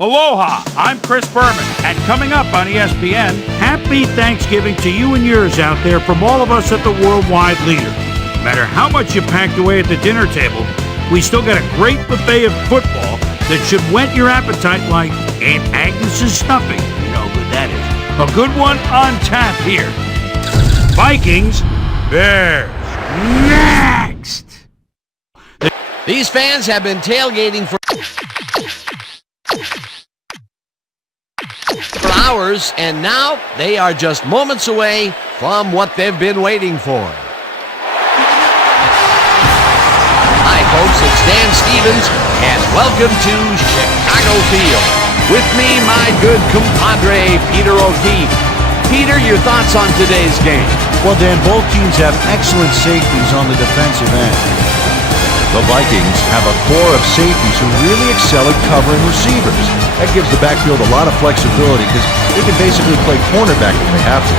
Aloha, I'm Chris Berman, and coming up on ESPN, happy Thanksgiving to you and yours out there from all of us at the Worldwide Leader. No matter how much you packed away at the dinner table, we still got a great buffet of football that should whet your appetite like Aunt Agnes's stuffing. You know how good that is. A good one on tap here. Vikings, Bears, next! These fans have been tailgating for hours, and now they are just moments away from what they've been waiting for. Hi, folks, it's Dan Stevens, and welcome to Chicago Field. With me, my good compadre, Peter O'Keefe. Peter, your thoughts on today's game? Well, Dan, both teams have excellent safeties on the defensive end. The Vikings have a core of safeties who really excel at covering receivers. That gives the backfield a lot of flexibility because they can basically play cornerback if they have to.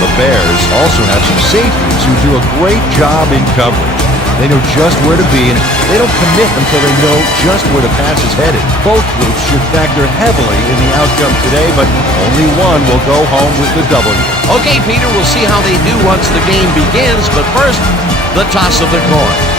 The Bears also have some safeties who do a great job in coverage. They know just where to be, and they don't commit until they know just where the pass is headed. Both groups should factor heavily in the outcome today, but only one will go home with the W. Okay, Peter, we'll see how they do once the game begins, but first, the toss of the coin.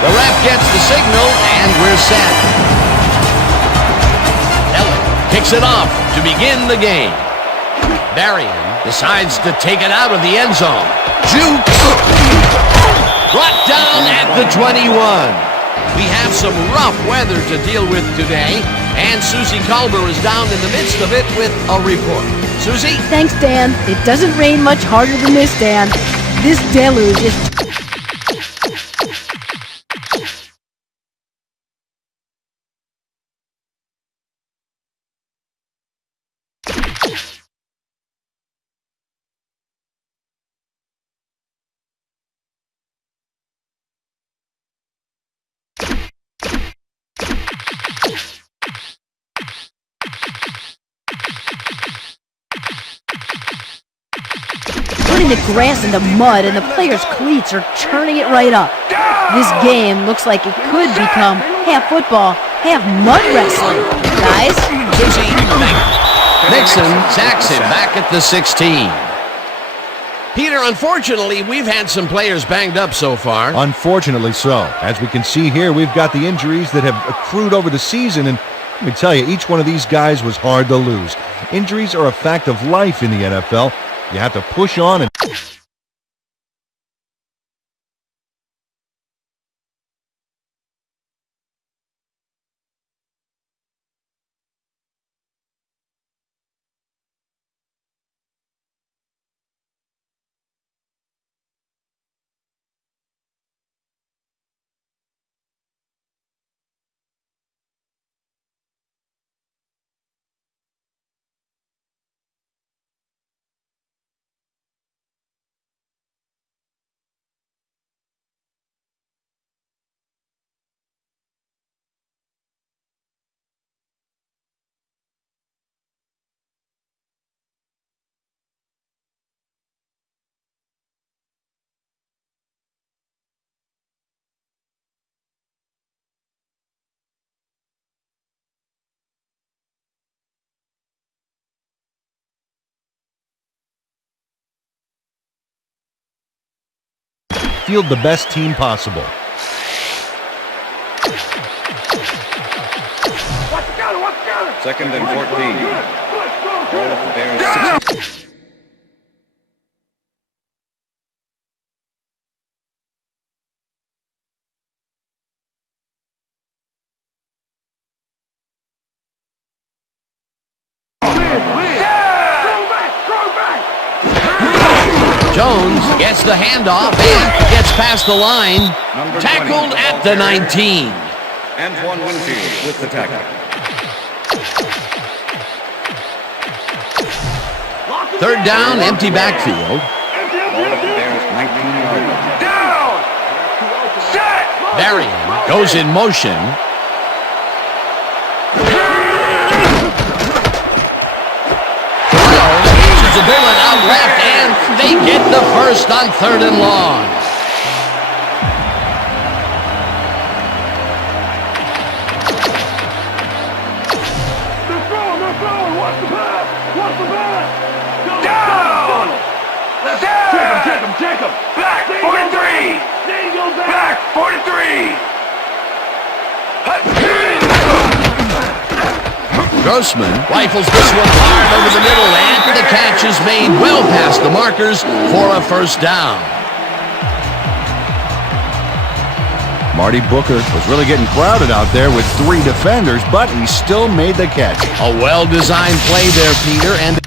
The ref gets the signal, and we're set. Eller kicks it off to begin the game. Berrien decides to take it out of the end zone. Juke! Brought down at the 21. We have some rough weather to deal with today, and Susie Culber is down in the midst of it with a report. Susie? Thanks, Dan. It doesn't rain much harder than this, Dan. This deluge is... putting the grass in the mud, and the players' cleats are churning it right up. This game looks like it could become half football, half mud wrestling. Guys? Susie Nixon sacks him back at the 16. Peter, unfortunately, we've had some players banged up so far. Unfortunately so. As we can see here, we've got the injuries that have accrued over the season, and let me tell you, each one of these guys was hard to lose. Injuries are a fact of life in the NFL. You have to push on and... field the best team possible. Second and 14. Ball at the Bears 16. Jones gets the handoff and gets past the line. Tackled at the 19. Antoine Winfield with the tackle. Third down, empty backfield. Ball at the Bears 19-yard line. Down! Set! Varian goes in motion. Uses a bullet out left, and they get the first on 3rd and long. They're throwing! What's the pass? Down! Take him! Back! 43! Back! 43! Grossman rifles this one hard over the middle, and the catch is made well past the markers for a first down. Marty Booker was really getting crowded out there with 3 defenders, but he still made the catch. A well-designed play there, Peter, and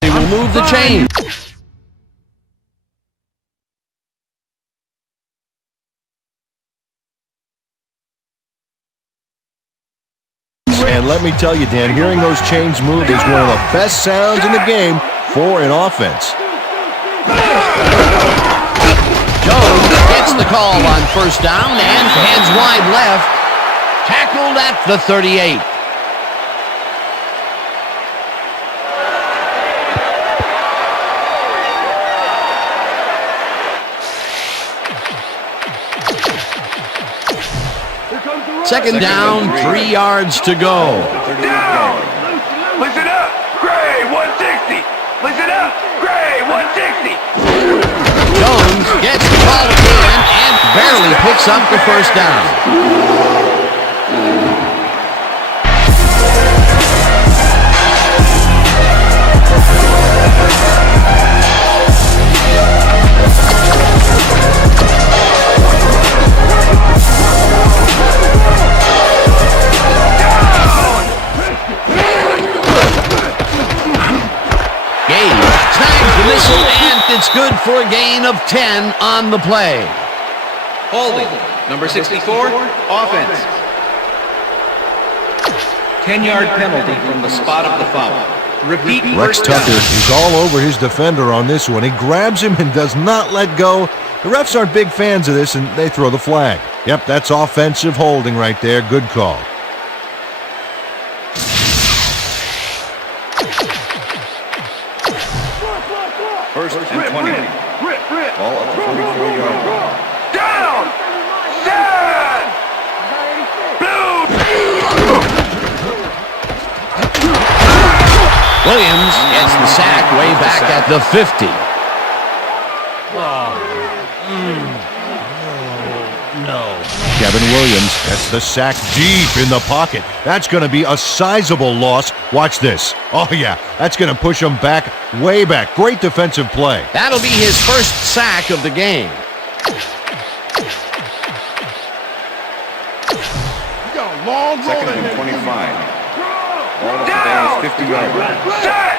they will move the chain. And let me tell you, Dan, hearing those chains move is one of the best sounds in the game for an offense. Jones gets the call on first down and hands wide left. Tackled at the 38. Second down, 3 yards to go. Down! Listen up! Gray, 160! Listen up! Gray, 160! Jones gets the ball again and barely picks up the first down. Whistle, and it's good for a gain of 10 on the play. Holding, number 64, offense. 10-yard penalty from the spot of the foul. Repeat. Rex Tucker is all over his defender on this one. He grabs him and does not let go. The refs aren't big fans of this, and they throw the flag. Yep, that's offensive holding right there. Good call. First and 20. Ball at the 44-yard line. Down! Set! Blue! Williams gets the sack way back at the 50. Kevin Williams gets the sack deep in the pocket. That's going to be a sizable loss. Watch this. Oh, yeah, that's going to push him back, way back. Great defensive play. That'll be his first sack of the game. Second and 25. Ball at the Bears 50-yard line. Set!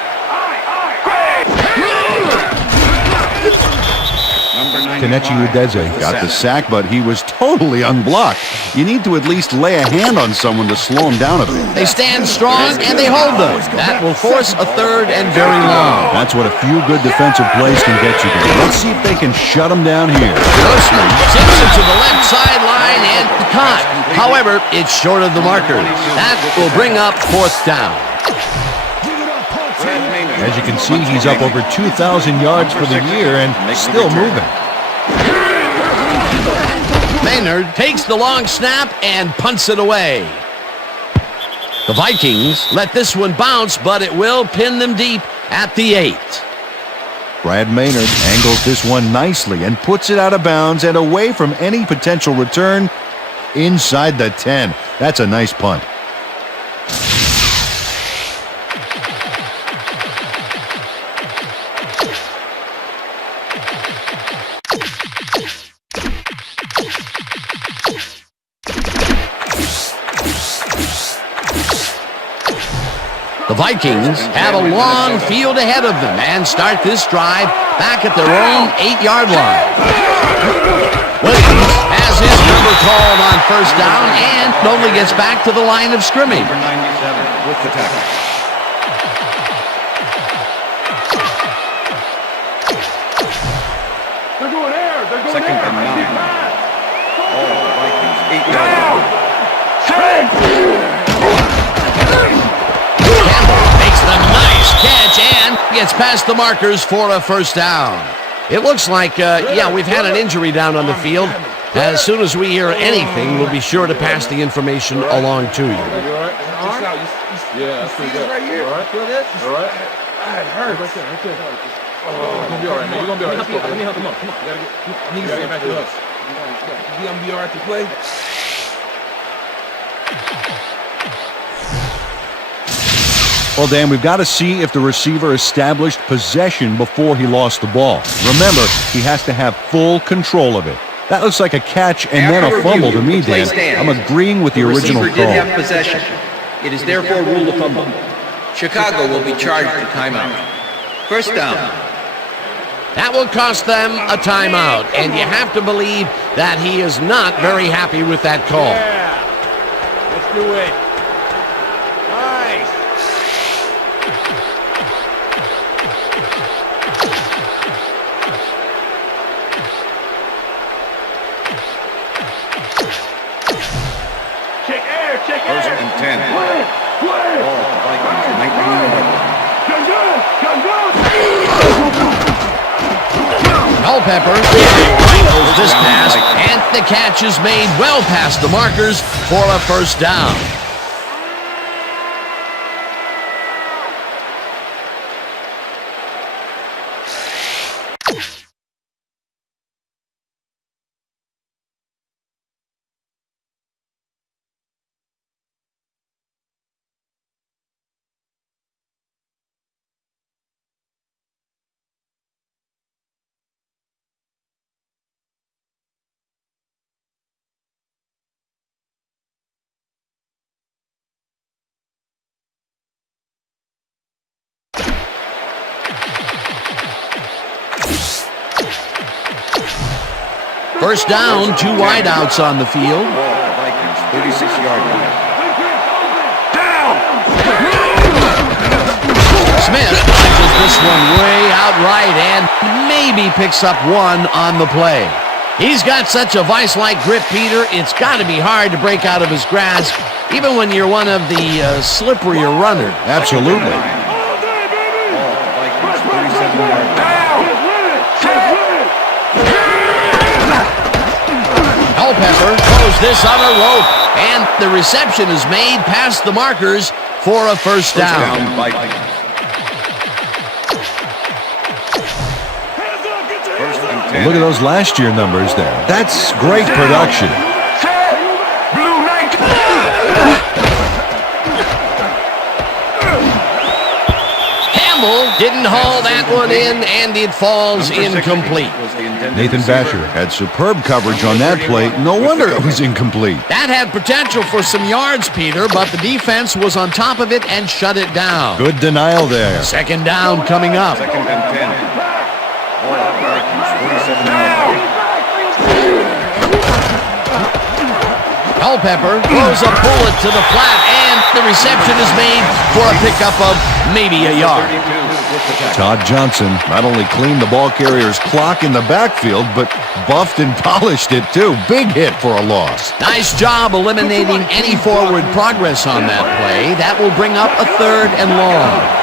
Kenechi Udeze got the sack, but he was totally unblocked. You need to at least lay a hand on someone to slow him down a bit. They stand strong, and they hold them. That will force a third and very long. That's what a few good defensive plays can get you there. Let's see if they can shut him down here. Grossman tips it to the left sideline and caught. However, it's short of the markers. That will bring up fourth down. As you can see, he's up over 2,000 yards for the year and still moving. Maynard takes the long snap and punts it away. The Vikings let this one bounce, but it will pin them deep at the 8. Brad Maynard angles this one nicely and puts it out of bounds and away from any potential return inside the 10. That's a nice punt. The Vikings have a long field ahead of them and start this drive back at their own 8-yard line. Williams has his number called on first down and only gets back to the line of scrimmage. Number 97 with the tackle. They're going air. They're going Second air. and 9. All the Vikings 8-yard Down. line. Campbell makes the nice catch and gets past the markers for a first down. It looks like, we've had an injury down on the field. As soon as we hear anything, we'll be sure to pass the information along to you. Yeah, that's pretty good. Right here. All right. Feel this? All right. It hurts. Right there. Right there. You're gonna be all right, man. You're gonna be all right. Let me help him up. Come on. I need to get back to us. You gonna be all right to play? Well, Dan, we've got to see if the receiver established possession before he lost the ball. Remember, he has to have full control of it. That looks like a catch and then a fumble to me, Dan. I'm agreeing with the original receiver did call. have possession. It is therefore ruled a fumble. Chicago will be charged with timeout. First down. That will cost them a timeout, and you have to believe that he is not very happy with that call. Yeah. Let's do it. Nice. Check air. Check air. First and 10. Play. All the Vikings 19-yard line. Come good. Come good. Culpepper rifles this pass, and the catch is made well past the markers for a first down. First down, 2 wideouts on the field. Vikings 36-yard line. Smith punches this one way out right and maybe picks up one on the play. He's got such a vice-like grip, Peter, it's got to be hard to break out of his grasp, even when you're one of the slipperier runners. Absolutely. All day, baby. All the Vikings 37-yard line. Culpepper throws this on a rope, and the reception is made past the markers for a first down. Vikings. First and 10. Look at those last year numbers there. That's great production. Blue 19. Campbell didn't haul that one in, and it falls incomplete. Nathan Vasher had superb coverage on that play. No wonder it was incomplete. That had potential for some yards, Peter, but the defense was on top of it and shut it down. Good denial there. Second down coming up. Second and 10. All the Vikings 47-yard line. Culpepper throws a bullet to the flat, and the reception is made for a pickup of maybe a yard. Todd Johnson not only cleaned the ball carrier's clock in the backfield, but buffed and polished it too. Big hit for a loss. Nice job eliminating any forward progress on that play. That will bring up a 3rd and long.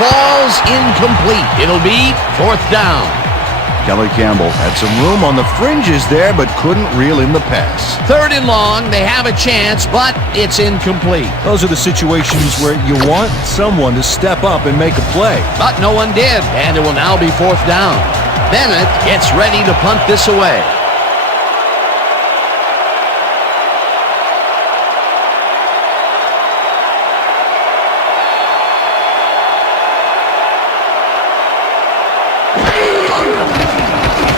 falls incomplete. It'll be 4th down. Kelly Campbell had some room on the fringes there, but couldn't reel in the pass. 3rd and long. They have a chance, but it's incomplete. Those are the situations where you want someone to step up and make a play. But no one did, and it will now be 4th down. Bennett gets ready to punt this away.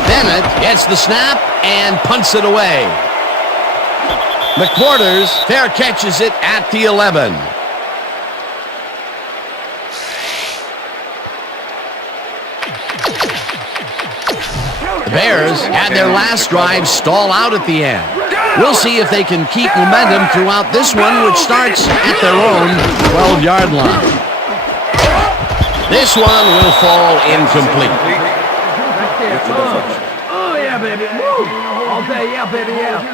Bennett gets the snap and punts it away. McQuarters fair catches it at the 11. The Bears had their last drive stall out at the end. We'll see if they can keep momentum throughout this one, which starts at their own 12-yard line. This one will fall incomplete. Oh, yeah, baby. Woo! All day, yeah, baby, yeah.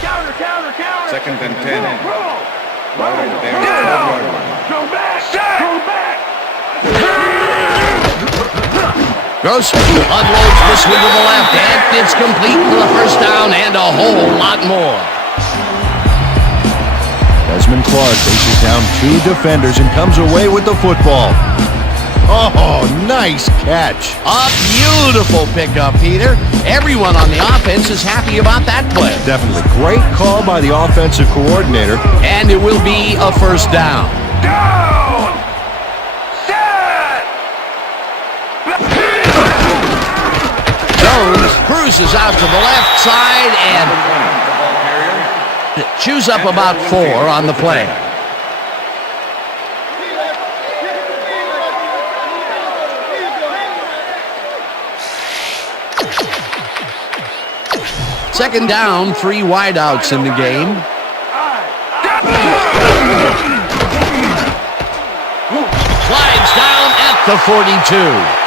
Counter. 2nd and 10. Right at the Bears' 12-yard line. Go back. Grossman unloads this one to the left, and it's complete for the 1st down and a whole lot more. Desmond Clark faces down 2 defenders and comes away with the football. Oh, nice catch. A beautiful pickup, Peter. Everyone on the offense is happy about that play. Definitely. Great call by the offensive coordinator. And it will be a 1st down. Jones cruises out to the left side and chews up about 4 on the play. Second down, 3 wideouts in the game. Slides down at the 42.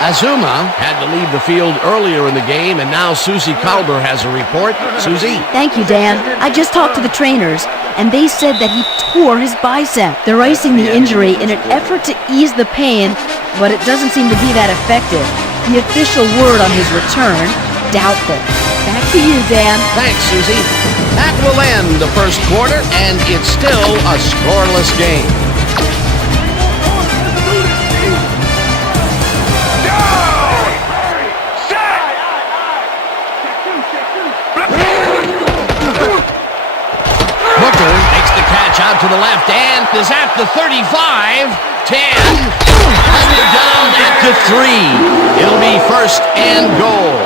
Azuma had to leave the field earlier in the game, and now Susie Kalber has a report. Susie? Thank you, Dan. I just talked to the trainers, and they said that he tore his bicep. They're icing the injury in an effort to ease the pain, but it doesn't seem to be that effective. The official word on his return, doubtful. Back to you, Dan. Thanks, Susie. That will end the 1st quarter, and it's still a scoreless game. Booker makes the catch out to the left and is at the 35, 10, hunted down at the 3. It'll be 1st and goal.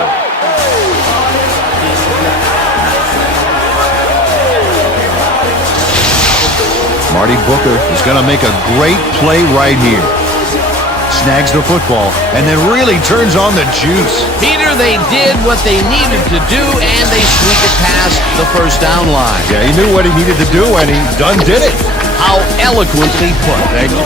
Marty Booker is going to make a great play right here. Snags the football and then really turns on the juice. Peter, they did what they needed to do, and they sneak it past the 1st down line. Yeah, he knew what he needed to do, and he done did it. How eloquently put. Thank you.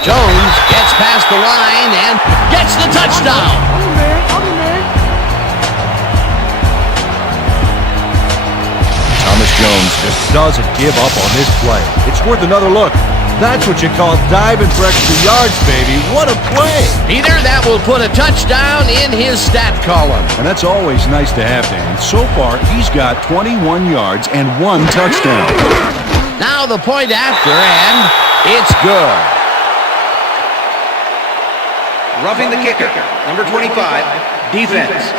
Jones gets past the line and gets the touchdown. Thomas Jones just doesn't give up on this play. It's worth another look. That's what you call diving for extra yards, baby. What a play! Peter, that will put a touchdown in his stat column. And that's always nice to have, Dan. So far, he's got 21 yards and 1 touchdown. Now the point after, and it's good. Roughing the kicker, number 25, defense.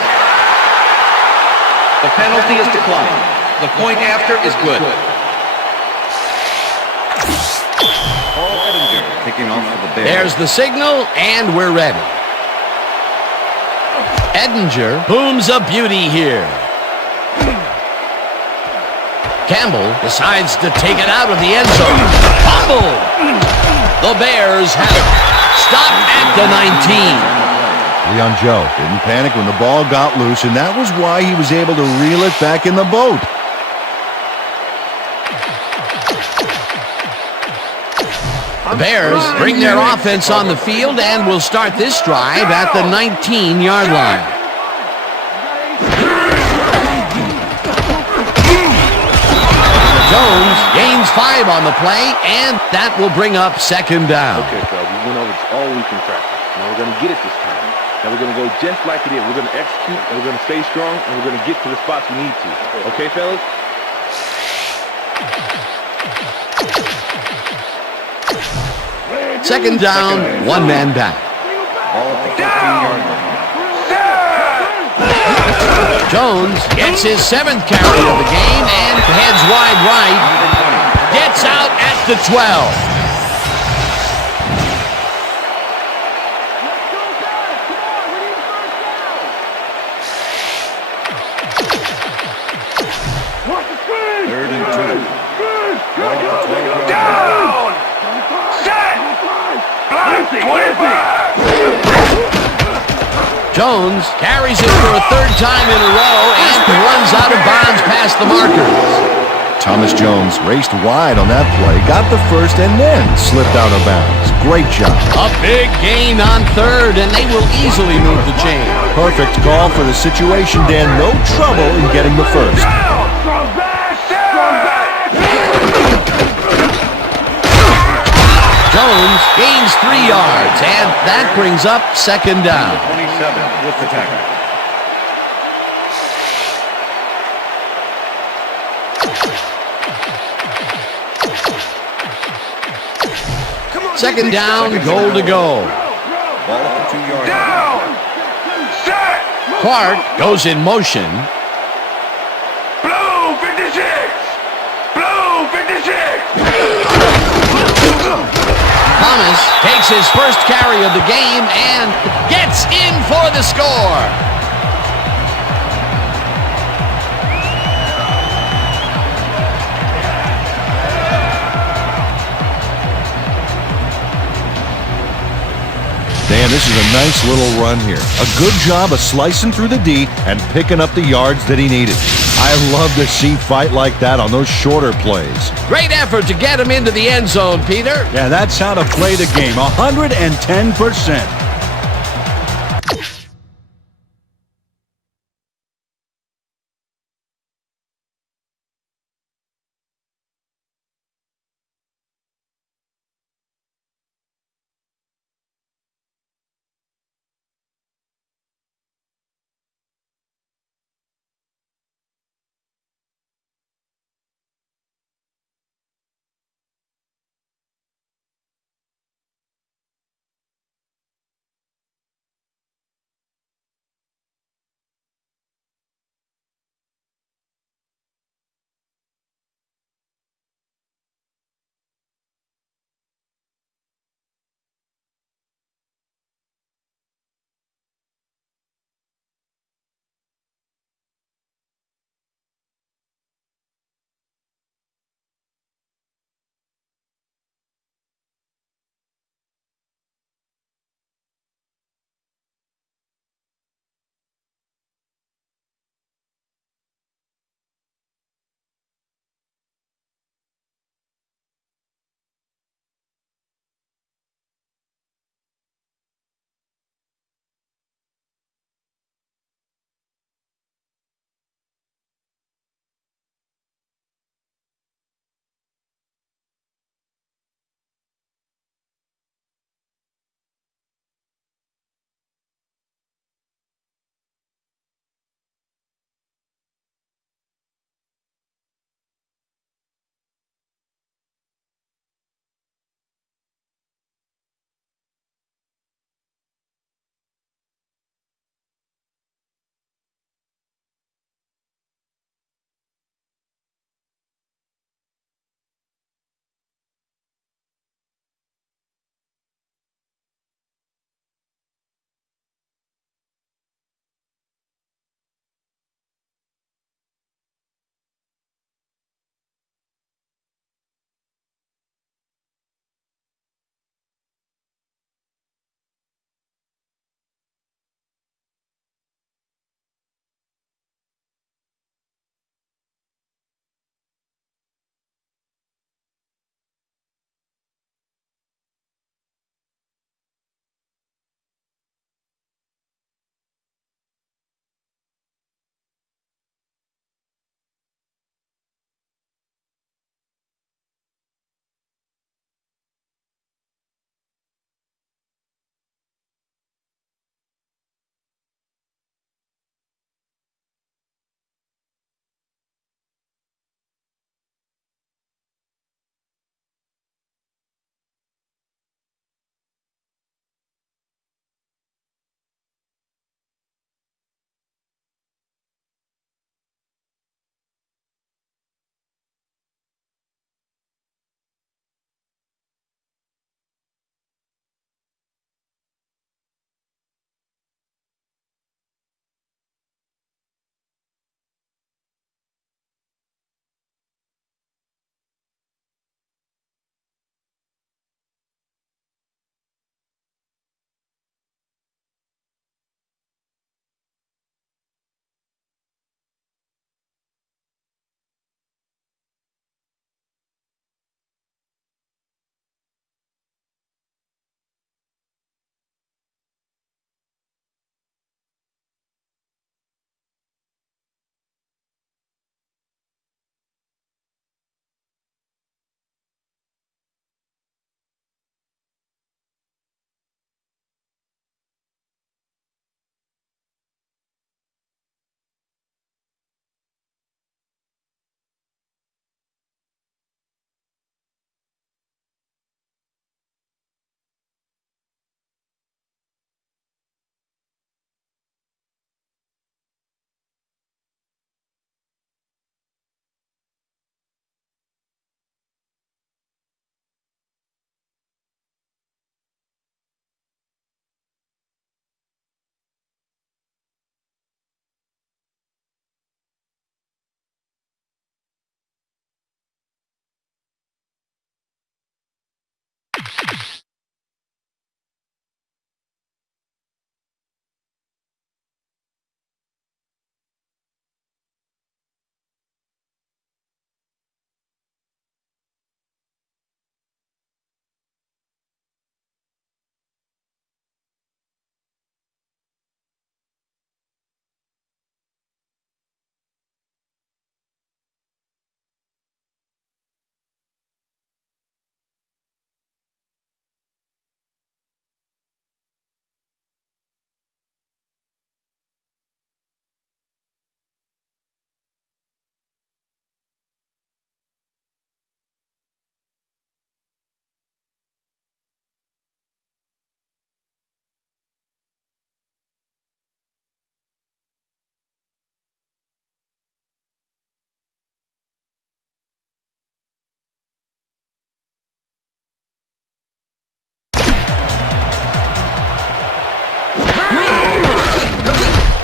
The penalty is declined. The point after is good. Kicking off for the Bears. There's the signal, and we're ready. Edinger booms a beauty here. Campbell decides to take it out of the end zone. Fumble! The Bears have it. Stop at the 19. Leon Joe didn't panic when the ball got loose, and that was why he was able to reel it back in the boat. The Bears bring their offense on the field and will start this drive at the 19-yard line. Jones gains 5 on the play, and that will bring up second down. Okay, fellas, we went over this all week in practice. Now we're going to get it this time. Now we're going to go just like it is. We're going to execute, and we're going to stay strong, and we're going to get to the spots we need to. Okay, fellas? Second down, one man back. Ball at the 15-yard line. Jones gets his 7th carry of the game and heads wide right. Gets out at the 12. Third and 2. Ball at the 12-yard line. Down! Set! Blind 25! Jones carries it for a 3rd time in a row and runs out of bounds past the markers. Thomas Jones raced wide on that play, got the first, and then slipped out of bounds. Great job. A big gain on 3rd, and they will easily move the chain. Perfect call for the situation, Dan. No trouble in getting the first. Jones gains 3 yards, and that brings up second down. 27 with the tackle. Second down, goal to go. Ball at the 2-yard line. Set! Clark goes in motion. Blue 56! Blue 56! Thomas takes his first carry of the game and gets in for the score. Dan, this is a nice little run here. A good job of slicing through the D and picking up the yards that he needed. I love to see fight like that on those shorter plays. Great effort to get him into the end zone, Peter. Yeah, that's how to play the game. 110%.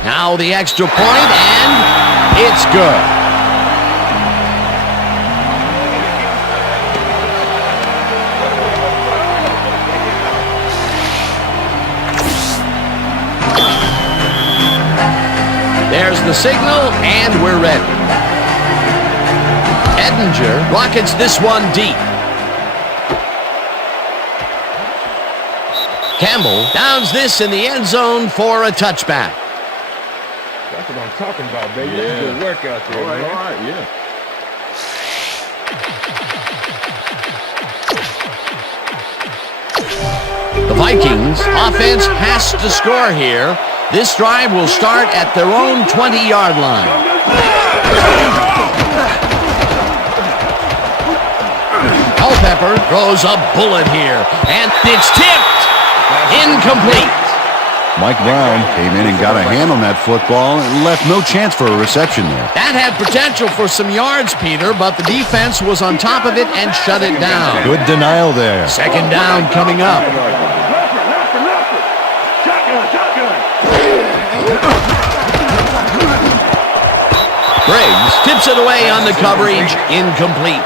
Now the extra point, and it's good. There's the signal, and we're ready. Edinger rockets this one deep. Campbell downs this in the end zone for a touchback. That's what I'm talking about, baby. That's good work out there, man. All right, yeah. The Vikings offense has to score here. This drive will start at their own 20-yard line. Culpepper throws a bullet here, and it's tipped. Incomplete. Mike Brown came in and got a hand on that football and left no chance for a reception there. That had potential for some yards, Peter, but the defense was on top of it and shut it down. Good denial there. Second down coming up. Briggs tips it away on the coverage. Incomplete.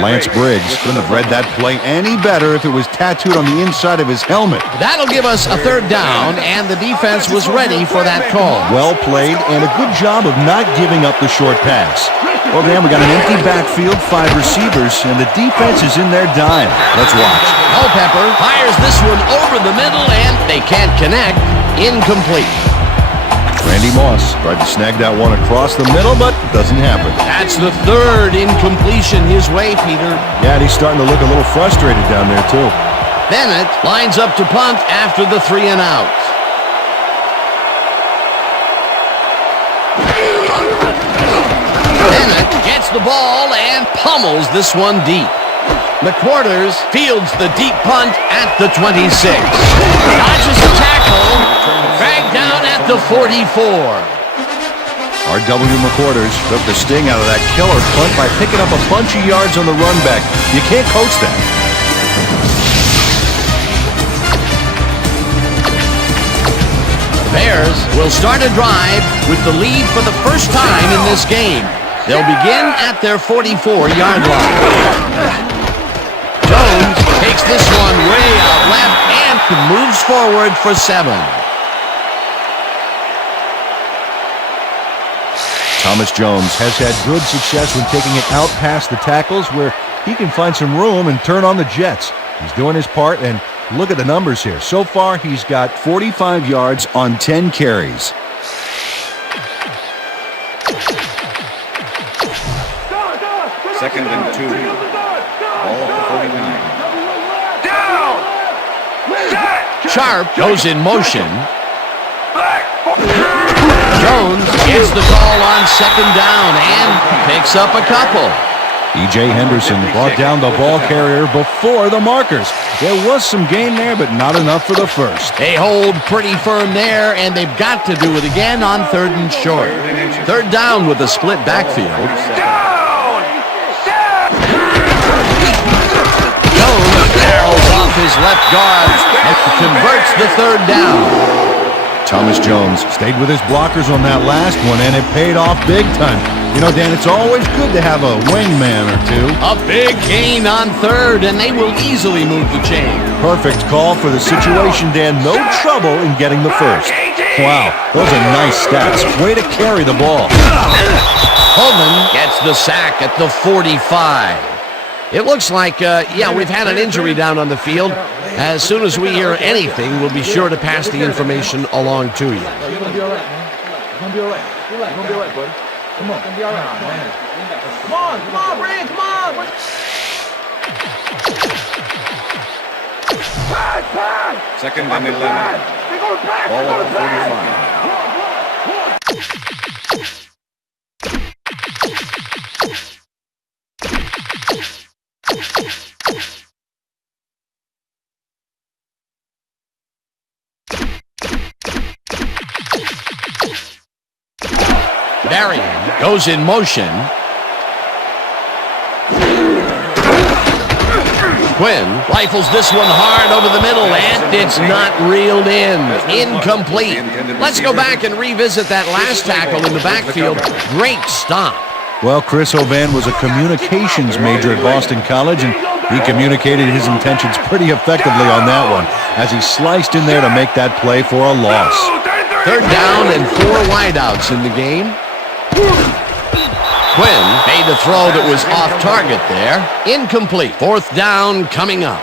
Lance Briggs couldn't have read that play any better if it was tattooed on the inside of his helmet. That'll give us a third down, and the defense was ready for that call. Well played, and a good job of not giving up the short pass. Well, Dan, we got an empty backfield, 5 receivers, and the defense is in their dime. Let's watch. Culpepper fires this one over the middle, and they can't connect. Incomplete. Randy Moss tried to snag that one across the middle, but it doesn't happen. That's the third incompletion his way, Peter. Yeah, and he's starting to look a little frustrated down there, too. Bennett lines up to punt after the 3 and out. Bennett gets the ball and pummels this one deep. McQuarters fields the deep punt at the 26. Dodges the tackle. Dragged down at the 44. R.W. McQuarters took the sting out of that killer punt by picking up a bunch of yards on the run back. You can't coach that. The Bears will start a drive with the lead for the first time in this game. They'll begin at their 44-yard line. Jones takes this one way out left and moves forward for 7. Thomas Jones has had good success when taking it out past the tackles where he can find some room and turn on the Jets. He's doing his part, and look at the numbers here. So far, he's got 45 yards on 10 carries. Second and 2. Ball at the 49. Down! Set! Sharp goes in motion. Jones gets the call on second down and picks up a couple. E.J. Henderson brought down the ball carrier before the markers. There was some gain there, but not enough for the first. They hold pretty firm there, and they've got to do it again on 3rd and short. 3rd down with a split backfield. Down! Set! Jones barrels off his left guard and converts the 3rd down. Thomas Jones stayed with his blockers on that last one, and it paid off big time. You know, Dan, it's always good to have a wingman or two. A big gain on 3rd, and they will easily move the chain. Perfect call for the situation, Dan. No trouble in getting the first. Wow, those are nice stats. Way to carry the ball. Holman gets the sack at the 45. It looks like, we've had an injury down on the field. As soon as we hear anything, we'll be sure to pass the information along to you. You're going to be all right, man. You're going to be all right. You're going to be all right, buddy. Come on. You're going to be all right, man. Come on, Brand, come on. Pass! Second and 11. They're going to pass! Ball at the 45. Marion goes in motion. Quinn rifles this one hard over the middle, and it's not reeled in. Incomplete. Let's go back and revisit that last tackle in the backfield. Great stop. Well, Chris Hovan was a communications major at Boston College, and he communicated his intentions pretty effectively on that one as he sliced in there to make that play for a loss. Third down and 4 wideouts in the game. Quinn made a throw that was off target there. Incomplete. Fourth down coming up.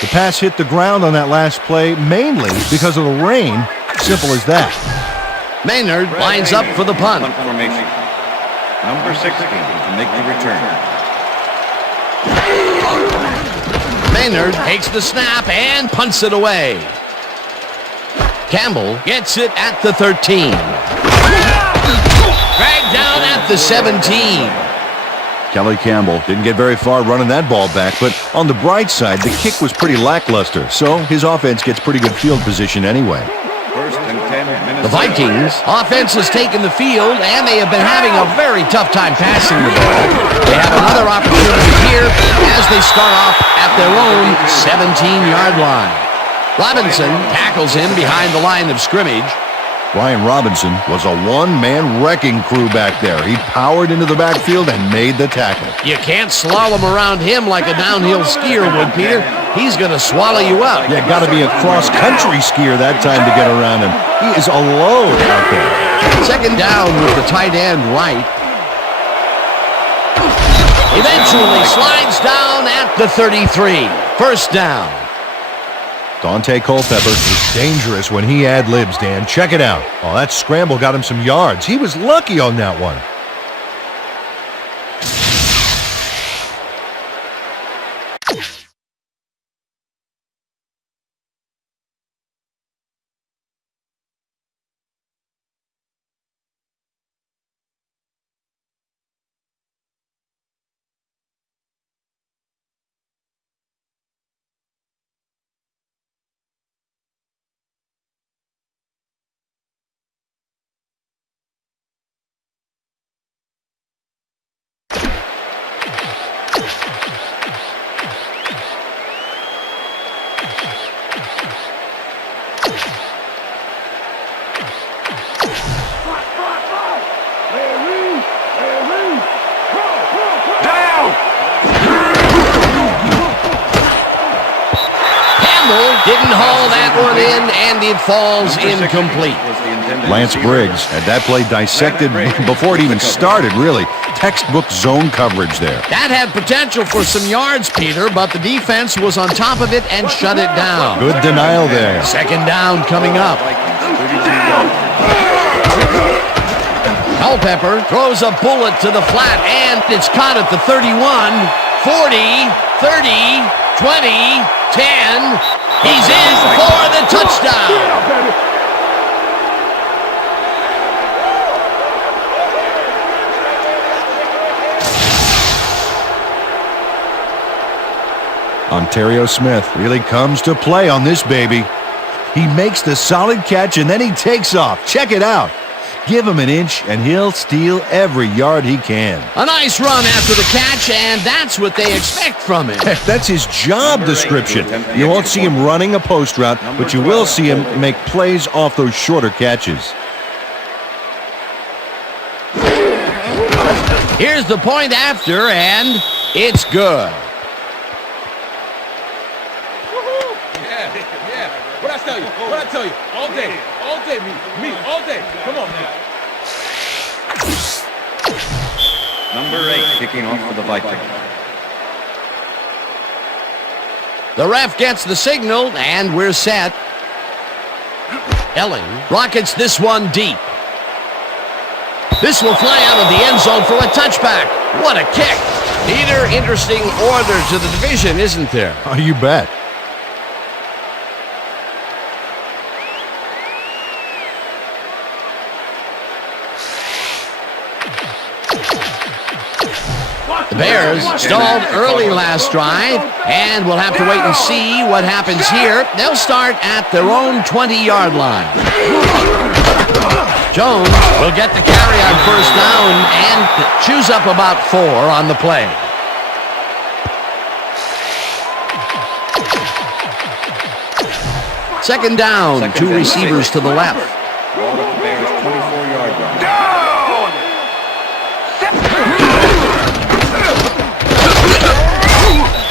The pass hit the ground on that last play mainly because of the rain. Simple as that. Maynard lines up for the punt. Formation. Number 16 to make the return. Maynard takes the snap and punts it away. Campbell gets it at the 13. Dragged down at the 17. Kelly Campbell didn't get very far running that ball back, but on the bright side, the kick was pretty lackluster, so his offense gets pretty good field position anyway. First and 10 minutes. The Vikings offense has taken the field, and they have been having a very tough time passing the ball. They have another opportunity here as they start off at their own 17-yard line. Robinson tackles him behind the line of scrimmage. Brian Robinson was a one-man wrecking crew back there. He powered into the backfield and made the tackle. You can't slalom around him like a downhill skier would, Peter. He's going to swallow you up. You got to be a cross-country skier that time to get around him. He is a load out there. Second down with the tight end right. Eventually slides down at the 33. First down. Dante Culpepper is dangerous when he ad-libs, Dan. Check it out. Oh, that scramble got him some yards. He was lucky on that one. Didn't haul that one in, and it falls incomplete. Lance Briggs had that play dissected before it even started, really. Textbook zone coverage there. That had potential for some yards, Peter, but the defense was on top of it and shut it down. Good denial there. Second down coming up. Culpepper throws a bullet to the flat, and it's caught at the 31, 40, 30, 20, 10. He's in for the touchdown. Ontario Smith really comes to play on this baby. He makes the solid catch and then he takes off. Check it out. Give him an inch and he'll steal every yard he can. A nice run after the catch, and that's what they expect from him. That's his job description. You won't see him running a post route, but you will see him make plays off those shorter catches. Here's the point after, and it's good. Yeah. What I tell you? All day, me, all day. Come on now. Number 8 kicking off for the Vikings. The ref gets the signal, and we're set. Elling rockets this one deep. This will fly out of the end zone for a touchback. What a kick. Peter, interesting order to the division, isn't there? Oh, you bet. The Bears stalled early last drive, and we'll have to wait and see what happens here. They'll start at their own 20-yard line. Jones will get the carry on first down and chews up about 4 on the play. Second down, two receivers to the left. Ball at the Bears' 24-yard line. Down!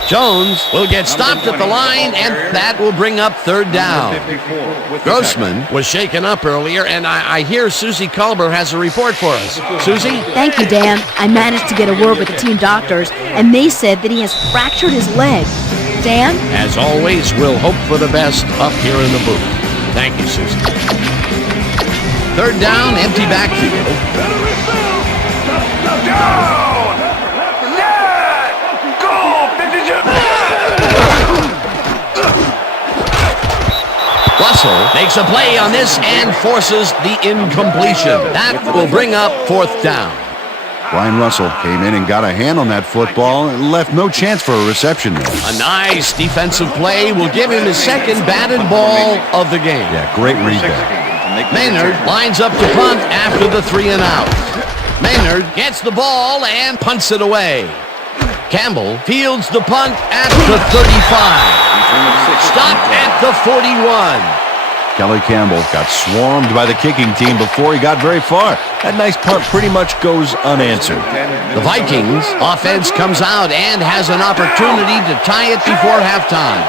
Jones will get stopped at the line, and that will bring up third down. Grossman was shaken up earlier, and I hear Susie Culber has a report for us. Susie? Thank you, Dan. I managed to get a word with the team doctors, and they said that he has fractured his leg. Dan? As always, we'll hope for the best up here in the booth. Thank you, Susie. Third down, empty backfield. Down! Set! Go! 52! Russell makes a play on this and forces the incompletion. That will bring up fourth down. Brian Russell came in and got a hand on that football and left no chance for a reception there. A nice defensive play will give him his second batted ball of the game. Yeah, great read there. Maynard lines up to punt after the 3 and out. Maynard gets the ball and punts it away. Campbell fields the punt at the 35. Stopped at the 41. Kelly Campbell got swarmed by the kicking team before he got very far. That nice punt pretty much goes unanswered. The Vikings offense comes out and has an opportunity to tie it before halftime.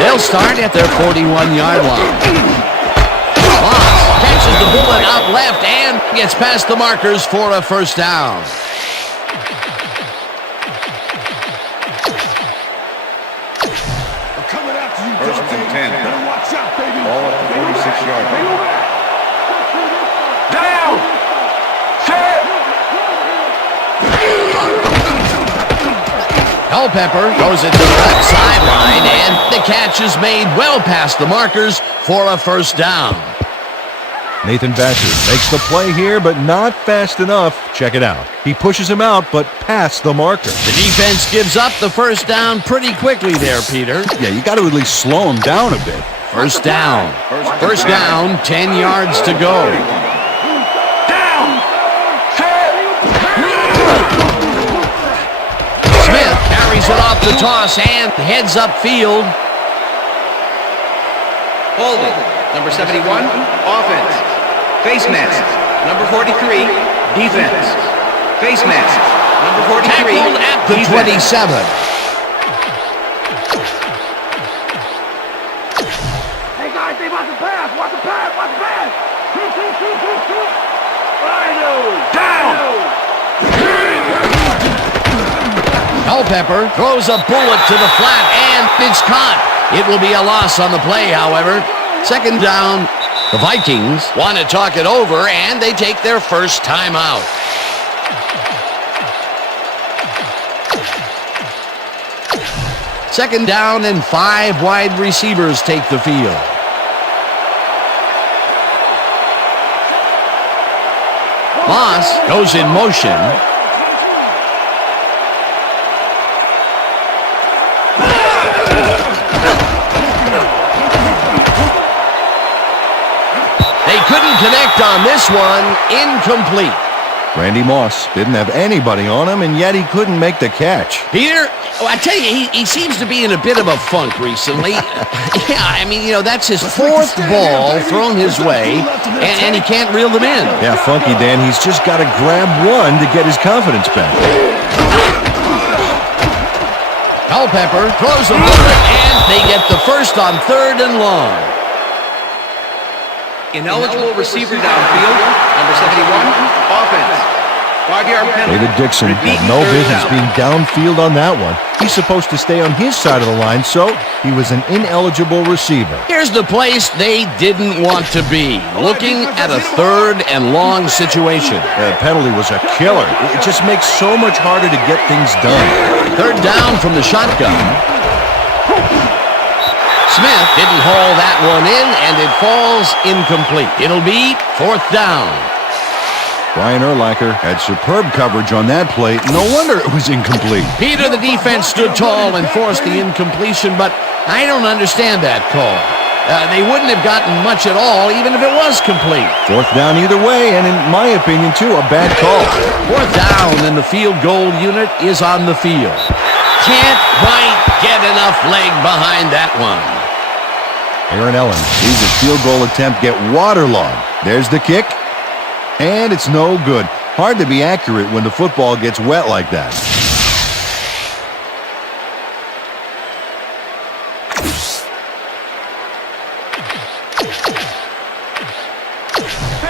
They'll start at their 41-yard line. Moss catches the bullet out left and gets past the markers for a first down. First and 10. Ball at the 46-yard line. Down! Set! Culpepper throws it to the left sideline, and the catch is made well past the markers for a first down. Nathan Batcher makes the play here, but not fast enough. Check it out. He pushes him out, but past the marker. The defense gives up the first down pretty quickly there, Peter. Yeah, you got to at least slow him down a bit. First down. First down, 10 yards to go. Down! Set! Smith carries it off the toss and heads upfield. Holding. Number 71, offense. Face mask. Number 43, defense. Face mask. Number 43, Tackled at the defense. 27. Hey guys, they want to pass! Want to pass! Want to pass! Down! Culpepper throws a bullet to the flat and it's caught. It will be a loss on the play, however. Second down. The Vikings want to talk it over, and they take their first timeout. Second down, and 5 wide receivers take the field. Moss goes in motion. Couldn't connect on this one. Incomplete. Randy Moss didn't have anybody on him, and yet he couldn't make the catch. Peter, I tell you, he seems to be in a bit of a funk recently. Yeah, I mean, that's his 4th ball thrown his way, and he can't reel them in. Yeah, funky, Dan. He's just got to grab one to get his confidence back. Culpepper throws a bullet, and they get the first on 3rd and long. Ineligible receiver downfield. Number 71, offense. 5-yard penalty. David Dixon Repeat had no third business down. being downfield on that one. He's supposed to stay on his side of the line, so he was an ineligible receiver. Here's the place they didn't want to be. Looking at a 3rd and long situation. The penalty was a killer. It just makes so much harder to get things done. 3rd down from the shotgun. Smith didn't haul that one in, and it falls incomplete. It'll be 4th down. Brian Urlacher had superb coverage on that play. No wonder it was incomplete. Peter, the defense stood tall and forced the incompletion, but I don't understand that call. They wouldn't have gotten much at all, even if it was complete. 4th down either way, and in my opinion, too, a bad call. 4th down, and the field goal unit is on the field. Can't quite get enough leg behind that one. Aaron Ellen sees his field goal attempt get waterlogged. There's the kick, and it's no good. Hard to be accurate when the football gets wet like that.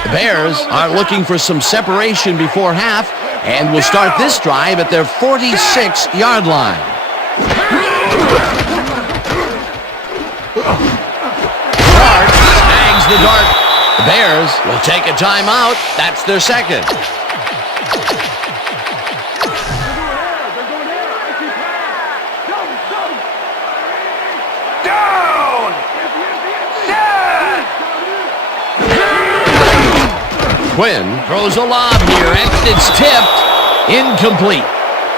The Bears are looking for some separation before half and will start this drive at their 46-yard line. Dart snags the dart. The Bears will take a timeout. That's their second. Quinn throws a lob here, and it's tipped. Incomplete.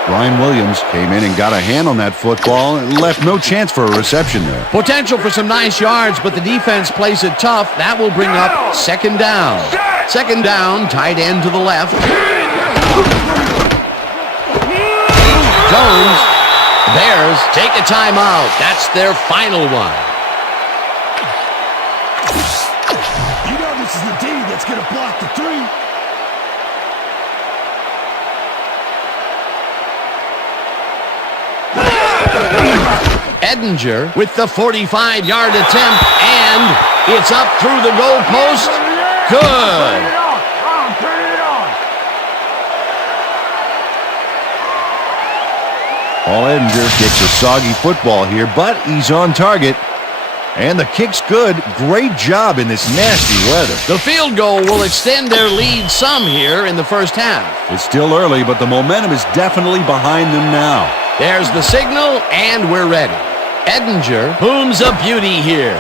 Brian Williams came in and got a hand on that football and left no chance for a reception there. Potential for some nice yards, but the defense plays it tough. That will bring up second down. Second down, tight end to the left. Jones. Bears take a timeout. That's their final one. You know this is the D that's going to block the three. Edinger with the 45-yard attempt, and it's up through the goalpost. Good. Paul Edinger gets a soggy football here, but he's on target. And the kick's good. Great job in this nasty weather. The field goal will extend their lead some here in the first half. It's still early, but the momentum is definitely behind them now. There's the signal, and we're ready. Edinger booms a beauty here.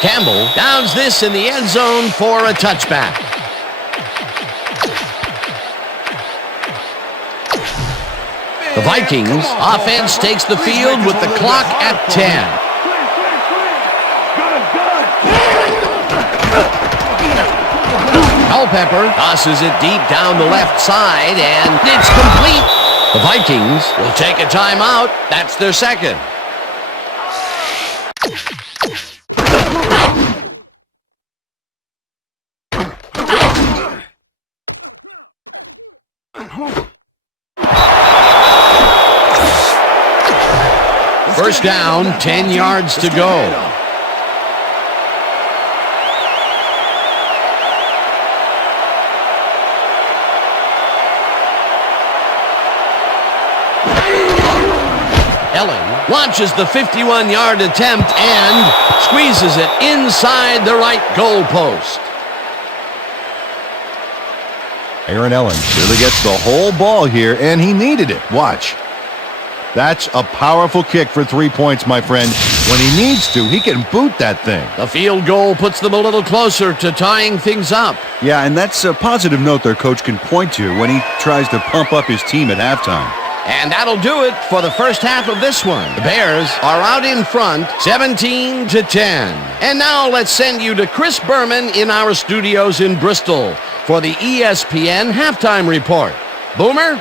Campbell downs this in the end zone for a touchback. The Vikings offense takes the field with the clock at 10. Culpepper tosses it deep down the left side, and it's complete. The Vikings will take a timeout. That's their second. First down, 10 yards to go. Ellen launches the 51-yard attempt and squeezes it inside the right goal post. Aaron Ellen really gets the whole ball here, and he needed it. Watch. That's a powerful kick for 3 points, my friend. When he needs to, he can boot that thing. The field goal puts them a little closer to tying things up. Yeah, and that's a positive note their coach can point to when he tries to pump up his team at halftime. And that'll do it for the first half of this one. The Bears are out in front, 17-10. And now let's send you to Chris Berman in our studios in Bristol for the ESPN Halftime Report. Boomer?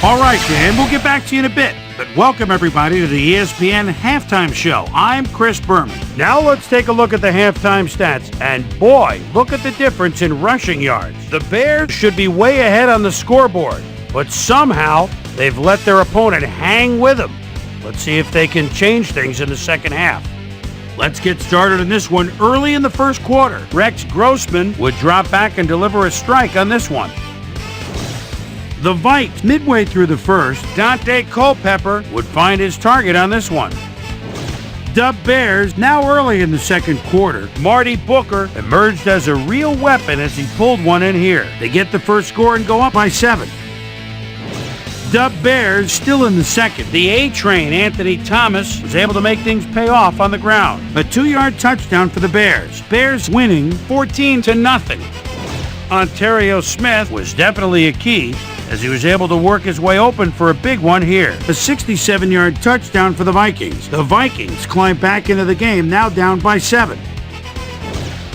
All right, Dan, we'll get back to you in a bit. But welcome, everybody, to the ESPN Halftime Show. I'm Chris Berman. Now let's take a look at the halftime stats. And boy, look at the difference in rushing yards. The Bears should be way ahead on the scoreboard, but somehow they've let their opponent hang with them. Let's see if they can change things in the second half. Let's get started in this one early in the first quarter. Rex Grossman would drop back and deliver a strike on this one. The Vikes, midway through the first, Dante Culpepper would find his target on this one. The Bears, now early in the second quarter, Marty Booker emerged as a real weapon as he pulled one in here. They get the first score and go up by 7. The Bears, still in the second. The A-Train, Anthony Thomas, was able to make things pay off on the ground. A 2-yard touchdown for the Bears. Bears winning 14-0. Ontario Smith was definitely a key, as he was able to work his way open for a big one here. A 67-yard touchdown for the Vikings. The Vikings climb back into the game, now down by 7.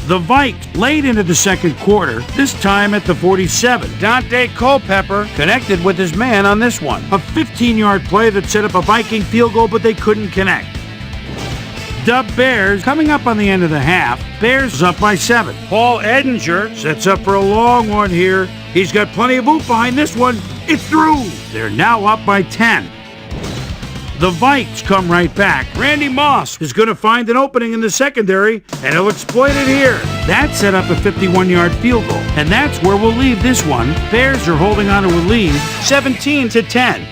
The Vikes late into the second quarter, this time at the 47. Dante Culpepper connected with his man on this one. A 15-yard play that set up a Viking field goal, but they couldn't connect. The Bears coming up on the end of the half. Bears up by 7. Paul Edinger sets up for a long one here. He's got plenty of oomph behind this one. It's through. They're now up by 10. The Vikes come right back. Randy Moss is going to find an opening in the secondary, and he'll exploit it here. That set up a 51-yard field goal, and that's where we'll leave this one. Bears are holding on to a lead, 17-10.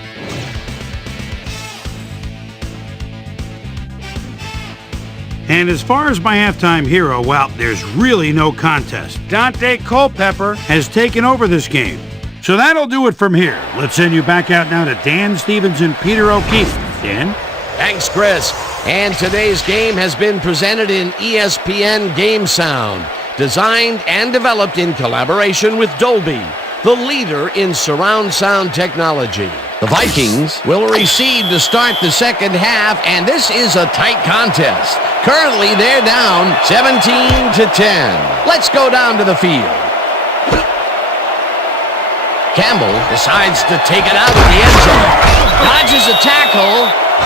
And as far as my halftime hero, well, there's really no contest. Dante Culpepper has taken over this game. So that'll do it from here. Let's send you back out now to Dan Stevens and Peter O'Keefe. Dan? Thanks, Chris. And today's game has been presented in ESPN Game Sound, designed and developed in collaboration with Dolby, the leader in surround sound technology. The Vikings will recede to start the second half, and this is a tight contest. Currently, they're down 17-10. Let's go down to the field. Campbell decides to take it out of the end zone. Dodges a tackle.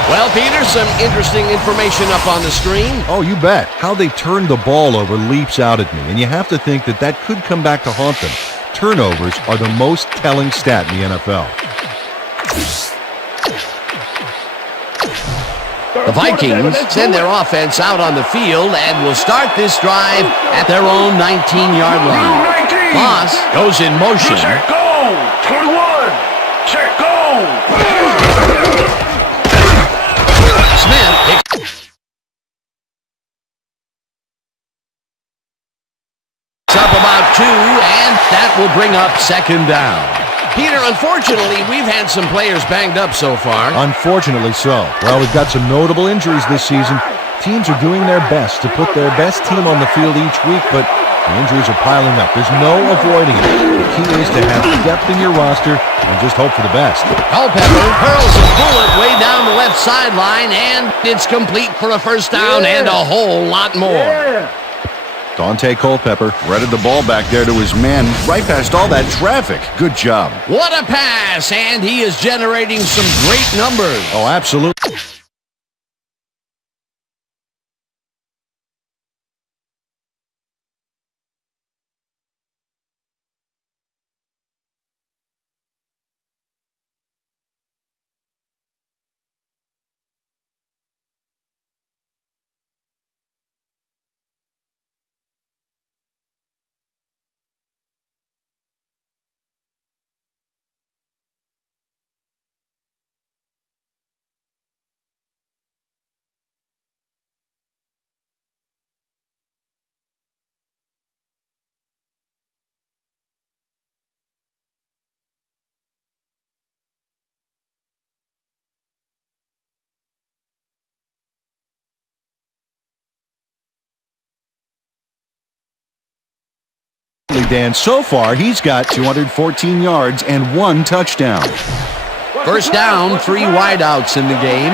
Well, Peter, some interesting information up on the screen. Oh, you bet. How they turned the ball over leaps out at me, and you have to think that that could come back to haunt them. Turnovers are the most telling stat in the NFL. The Vikings send their offense out on the field and will start this drive at their own 19-yard line. Moss goes in motion. Check go! 21! Check go! Smith picks up about 2, and that will bring up second down. Peter, unfortunately, we've had some players banged up so far. Unfortunately so. Well, we've got some notable injuries this season. Teams are doing their best to put their best team on the field each week, but the injuries are piling up. There's no avoiding it. The key is to have depth in your roster and just hope for the best. Culpepper hurls a bullet way down the left sideline, and it's complete for a first down and a whole lot more. Dante Culpepper threaded the ball back there to his man right past all that traffic. Good job. What a pass, and he is generating some great numbers. Oh, absolutely. Dan, so far he's got 214 yards and 1 touchdown. First down, 3 wideouts in the game.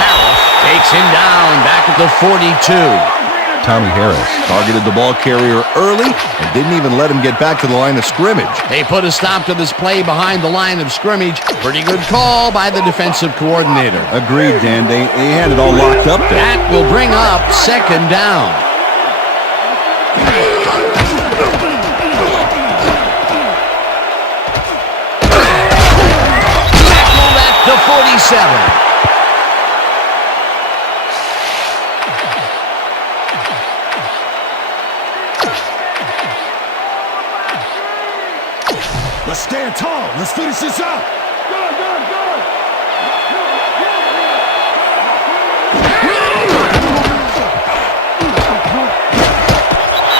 Harris takes him down back at the 42. Tommy Harris targeted the ball carrier early and didn't even let him get back to the line of scrimmage. They put a stop to this play behind the line of scrimmage. Pretty good call by the defensive coordinator. Agreed, Dan. They had it all locked up there. That will bring up second down. Tackled at the 47. Let's stand tall. Let's finish this up.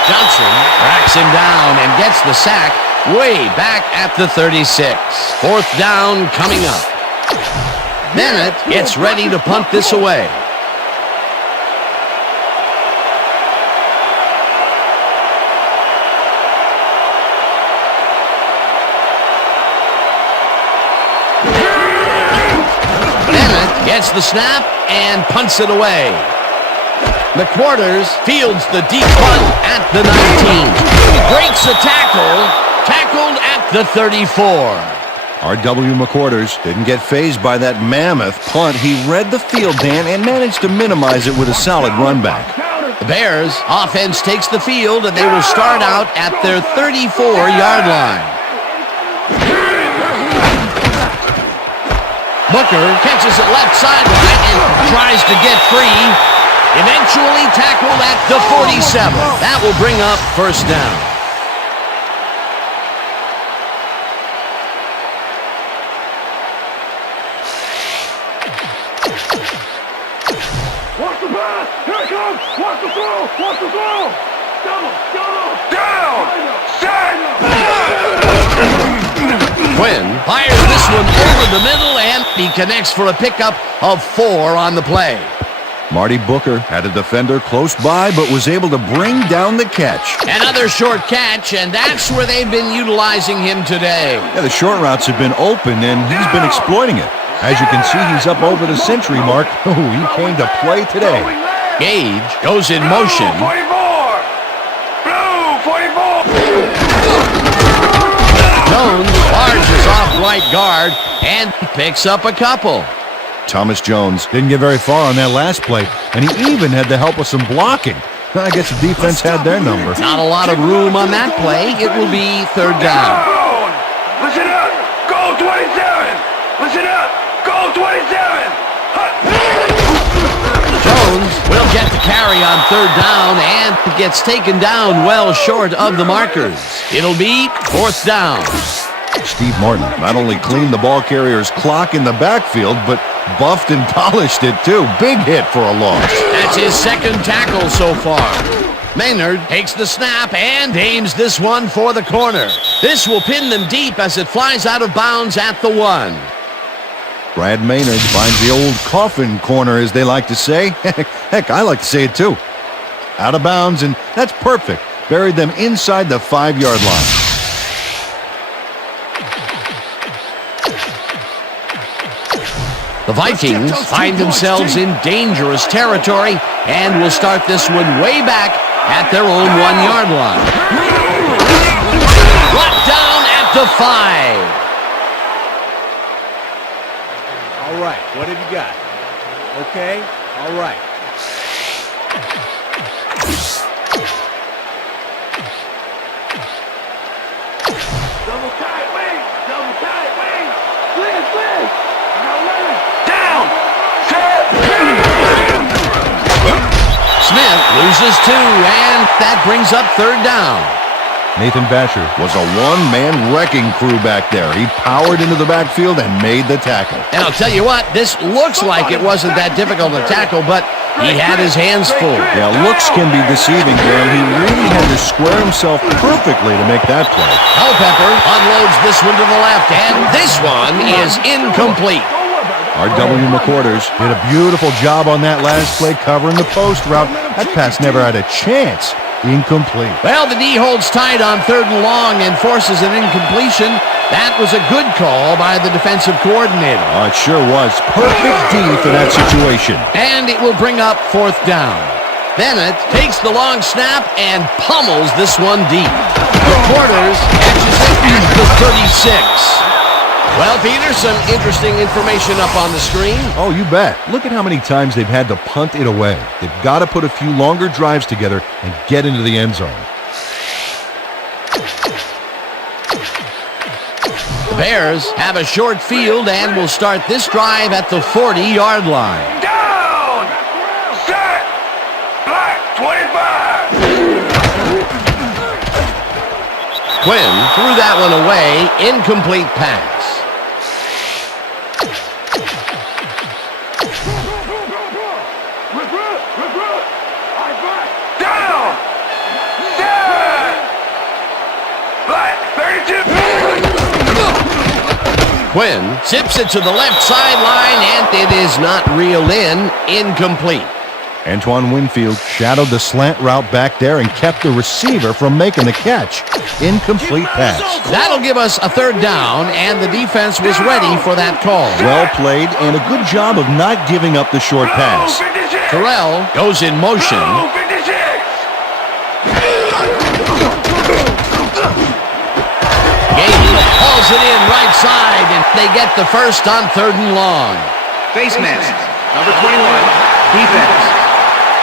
Johnson tracks him down and gets the sack way back at the 36. Fourth down coming up. Bennett gets ready to punt this away. Gets the snap and punts it away. McQuarters fields the deep punt at the 19. Breaks a tackle. Tackled at the 34. R.W. McQuarters didn't get fazed by that mammoth punt. He read the field, Dan, and managed to minimize it with a solid run back. The Bears offense takes the field, and they will start out at their 34-yard line. Booker catches it left sideline and tries to get free. Eventually tackled at the 47. That will bring up first down. Watch the pass! Here it comes! Watch the throw! Watch the throw! Double! Down! Set! Quinn fires this one over the middle, and he connects for a pickup of 4 on the play. Marty Booker had a defender close by, but was able to bring down the catch. Another short catch, and that's where they've been utilizing him today. Yeah, the short routes have been open, and he's been exploiting it. As you can see, he's up over the century mark. Oh, he came to play today. Gage goes in motion. 44! Blue 44! Jones barges off right guard and picks up a couple. Thomas Jones didn't get very far on that last play, and he even had the help of some blocking. I guess the defense had their number. Not a lot of room on that play. It will be third down. Listen up! Goal 27! Listen up! Goal 27! Jones will get the carry on third down and gets taken down well short of the markers. It'll be fourth down. Steve Martin not only cleaned the ball carrier's clock in the backfield, but buffed and polished it too. Big hit for a loss. That's his second tackle so far. Maynard takes the snap and aims this one for the corner. This will pin them deep as it flies out of bounds at the 1. Brad Maynard finds the old coffin corner, as they like to say. Heck, I like to say it too. Out of bounds, and that's perfect. Buried them inside the 5-yard line. The Vikings find themselves in dangerous territory and will start this one way back at their own 1-yard line. Brought down at the 5. All right, what have you got? Okay, all right. Double tight wing! Double tight wing! Slick! Now let it! Down! Set! Smith loses 2, and that brings up third down. Nathan Basher was a one-man wrecking crew back there. He powered into the backfield and made the tackle. And I'll tell you what, this looks like it wasn't that difficult to tackle, but he had his hands full. Yeah, looks can be deceiving, Dan. He really had to square himself perfectly to make that play. Culpepper unloads this one to the left, and this one is incomplete. R.W. McQuarters did a beautiful job on that last play covering the post route. That pass never had a chance. Incomplete. Well, the D holds tight on third and long and forces an incompletion. That was a good call by the defensive coordinator. Oh, it sure was. Perfect D for that situation. And it will bring up fourth down. Bennett takes the long snap and pummels this one deep. McQuarters catches it at the 36. Well, Peter, some interesting information up on the screen. Oh, you bet. Look at how many times they've had to punt it away. They've got to put a few longer drives together and get into the end zone. The Bears have a short field and will start this drive at the 40-yard line. Down! Set! Black 25! Quinn threw that one away. Incomplete pass. Down! Set! Black 32! Quinn zips it to the left sideline, and it is not reeled in. Incomplete. Antoine Winfield shadowed the slant route back there and kept the receiver from making the catch. Incomplete pass. That'll give us a third down, and the defense was ready for that call. Well played and a good job of not giving up the short pass. Terrell goes in motion. Gage hauls it in right side, and they get the first on 3rd and long. Face mask, number 21, defense.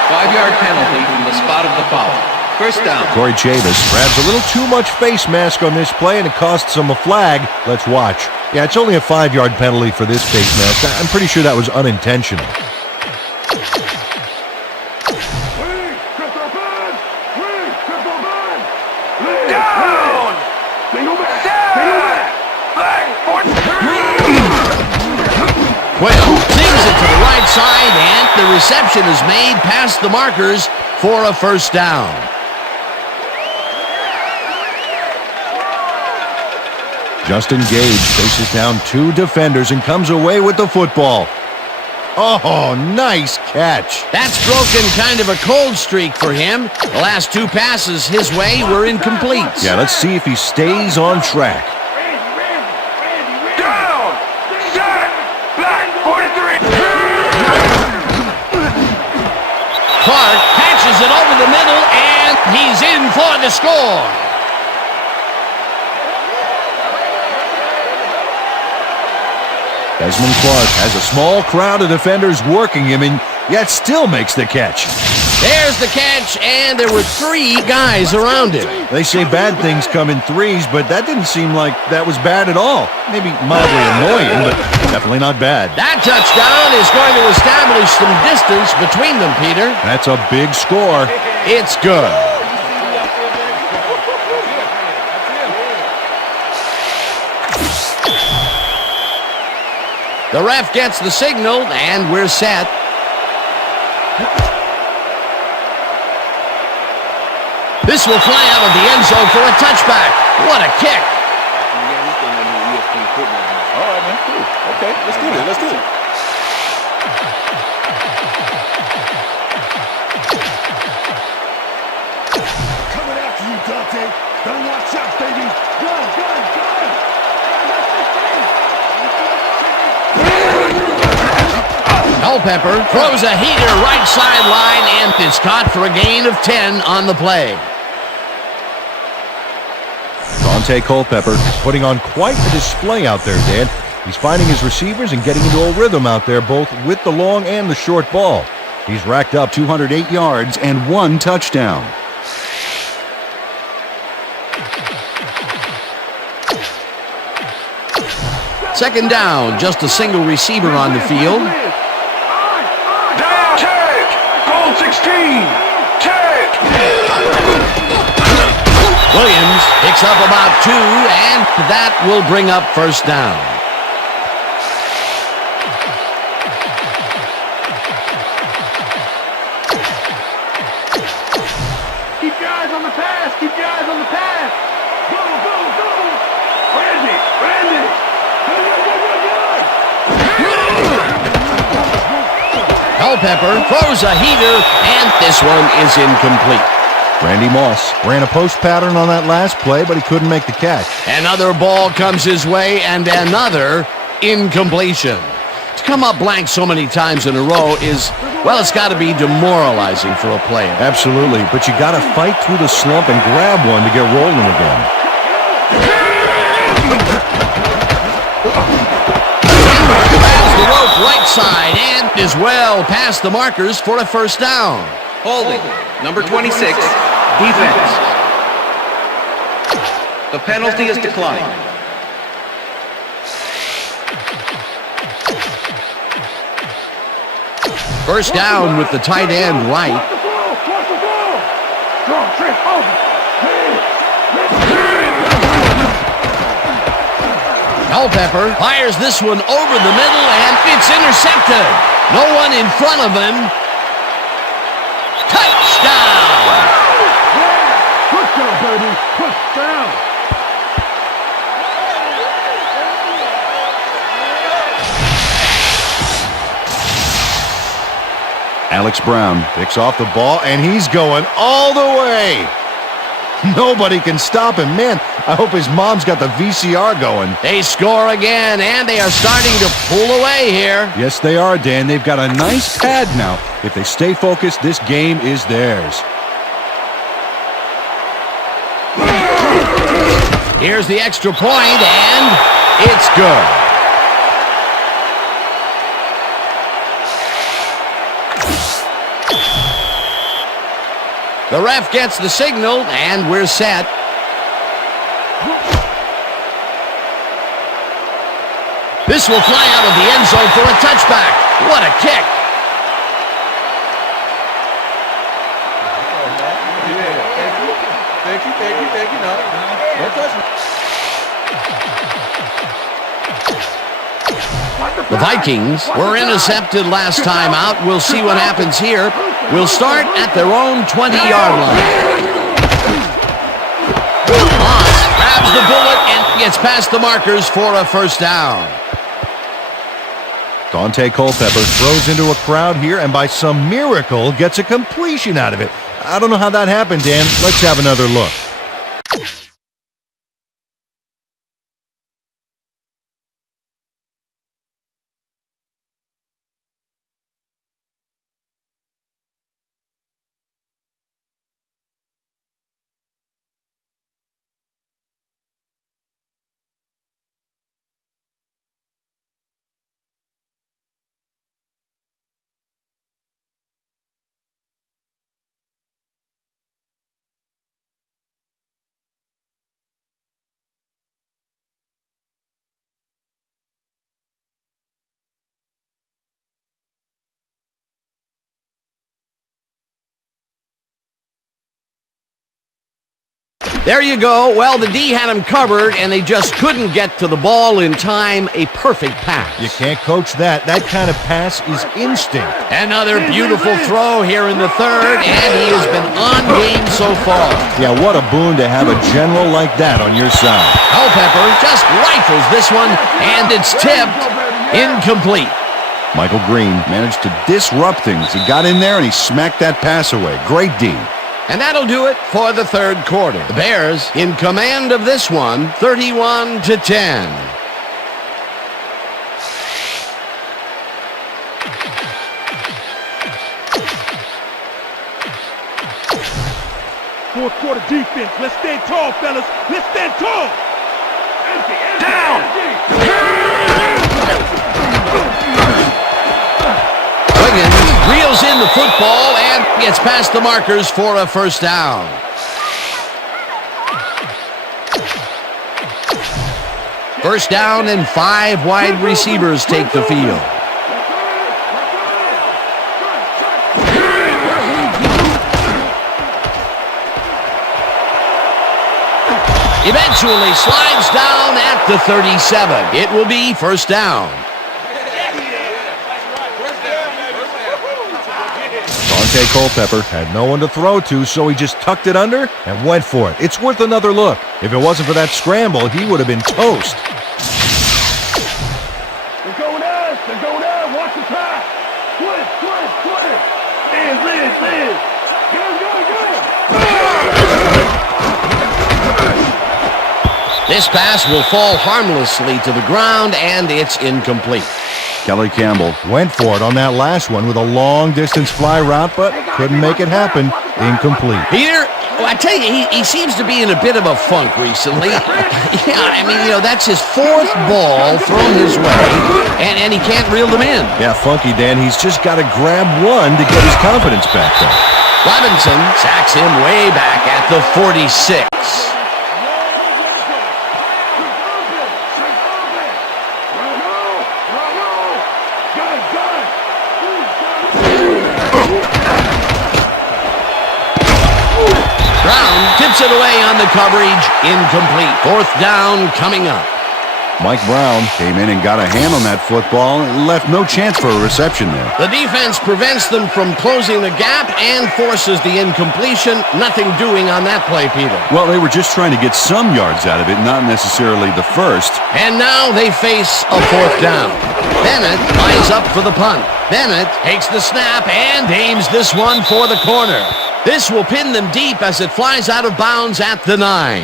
5-yard penalty from the spot of the foul. First down. Corey Chavis grabs a little too much face mask on this play, and it costs him a flag. Let's watch. Yeah, it's only a 5-yard penalty for this face mask. I'm pretty sure that was unintentional. Well, sings it to the right side, and the reception is made past the markers for a first down. Justin Gage faces down 2 defenders and comes away with the football. Oh, nice catch. That's broken kind of a cold streak for him. The last 2 passes his way were incomplete. Yeah, let's see if he stays on track. Clark patches it over the middle, and he's in for the score. Desmond Clark has a small crowd of defenders working him, and yet still makes the catch. There's the catch, and there were 3 guys around him. They say bad things come in threes, but that didn't seem like that was bad at all. Maybe mildly annoying, but definitely not bad. That touchdown is going to establish some distance between them, Peter. That's a big score. It's good. The ref gets the signal, and we're set. This will fly out of the end zone for a touchback. What a kick. All right, man. Cool. Okay, let's do it. Let's do it. Coming after you, Dante. Don't watch shots, baby. Gun, gun, gun. Culpepper throws a heater right sideline, and is caught for a gain of 10 on the play. Dante Culpepper putting on quite a display out there, Dan. He's finding his receivers and getting into a rhythm out there, both with the long and the short ball. He's racked up 208 yards and 1 touchdown. Second down, just a single receiver on the field. Down, check. Goal 16. Check. Williams picks up about 2, and that will bring up first down. Keep your eyes on the pass. Keep your eyes on the pass. Go, go, go. Randy, Randy. Good, good, good, good, good. Culpepper throws a heater, and this one is incomplete. Randy Moss ran a post pattern on that last play, but he couldn't make the catch. Another ball comes his way, and another incompletion. To come up blank so many times in a row is, well, it's got to be demoralizing for a player. Absolutely, but you got to fight through the slump and grab one to get rolling again. Grabs the rope right side and is well past the markers for a first down. Holding, number 26, defense. The penalty is declined. First down with the tight end right. Watch the ball. Strong, Trent, over. Culpepper fires this one over the middle, and it's intercepted. No one in front of him. Touchdown! Touchdown, baby. Touchdown. Alex Brown picks off the ball, and he's going all the way. Nobody can stop him. Man, I hope his mom's got the VCR going. They score again, and they are starting to pull away here. Yes, they are, Dan. They've got a nice pad now. If they stay focused, this game is theirs. Here's the extra point, and it's good. The ref gets the signal, and we're set. This will fly out of the end zone for a touchback. What a kick. Thank you. No, don't touch me. The Vikings were intercepted last time out. We'll see what happens here. We'll start at their own 20-yard line. Moss grabs the bullet and gets past the markers for a first down. Dante Culpepper throws into a crowd here and by some miracle gets a completion out of it. I don't know how that happened, Dan. Let's have another look. There you go. Well, the D had him covered, and they just couldn't get to the ball in time. A perfect pass. You can't coach that. That kind of pass is instinct. Another beautiful throw here in the third, and he has been on game so far. Yeah, what a boon to have a general like that on your side. Culpepper just rifles this one, and it's tipped incomplete. Michael Green managed to disrupt things. He got in there, and he smacked that pass away. Great D. And that'll do it for the third quarter. The Bears in command of this one, 31-10. Fourth quarter defense. Let's stand tall, fellas. Let's stand tall. Down. Wiggins reels in the football and gets past the markers for a first down. First down and 5 wide receivers take the field. Eventually slides down at the 37. It will be first down. Dante Culpepper had no one to throw to, so he just tucked it under and went for it. It's worth another look. If it wasn't for that scramble, he would have been toast. They're going out. They're going out. Watch the pass. Twist. Liz. Go. This pass will fall harmlessly to the ground, and it's incomplete. Kelly Campbell went for it on that last one with a long-distance fly route, but couldn't make it happen. Incomplete. Peter, I tell you, he seems to be in a bit of a funk recently. Yeah, I mean, that's his 4th ball thrown his way, and he can't reel them in. Yeah, funky, Dan. He's just got to grab one to get his confidence back there. Robinson sacks him way back at the 46. Tips it away on the coverage. Incomplete. 4th down coming up. Mike Brown came in and got a hand on that football and left no chance for a reception there. The defense prevents them from closing the gap and forces the incompletion. Nothing doing on that play, Peter. Well, they were just trying to get some yards out of it, not necessarily the first. And now they face a 4th down. Bennett lines up for the punt. Bennett takes the snap and aims this one for the corner. This will pin them deep as it flies out of bounds at the 9.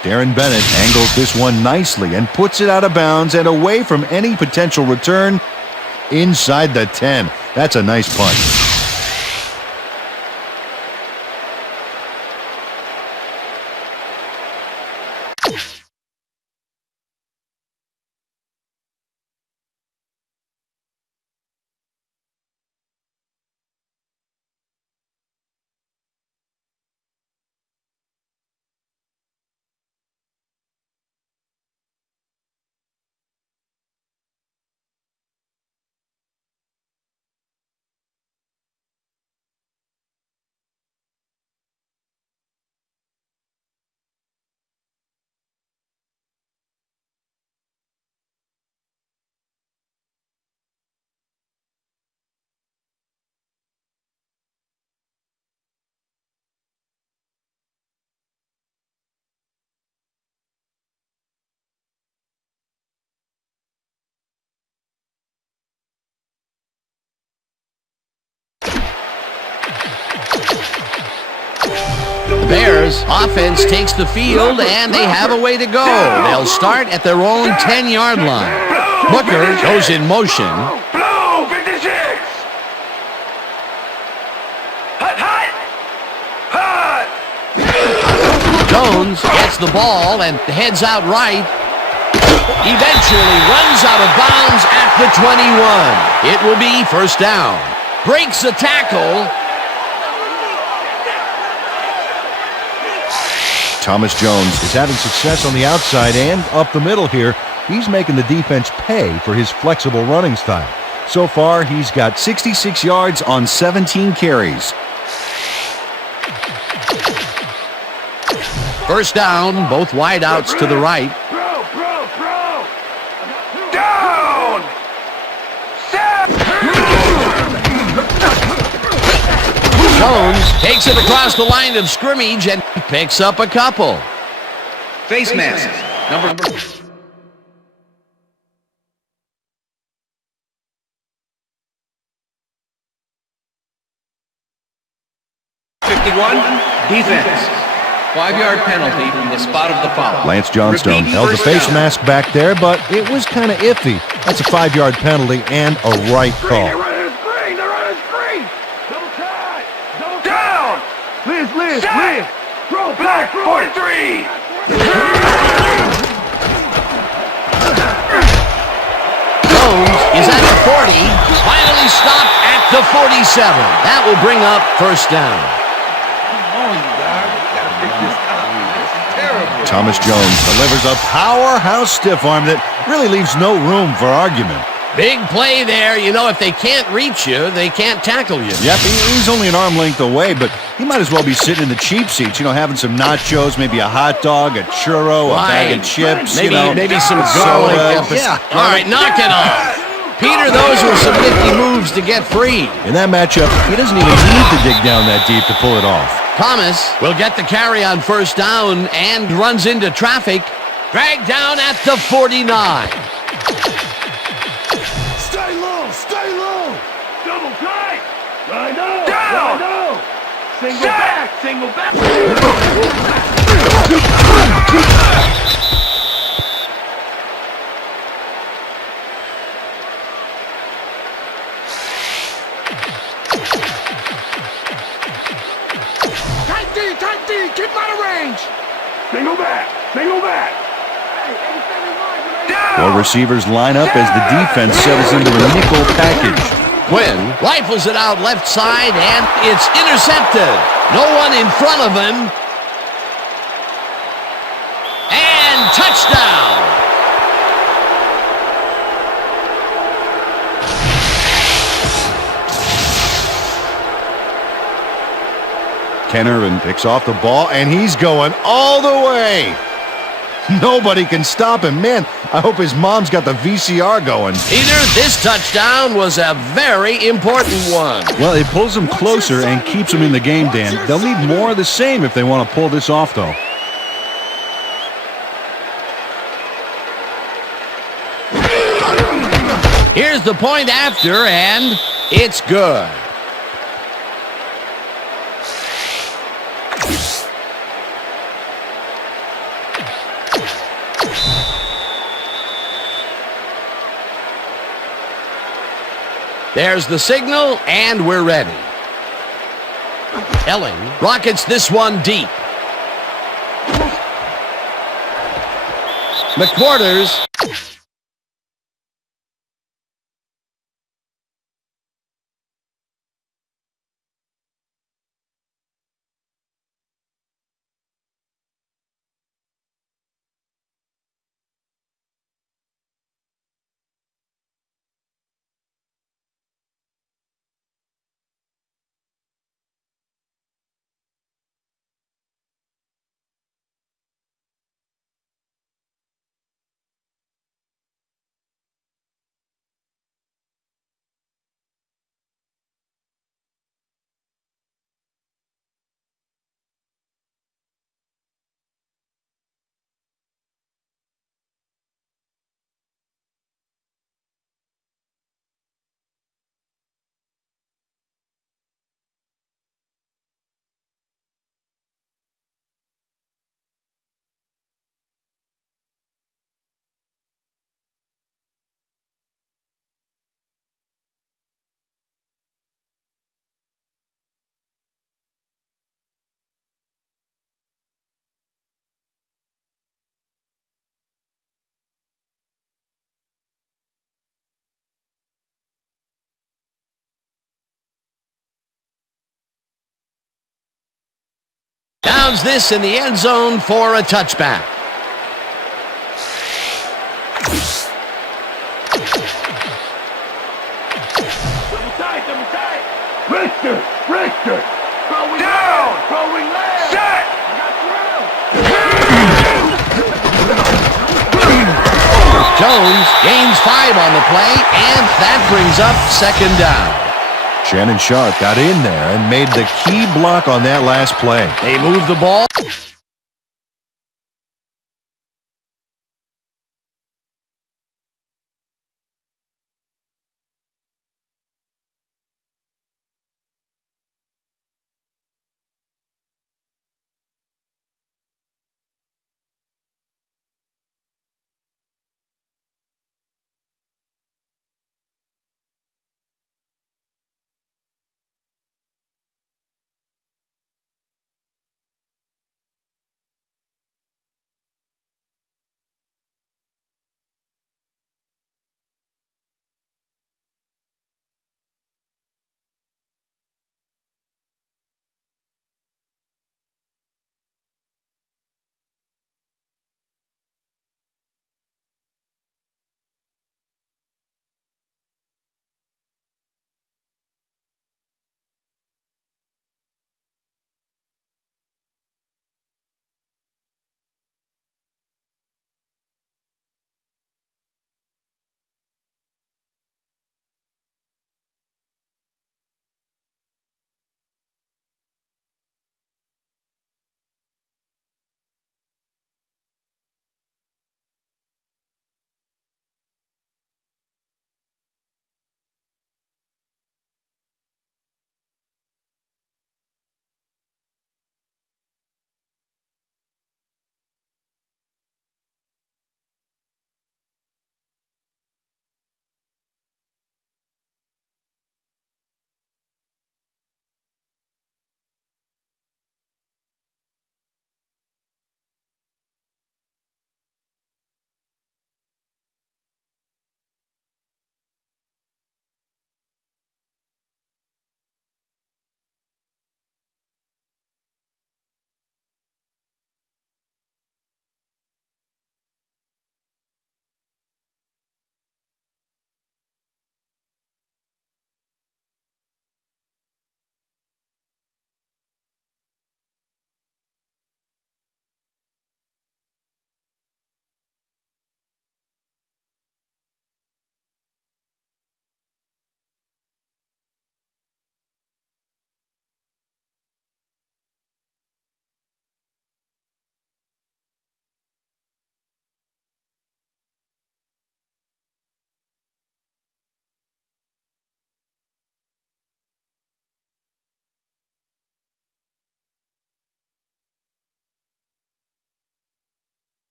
Darren Bennett angles this one nicely and puts it out of bounds and away from any potential return inside the 10. That's a nice punt. The Bears offense takes the field and they have a way to go. They'll start at their own 10-yard line. Booker goes in motion. Blue 56. Hut. Jones gets the ball and heads out right. Eventually runs out of bounds at the 21. It will be first down. Breaks a tackle. Thomas Jones is having success on the outside and up the middle here. He's making the defense pay for his flexible running style. So far, he's got 66 yards on 17 carries. First down, both wideouts to the right. Down. Jones takes it across the line of scrimmage and picks up a couple. Face mask. Number 51, defense. 5-yard penalty from the spot of the foul. Lance Johnstone held the face mask back there, but it was kind of iffy. That's a 5-yard penalty and a right call. They're running a screen. Double tie. Down. Liz. Throw back. 43. Jones is at the 40, finally stopped at the 47. That will bring up first down. Thomas Jones delivers a powerhouse stiff arm that really leaves no room for argument. Big play there. You know, if they can't reach you, they can't tackle you. Yep, he's only an arm length away, but he might as well be sitting in the cheap seats, having some nachos, maybe a hot dog, a churro, a bag of chips, maybe some garlic. Yeah. All right, knock it off. Peter, those were some nifty moves to get free. In that matchup, he doesn't even need to dig down that deep to pull it off. Thomas will get the carry on first down and runs into traffic. Dragged down at the 49. Stay low. Double tight. I know. Down. Single back. Tight D. Keep out of range. Single back. Four receivers line up as the defense settles into the nickel package. Quinn rifles it out left side, and it's intercepted. No one in front of him. And touchdown. Ken Irvin picks off the ball, and he's going all the way. Nobody can stop him. Man, I hope his mom's got the VCR going. Peter, this touchdown was a very important one. Well, it pulls them closer and keeps them in the game, Dan. They'll need more of the same if they want to pull this off, though. Here's the point after, and it's good. There's the signal, and we're ready. Elling rockets this one deep. McQuarters. Downs this in the end zone for a touchback. Double tight. Richter. Throwing down. Throwing left. Set. Jones gains 5 on the play, and that brings up second down. Shannon Sharp got in there and made the key block on that last play. They move the ball.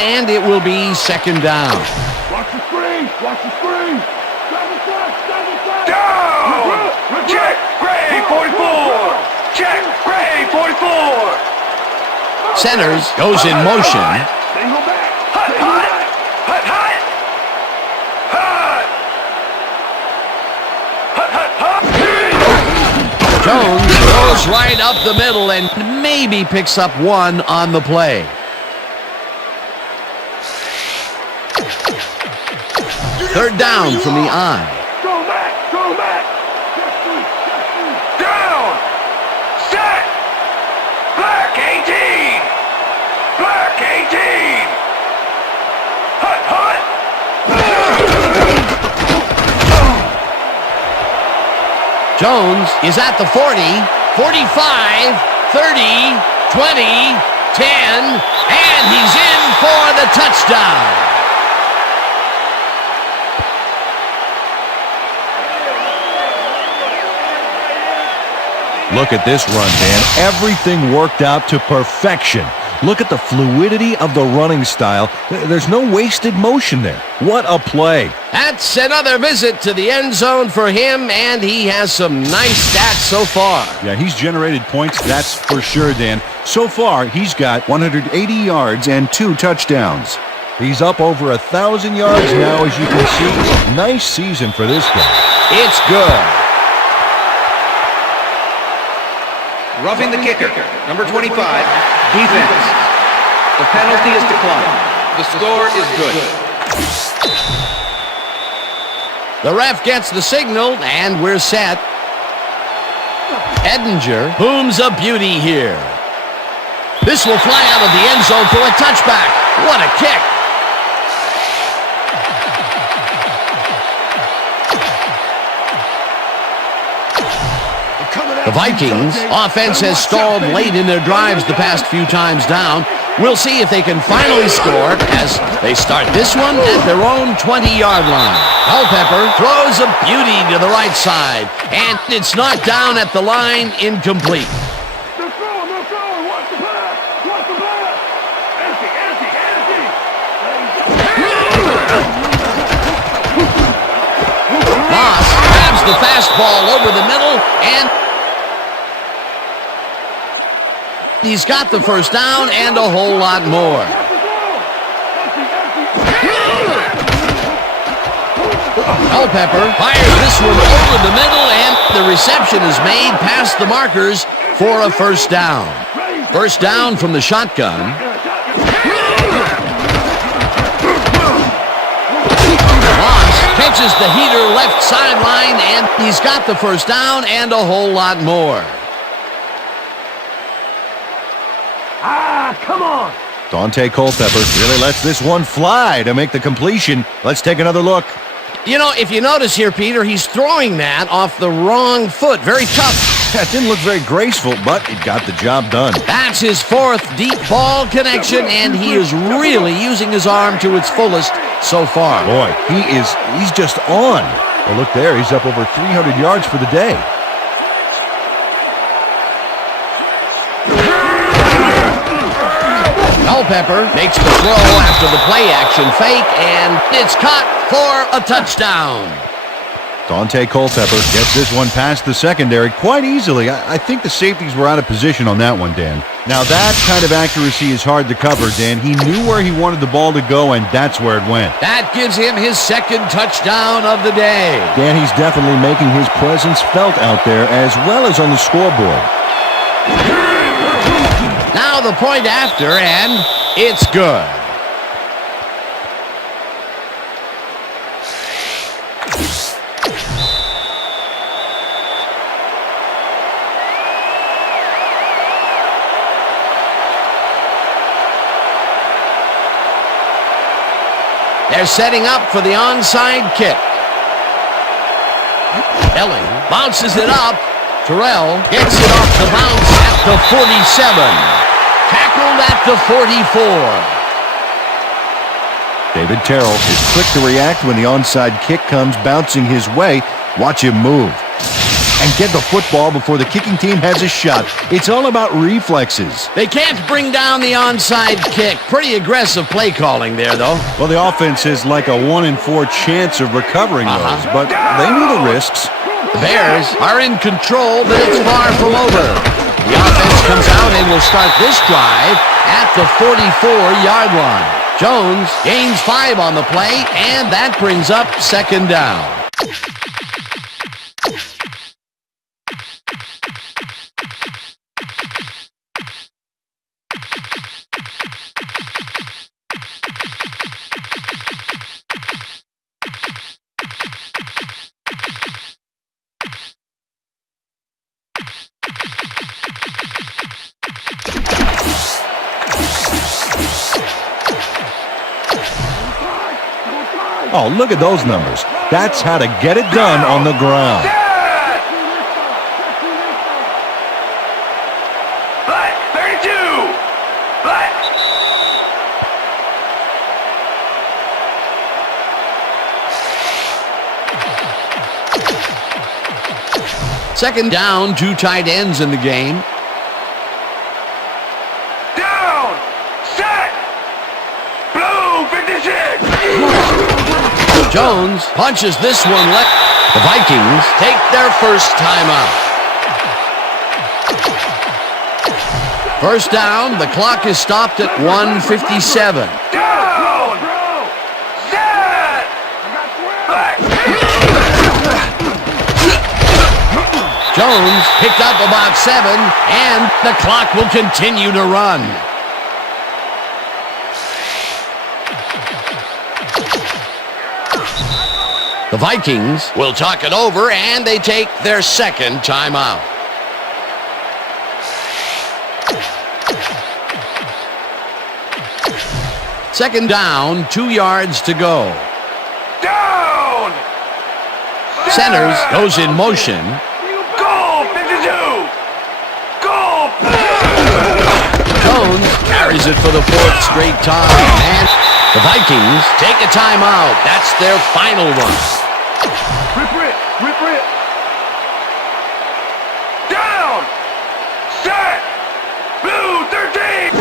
and it will be second down. Watch the screen. Watch the screen. Double touch. Double touch. Down! Check! Gray, 44! Check! Gray, 44! Centers goes in motion. Single back. Hut, Single hut! back. Hut, hut! Hut! Hut, hut, hut! Jones throws right up the middle and maybe picks up one on the play. Third down from the eye. Go back. Go back. Down! Set! Black 18! Black 18! Hut, hut! Jones is at the 40, 45, 30, 20, 10, and he's in for the touchdown. Look at this run, Dan. Everything worked out to perfection. Look at the fluidity of the running style. There's no wasted motion there. What a play. That's another visit to the end zone for him, and he has some nice stats so far. Yeah, he's generated points, that's for sure, Dan. So far, he's got 180 yards and 2 touchdowns. He's up over 1,000 yards now, as you can see. Nice season for this guy. It's good. Roughing the kicker, number 25, defense. The penalty is declined. The score is good. The ref gets the signal, and we're set. Edinger booms a beauty here. This will fly out of the end zone for a touchback. What a kick. The Vikings offense has stalled late in their drives the past few times down. We'll see if they can finally score as they start this one at their own 20-yard line. Culpepper throws a beauty to the right side, and it's knocked down at the line, incomplete. They're throwing. Watch the pass. Watch the pass. Empty. Moss grabs the fastball over the middle, and he's got the first down and a whole lot more. Culpepper fires this one over the middle, and the reception is made past the markers for a first down. First down from the shotgun. Moss catches the heater left sideline, and he's got the first down and a whole lot more. Come on. Dante Culpepper really lets this one fly to make the completion. Let's take another look. You know, if you notice here, Peter, he's throwing that off the wrong foot. Very tough. That didn't look very graceful, but it got the job done. That's his 4th deep ball connection, and he is really using his arm to its fullest so far. Boy, he's just on. Well, look there. He's up over 300 yards for the day. Culpepper makes the throw after the play-action fake, and it's caught for a touchdown. Dante Culpepper gets this one past the secondary quite easily. I think the safeties were out of position on that one, Dan. Now, that kind of accuracy is hard to cover, Dan. He knew where he wanted the ball to go, and that's where it went. That gives him his 2nd touchdown of the day. Dan, he's definitely making his presence felt out there as well as on the scoreboard. Now the point after, and it's good. They're setting up for the onside kick. Elling bounces it up. Terrell gets it off the bounce at the 47. Tackled at the 44. David Terrell is quick to react when the onside kick comes bouncing his way. Watch him move. and get the football before the kicking team has a shot. It's all about reflexes. They can't bring down the onside kick. Pretty aggressive play calling there, though. Well, the offense is like a 1 in 4 chance of recovering those, but they knew the risks. The Bears are in control, but it's far from over. The offense comes out and will start this drive at the 44-yard line. Jones gains 5 on the play, and that brings up second down. Oh, look at those numbers. That's how to get it done on the ground. Black 32. Black. Second down, 2 tight ends in the game. Down. Set. Blue 56. Jones punches this one left. The Vikings take their first timeout. First down, the clock is stopped at 1:57. Down. Set. Black. Jones picked up about 7, and the clock will continue to run. The Vikings will talk it over, and they take their second timeout. Second down, 2 yards to go. Down. Centers goes in motion. Goal 52. Goal. Jones carries it for the 4th straight time, and the Vikings take a timeout. That's their final one. Rip, rip, rip, rip. Down. Set. Blue 13.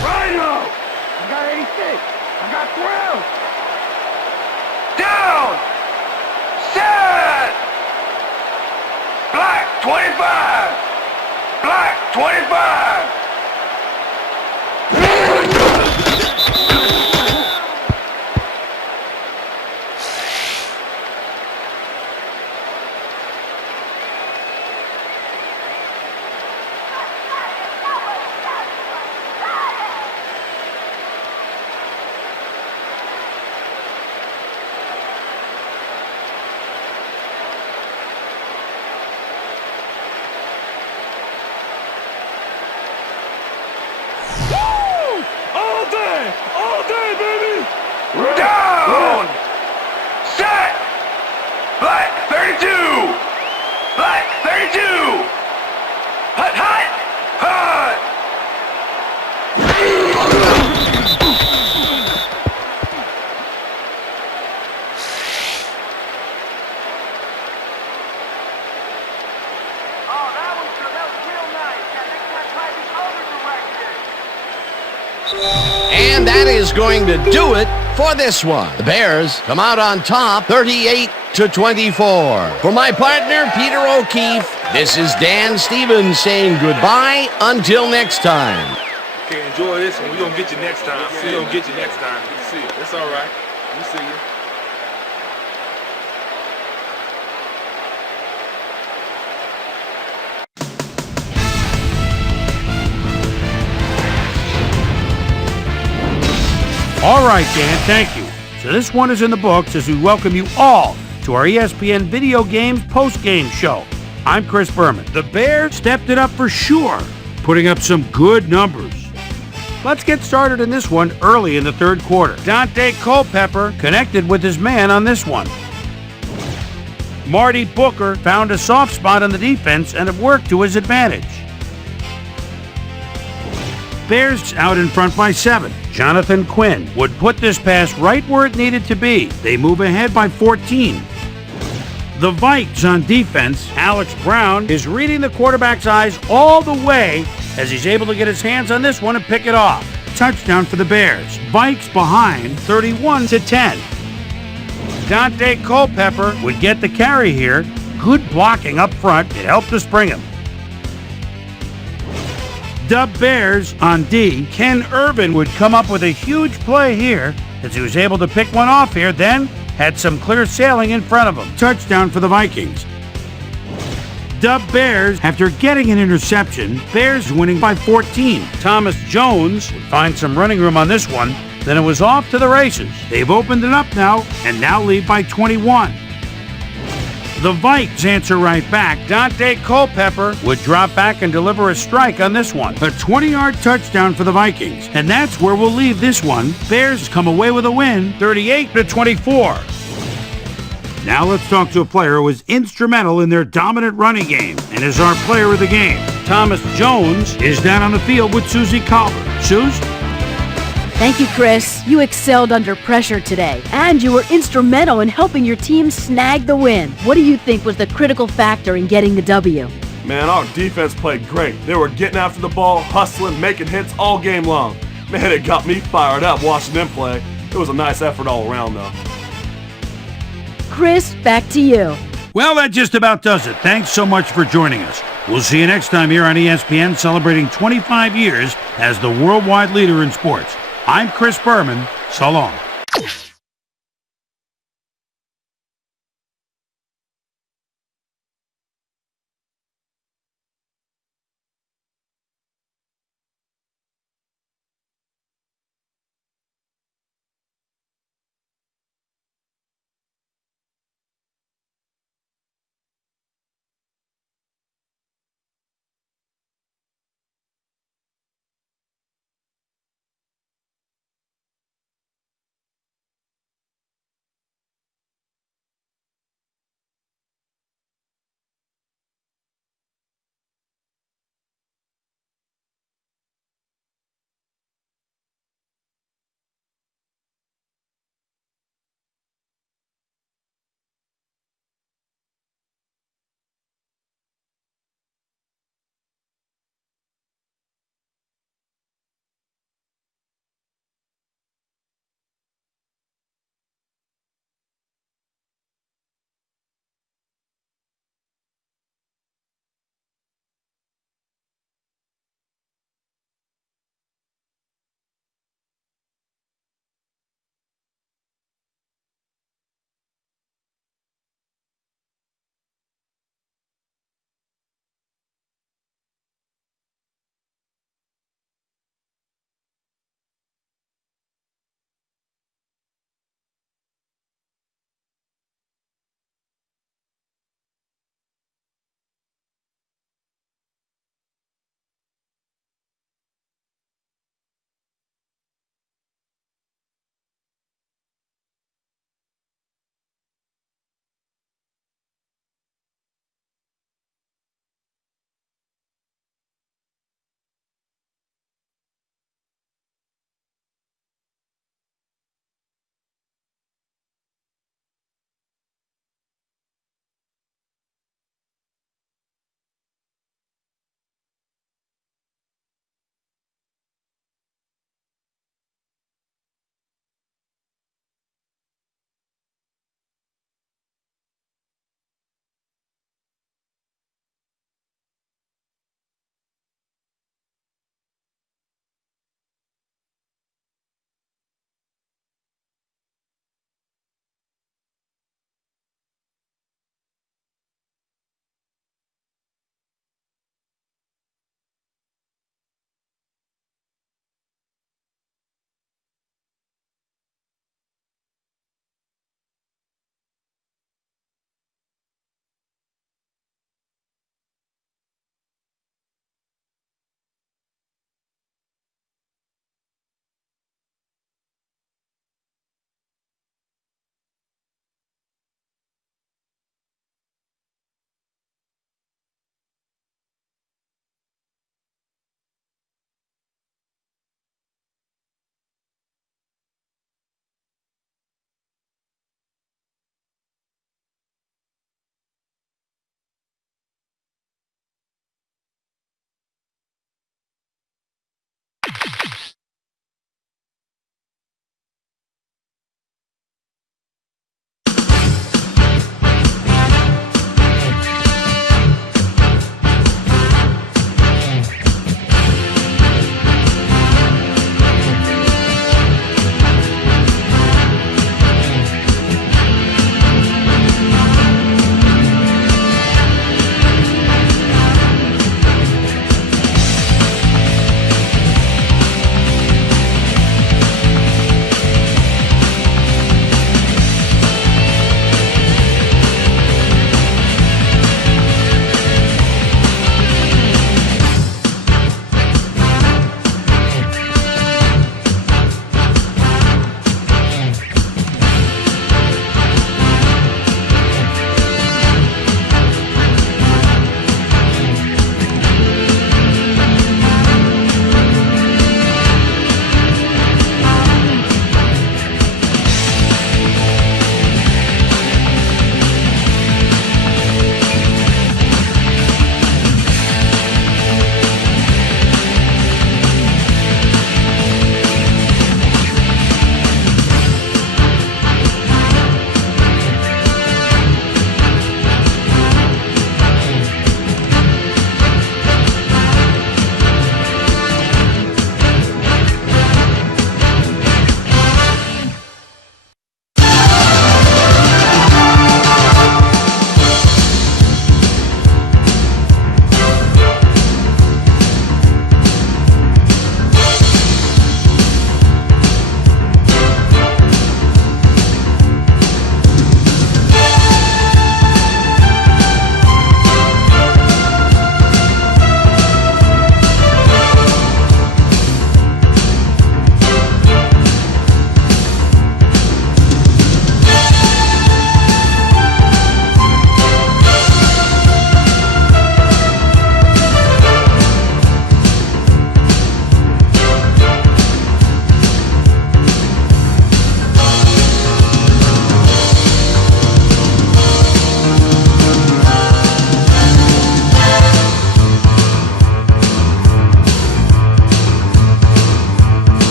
Rhino! I got 86. I got 12. Down! Set! Black 25. Black 25. All day, baby! Down! Set! Black 32! Black 32! Hut, hut! Hut! Oh, that was real nice. Yeah, next time try the other direction. And that is going to do it for this one. The Bears come out on top 38-24. For my partner, Peter O'Keefe, this is Dan Stevens saying goodbye until next time. Okay, enjoy this one. We're going to get you next time. We're going to get you next time. You see it. It's all right. We see you. All right, Dan, thank you. So this one is in the books as we welcome you all to our ESPN Video Games post-game show. I'm Chris Berman. The Bears stepped it up for sure, putting up some good numbers. Let's get started in this one early in the third quarter. Dante Culpepper connected with his man on this one. Marty Booker found a soft spot on the defense and it worked to his advantage. Bears out in front by 7. Jonathan Quinn would put this pass right where it needed to be. They move ahead by 14. The Vikes on defense, Alex Brown is reading the quarterback's eyes all the way as he's able to get his hands on this one and pick it off. Touchdown for the Bears. Vikes behind 31-10. Dante Culpepper would get the carry here. Good blocking up front. It helped to spring him. The Bears on D. Ken Irvin would come up with a huge play here as he was able to pick one off here, then had some clear sailing in front of him. Touchdown for the Vikings. The Bears, after getting an interception, Bears winning by 14. Thomas Jones would find some running room on this one, then it was off to the races. They've opened it up now and now lead by 21. The Vikes answer right back. Dante Culpepper would drop back and deliver a strike on this one. A 20-yard touchdown for the Vikings. And that's where we'll leave this one. Bears come away with a win, 38-24. Now let's talk to a player who was instrumental in their dominant running game and is our player of the game. Thomas Jones is down on the field with Susie Colbert. Suze? Thank you, Chris. You excelled under pressure today, and you were instrumental in helping your team snag the win. What do you think was the critical factor in getting the W? Man, our defense played great. They were getting after the ball, hustling, making hits all game long. Man, it got me fired up watching them play. It was a nice effort all around, though. Chris, back to you. Well, that just about does it. Thanks so much for joining us. We'll see you next time here on ESPN, celebrating 25 years as the worldwide leader in sports. I'm Chris Berman. So long.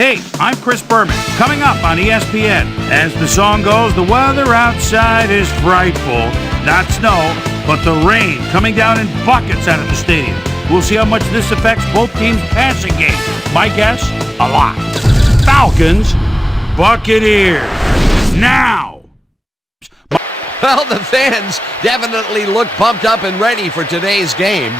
Hey, I'm Chris Berman. Coming up on ESPN. As the song goes, the weather outside is frightful. Not snow, but the rain coming down in buckets out of the stadium. We'll see how much this affects both teams' passing game. My guess, a lot. Falcons, Buccaneers. Now! Well, the fans definitely look pumped up and ready for today's game.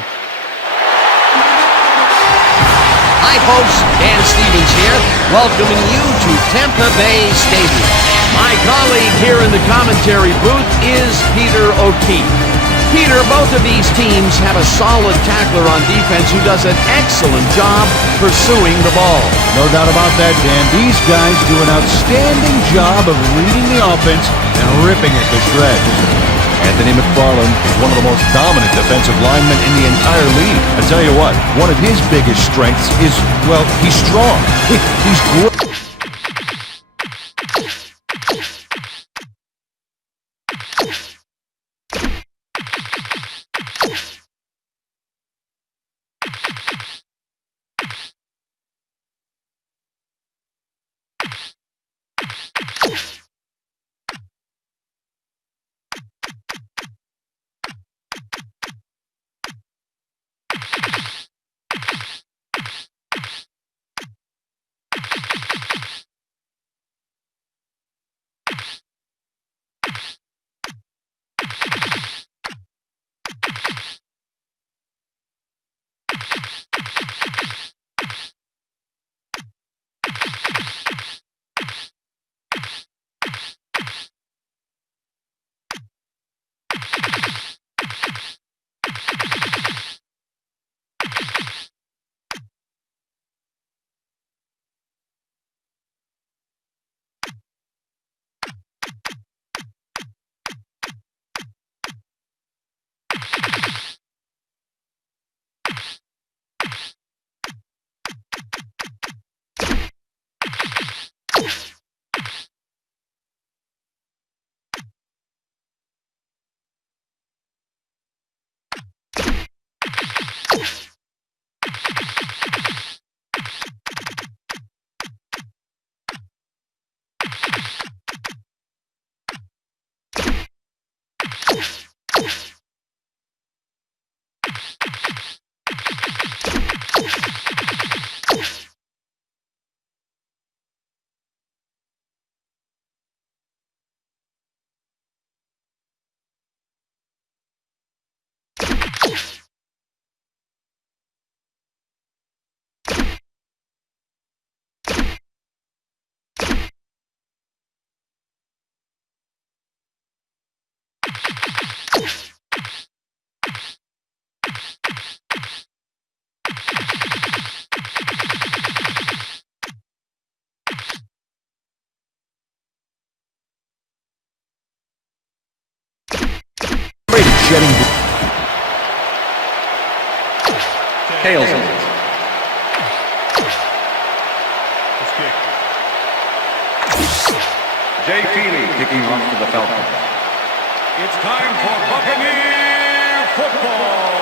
Hi, folks. Dan Stevens here, welcoming you to Tampa Bay Stadium. My colleague here in the commentary booth is Peter O'Keefe. Peter, both of these teams have a solid tackler on defense who does an excellent job pursuing the ball. No doubt about that, Dan. These guys do an outstanding job of reading the offense and ripping it to shreds. Anthony McFarland is one of the most dominant defensive linemen in the entire league. I tell you what, one of his biggest strengths is, well, he's strong. He's great. shedding. Haleson. Jay Feely kicking off for the Falcons. It's time for Buccaneer football.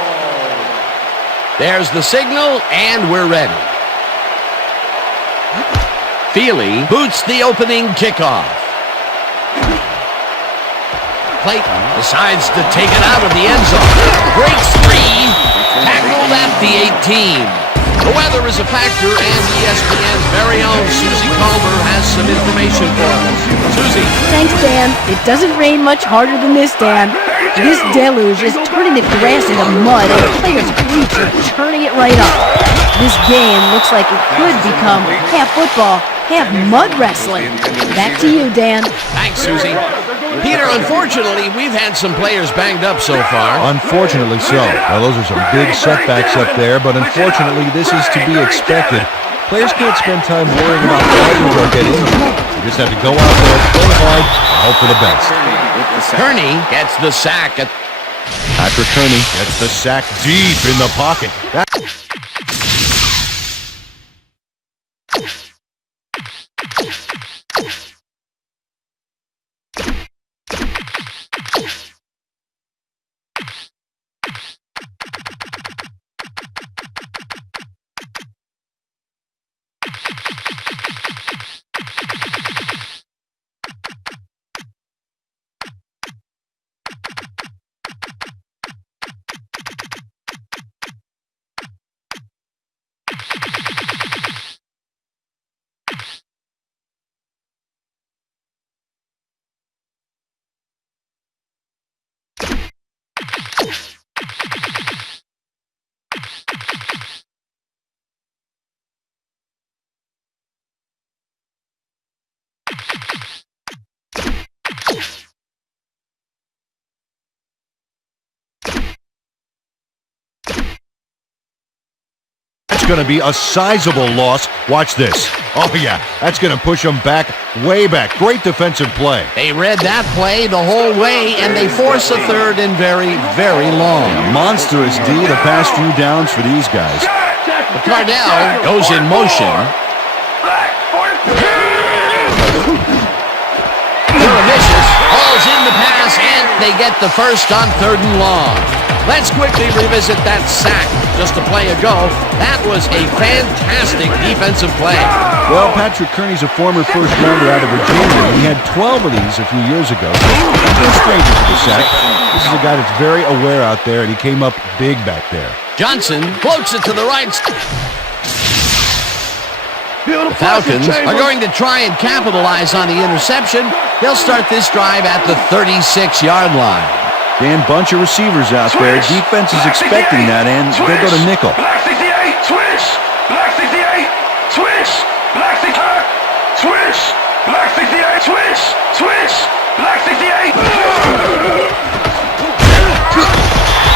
There's the signal, and we're ready. Feely boots the opening kickoff. Clayton decides to take it out of the end zone. Breaks free. Tackled at the 18. The weather is a factor, and ESPN's very own Susie Calmer has some information for us. Susie. Thanks, Dan. It doesn't rain much harder than this, Dan. This deluge is turning the grass into mud, and the players' cleats are churning it right up. This game looks like it could become half football, half mud wrestling. Back to you, Dan. Thanks, Susie. Peter, unfortunately, we've had some players banged up so far. Unfortunately so. Now, those are some big setbacks up there, but unfortunately, this is to be expected. Players can't spend time worrying about fighting or get injured. You just have to go out there, play hard, and hope for the best. Kearney gets the sack. Patrick Kearney gets the sack deep in the pocket. Going to be a sizable loss. Watch this. Oh yeah, that's going to push them back, way back. Great defensive play. They read that play the whole way, and they force a third and very, very long. Monstrous D the past few downs for these guys. Cardell goes in motion. Vicious hauls in the pass, and they get the first on 3rd and long. Let's quickly revisit that sack just a play ago. That was a fantastic defensive play. Well, Patrick Kearney's a former first-rounder out of Virginia. He had 12 of these a few years ago. He's no stranger to the sack. This is a guy that's very aware out there, and he came up big back there. Johnson floats it to the right. The Falcons are going to try and capitalize on the interception. They'll start this drive at the 36-yard line. Dan, bunch of receivers out there. Defense is expecting that, and they'll go to nickel. Black 68, switch! Black 68, switch! Black 68, switch! Black 68, switch! Switch! Black 68!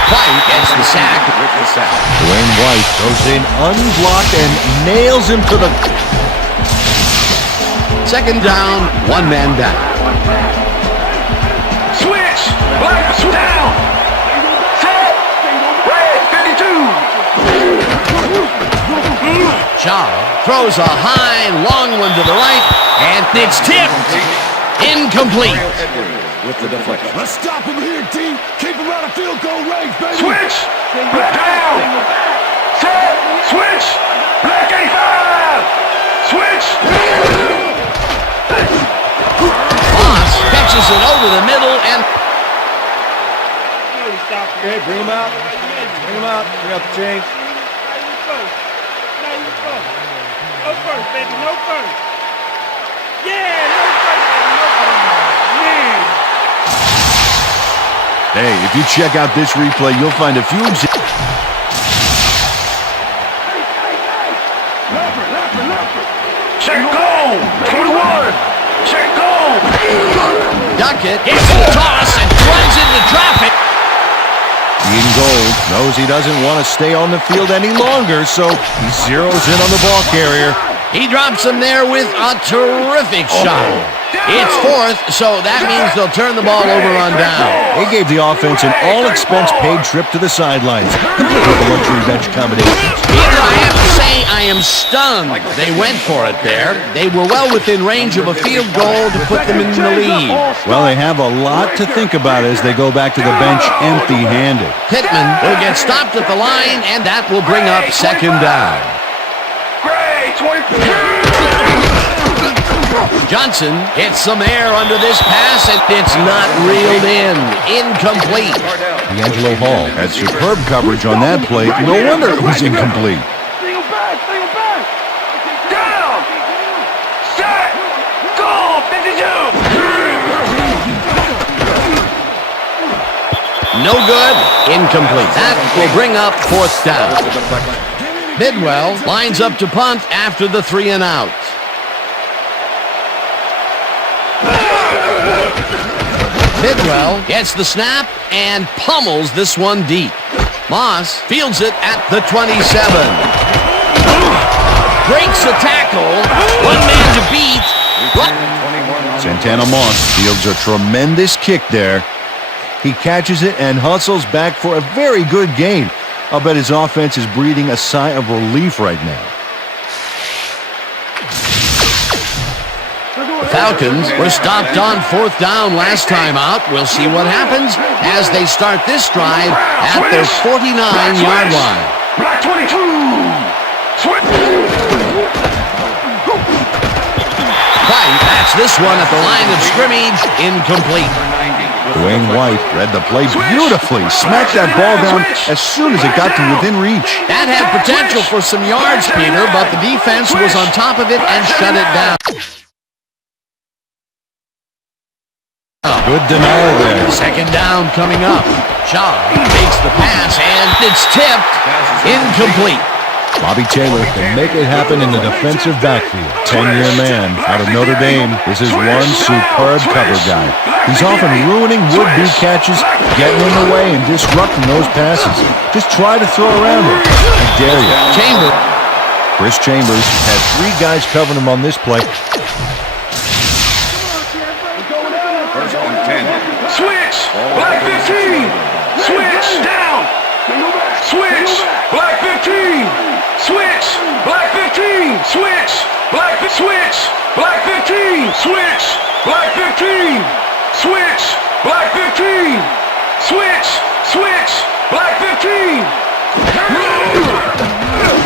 White gets the sack. Dwayne White goes in unblocked and nails him to the... 2nd down, 1 man down. Switch! Black down! Set! Red 52! Shaw throws a high, long one to the right, and it's tipped. Incomplete. With the deflection. Let's stop him here, D. Keep him out of field goal range, baby. Switch! Black down! Set! Switch! Black 85! Switch! Moss catches it over the middle and... Okay, bring him out. Bring him out. Bring out the chains. No first, baby. No first. Yeah, no first, baby. No first. Man. Hey, if you check out this replay, you'll find a few examples. Check goal. 21. Check goal. Duckett hits the toss and runs into traffic. In gold knows he doesn't want to stay on the field any longer, so he zeroes in on the ball carrier. He drops him there with a terrific shot. It's fourth, so that means they'll turn the ball over on down. They gave the offense an all-expense-paid trip to the sidelines, complete with the luxury bench accommodations. Peter, I have to say I am stunned they went for it there. They were well within range of a field goal to put them in the lead. Well, they have a lot to think about as they go back to the bench empty-handed. Pittman will get stopped at the line, and that will bring up second down. Johnson hits some air under this pass, and it's not reeled in. Incomplete. D'Angelo Hall had superb coverage on that play. No wonder it was incomplete. Down! Set! Goal! 52! No good. Incomplete. That will bring up fourth down. Bidwell lines up to punt after the 3-and-out. Bidwell gets the snap and pummels this one deep. Moss fields it at the 27. Breaks a tackle. One man to beat. Santana Moss fields a tremendous kick there. He catches it and hustles back for a very good gain. I'll bet his offense is breathing a sigh of relief right now. The Falcons were stopped on fourth down last time out. We'll see what happens as they start this drive at their 49-yard line. Black 22! That's this one at the line of scrimmage. Incomplete. Dwayne White read the play beautifully. Smacked that ball down as soon as it got to within reach. That had potential for some yards, Peter, but the defense was on top of it and shut it down. Good denial there. Second down coming up. Shaw makes the pass, and it's tipped. Incomplete. Bobby Taylor can make it happen in the defensive backfield. 10-year man out of Notre Dame. This is one superb cover guy. He's often ruining would-be catches, getting in the way and disrupting those passes. Just try to throw around him. I dare you. Chris Chambers had 3 guys covering him on this play. First and 10. Switch! Black 15! Switch! Down! Switch! Black 15! Switch! Black 15! Switch! Black switch! Black 15! Switch! Black 15! Switch! Black 15! Switch! Switch! Black 15!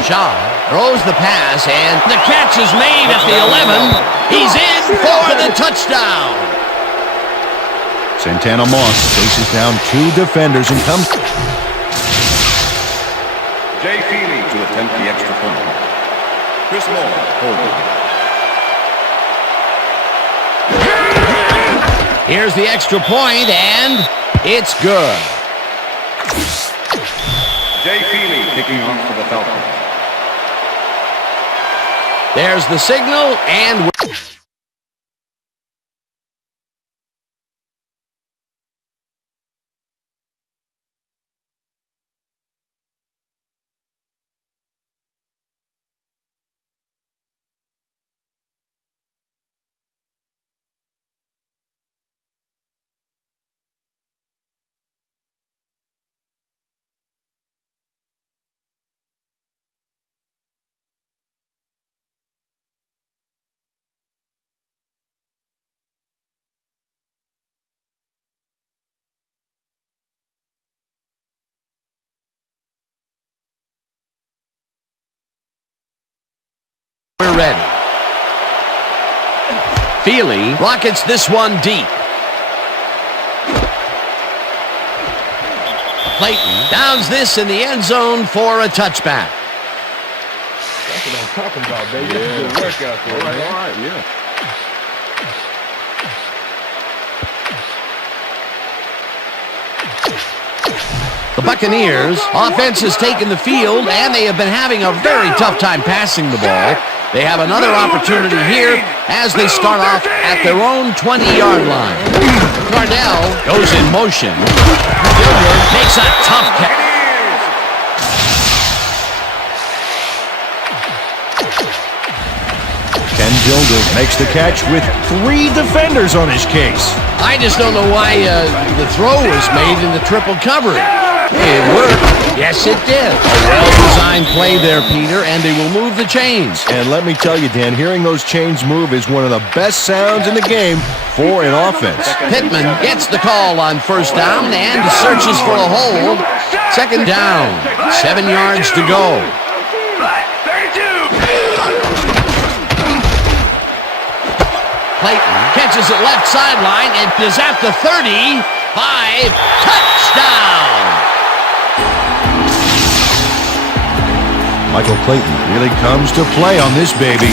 Shaw throws the pass, and the catch is made at the 11. He's in for the touchdown. Santana Moss chases down 2 defenders and comes. Jay Feely to attempt the extra point. Chris Moore holding. Here's the extra point, and it's good. Jay Feely kicking off for the Falcons. There's the signal, and we're ready. Feely rockets this one deep. Clayton downs this in the end zone for a touchback. That's what I'm talking about, baby. That's a good work out there. All right, yeah. The Buccaneers offense has taken the field, and they have been having a very tough time passing the ball. They have another opportunity here as they start off at their own 20-yard line. Cardell goes in motion. Gilbert makes a tough catch. Ken Dilder makes the catch with 3 defenders on his case. I just don't know why the throw was made in the triple coverage. It worked. Yes, it did. A well-designed play there, Peter, and they will move the chains. And let me tell you, Dan, hearing those chains move is one of the best sounds in the game for an offense. Pittman gets the call on first down and searches for a hold. Second down, 7 yards to go. Clayton catches it left sideline and is at the 35. Touchdown! Michael Clayton really comes to play on this baby.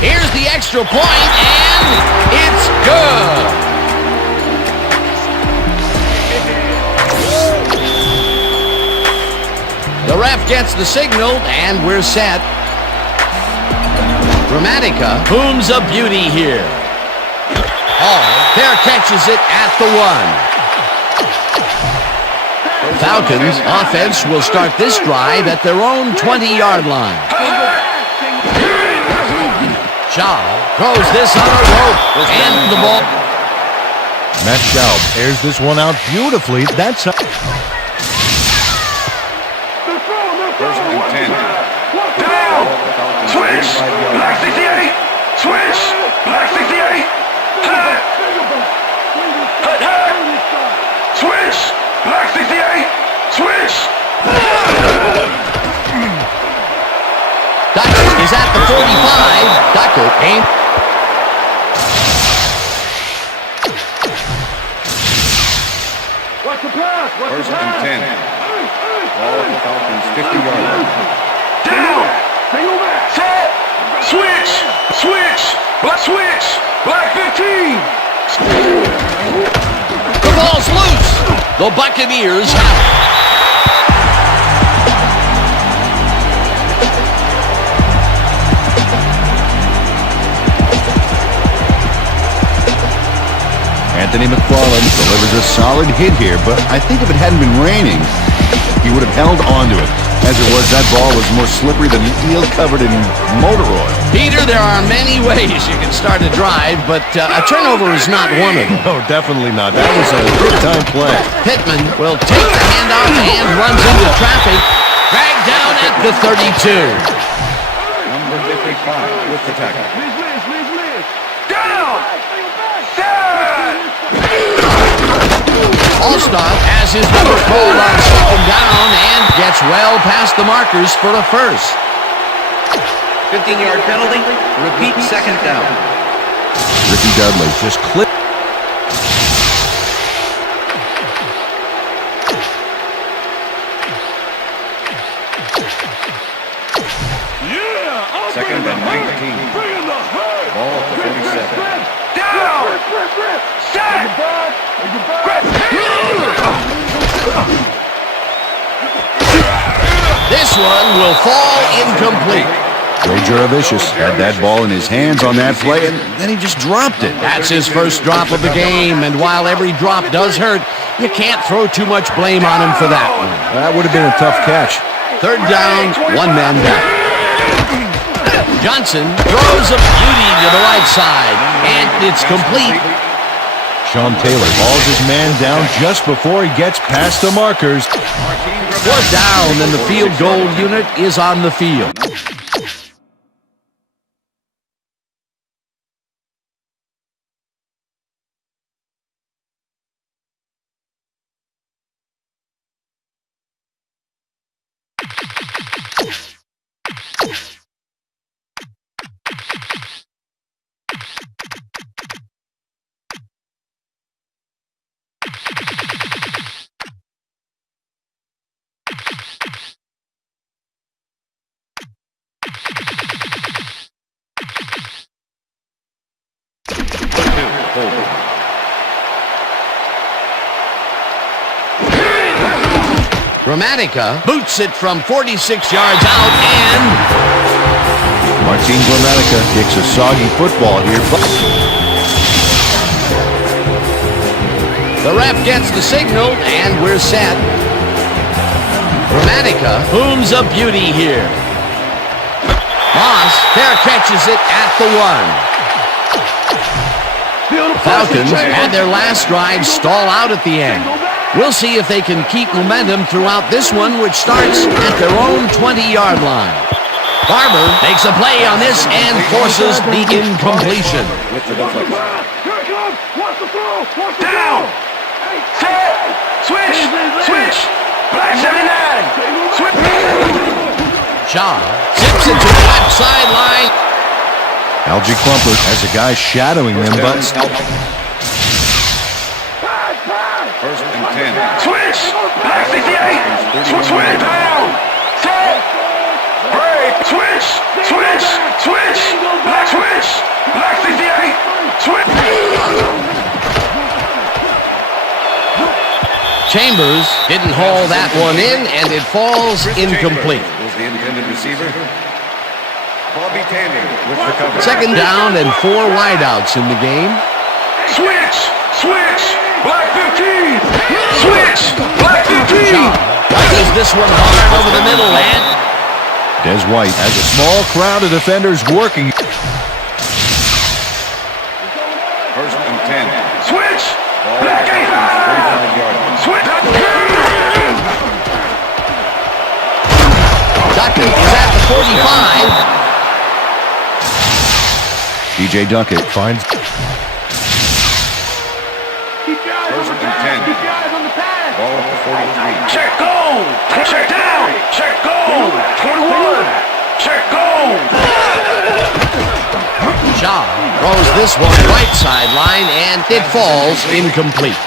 Here's the extra point, and it's good. The ref gets the signal, and we're set. Dramatica booms a beauty here. Hall there catches it at the 1. Falcons offense will start this drive at their own 20-yard line. Shaw throws this on a rope, and the ball. Matt Schaub airs this one out beautifully. That's how. First and 10. Down! Switch! Black 68! Switch! Black 68! Hut! Hut, hut! Switch! Black 68! Switch! Ducker is at the 45. Ducker aim. Watch the pass! First and 10. Ball at the Falcons 50-yard line. Down! Set! Switch! Switch! Black switch! Black 15! The ball's loose. The Buccaneers have it. Anthony McFarland delivers a solid hit here, but I think if it hadn't been raining, he would have held onto it. As it was, that ball was more slippery than an eel covered in motor oil. Peter, there are many ways you can start a drive, but a turnover is not one of them. No, definitely not. That was a good-time play. Pittman will take the handoff and runs into traffic. Dragged down at the 32. Number 55 with the tackle. Down! Set! Allstott has his number called on second down and gets well past the markers for a first. 15-yard penalty. Repeat second down. Ricky Dudley just clipped. Second and 19. Ball at the 47. Down! Set! This one will fall incomplete. Ray Juravicius had that ball in his hands on that play, and then he just dropped it. That's his first drop of the game, and while every drop does hurt, you can't throw too much blame on him for that one. That would have been a tough catch. Third down, 1 man down. Johnson throws a beauty to the right side, and it's complete. Sean Taylor hauls his man down just before he gets past the markers. Fourth down, and the field goal unit is on the field. Gramatica boots it from 46 yards out, and Martin Gramatica kicks a soggy football here. The ref gets the signal, and we're set. Gramatica booms a beauty here. Moss fair catches it at the 1. Falcons had their last drive stall out at the end. We'll see if they can keep momentum throughout this one, which starts at their own 20-yard line. Barber makes a play on this and forces the incompletion. Down! Set! Switch! Switch! Black 79! Switch! Shaw zips it to the left sideline. Algie Crumpler has a guy shadowing them, but First and 10. Switch! Black 68! Switch! Down! Set! Break! Switch! Switch! Switch! Black switch! Black 68! Switch! Chambers didn't haul that one in, and it falls incomplete. Was the intended receiver. Bobby Taylor with the cover. Second down and 4 wideouts in the game. Switch! Switch! Black 15! Switch! Black 15! Shaw punches this one hard over the middle, and Des White has a small crowd of defenders working. First and 10. Switch! Black 85! 45 yards. Switch! Duckett is at the 45. DJ Duckett finds First and 10. Ball at the 43. Check goal! Check down! Check goal! 21! Check goal! Shaw throws this one right sideline, and it falls incomplete.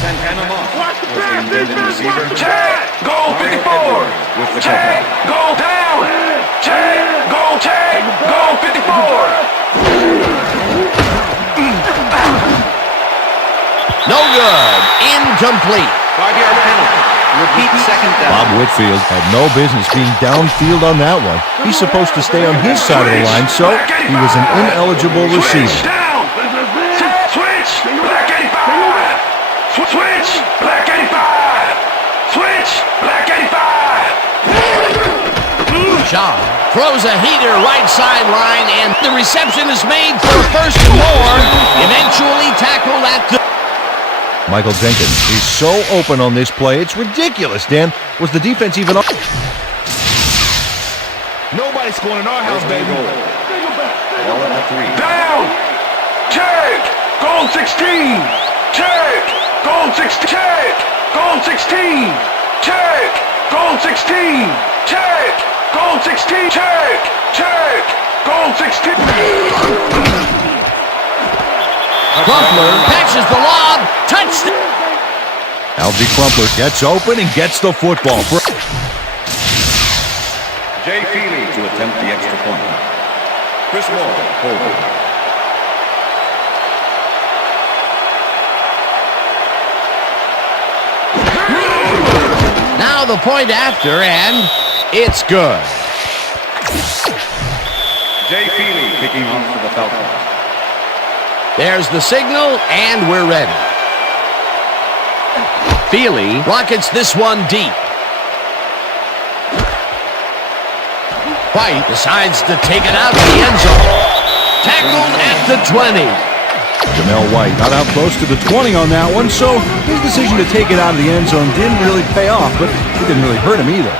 Santana Moss was the intended receiver. Check! Goal 54! With the Check! cover. Goal down! Check! Goal check! Goal 54! No good. Incomplete. 5-yard penalty. Repeat second down. Bob Whitfield had no business being downfield on that one. He's supposed to stay on his side of the line, so he was an ineligible receiver. Switch down! Switch! Black 85! Switch! Black 85! Switch! Black 85! Shaw throws a heater right sideline, and the reception is made for first and more. Eventually tackled at the... Michael Jenkins is so open on this play, it's ridiculous, Dan. Was the defense even up? Nobody's scoring in our house, baby. Ball at the 3. Down! Check! Goal 16! Check! Goal 16! Check! Goal 16! Check! Goal 16! Check! Goal 16! Check! Check! Goal 16! Crumpler catches the lob. Touchdown. Algie Crumpler gets open and gets the football. Jay Feely to attempt the extra point. Chris Moore, holding. Now the point after, and it's good. Jay Feely kicking off for the Falcons. There's the signal, and we're ready. Feely rockets this one deep. White decides to take it out of the end zone. Tackled at the 20. Jamel White got out close to the 20 on that one, so his decision to take it out of the end zone didn't really pay off, but it didn't really hurt him either.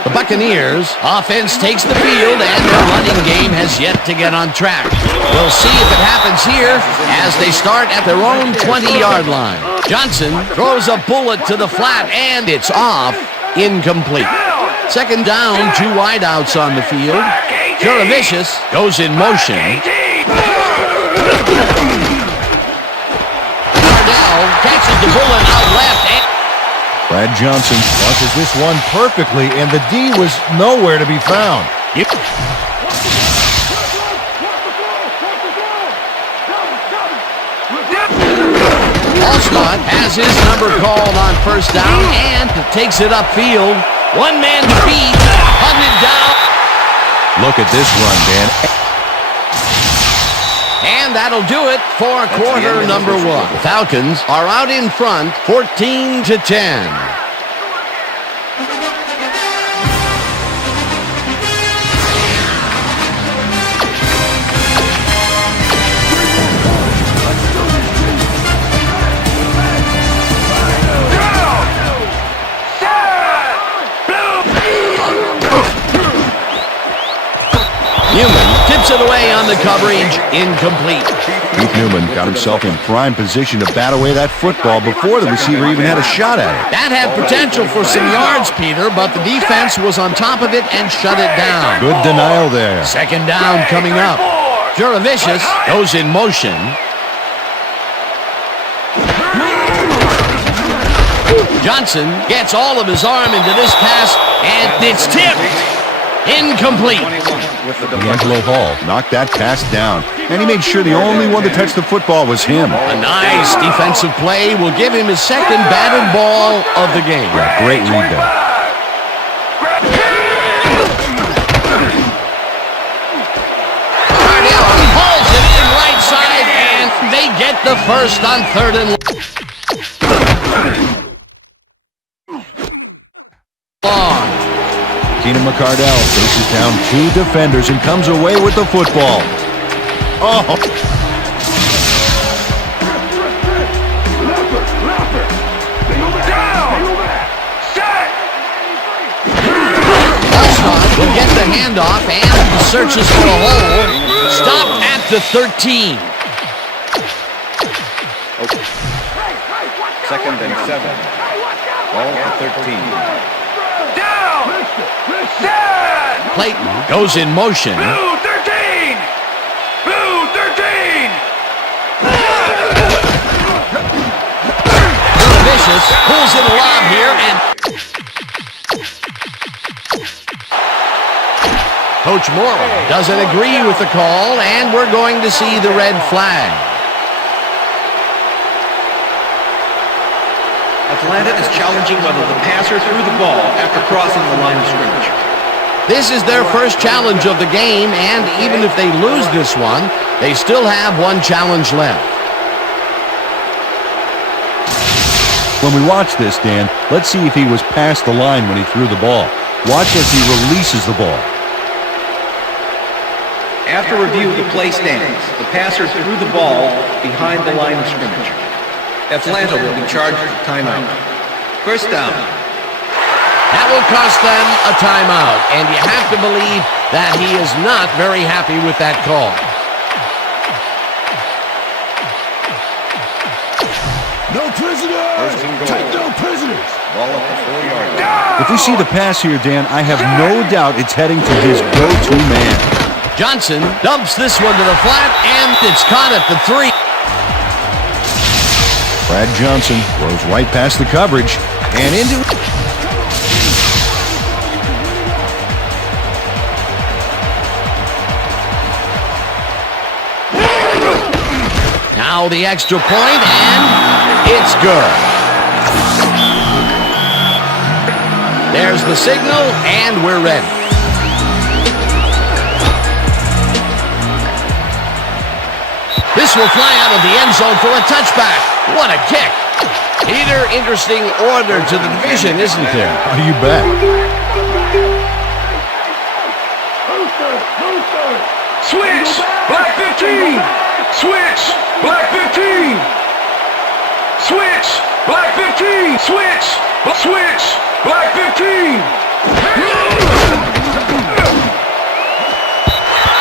The Buccaneers offense takes the field, and their running game has yet to get on track. We'll see if it happens here as they start at their own 20-yard line. Johnson throws a bullet to the flat, and it's off, incomplete. Second down, 2 wideouts on the field. Juravicius goes in motion. Cardell catches the bullet out left. Brad Johnson launches this one perfectly, and the D was nowhere to be found. Alstott has his number called on first down and takes it upfield. One man to beat, hunted down. Look at this run, Dan. And And that'll do it for quarter number one. Falcons are out in front, 14-10. Newman tips it away on the coverage, incomplete. Keith Newman got himself in prime position to bat away that football before the receiver even had a shot at it. That had potential for some yards, Peter, but the defense was on top of it and shut it down. Good denial there. Second down coming up. Juravicius goes in motion. Johnson gets all of his arm into this pass, and it's tipped. Incomplete. D'Angelo Hall knocked that pass down, and he made sure the only one to touch the football was him. A nice defensive play will give him his second batted ball of the game. Yeah, great read there. Cardell hauls it in right side, and they get the first on third and long. Keenan McCardell faces down two defenders and comes away with the football. Oh! Alston will get the handoff and searches for a hole. Stopped at the 13. Second and 7. Ball at 13. Clayton goes in motion. Blue 13! Blue 13! Vicious pulls in a lob here, and Coach Moore doesn't agree with the call, and we're going to see the red flag. Atlanta is challenging whether the passer threw the ball after crossing the line of scrimmage. This is their first challenge of the game, and even if they lose this one, they still have one challenge left. When we watch this, Dan, let's see if he was past the line when he threw the ball. Watch as he releases the ball. After review of the play standings, the passer threw the ball behind the line of scrimmage. Atlanta will be charged with timeout. First down. That will cost them a timeout, and you have to believe that he is not very happy with that call. No prisoners! Take no prisoners! Ball at the 4-yard line. If we see the pass here, Dan, I have no doubt it's heading to his go-to man. Johnson dumps this one to the flat, and it's caught at the 3. Brad Johnson throws right past the coverage and into... Now the extra point, and it's good. There's the signal, and we're ready. This will fly out of the end zone for a touchback. What a kick. Peter, interesting order to the division, isn't there? Oh, you bet. Switch! Black 15! Switch! Black 15! Switch! Black 15! Switch! Switch! Black 15!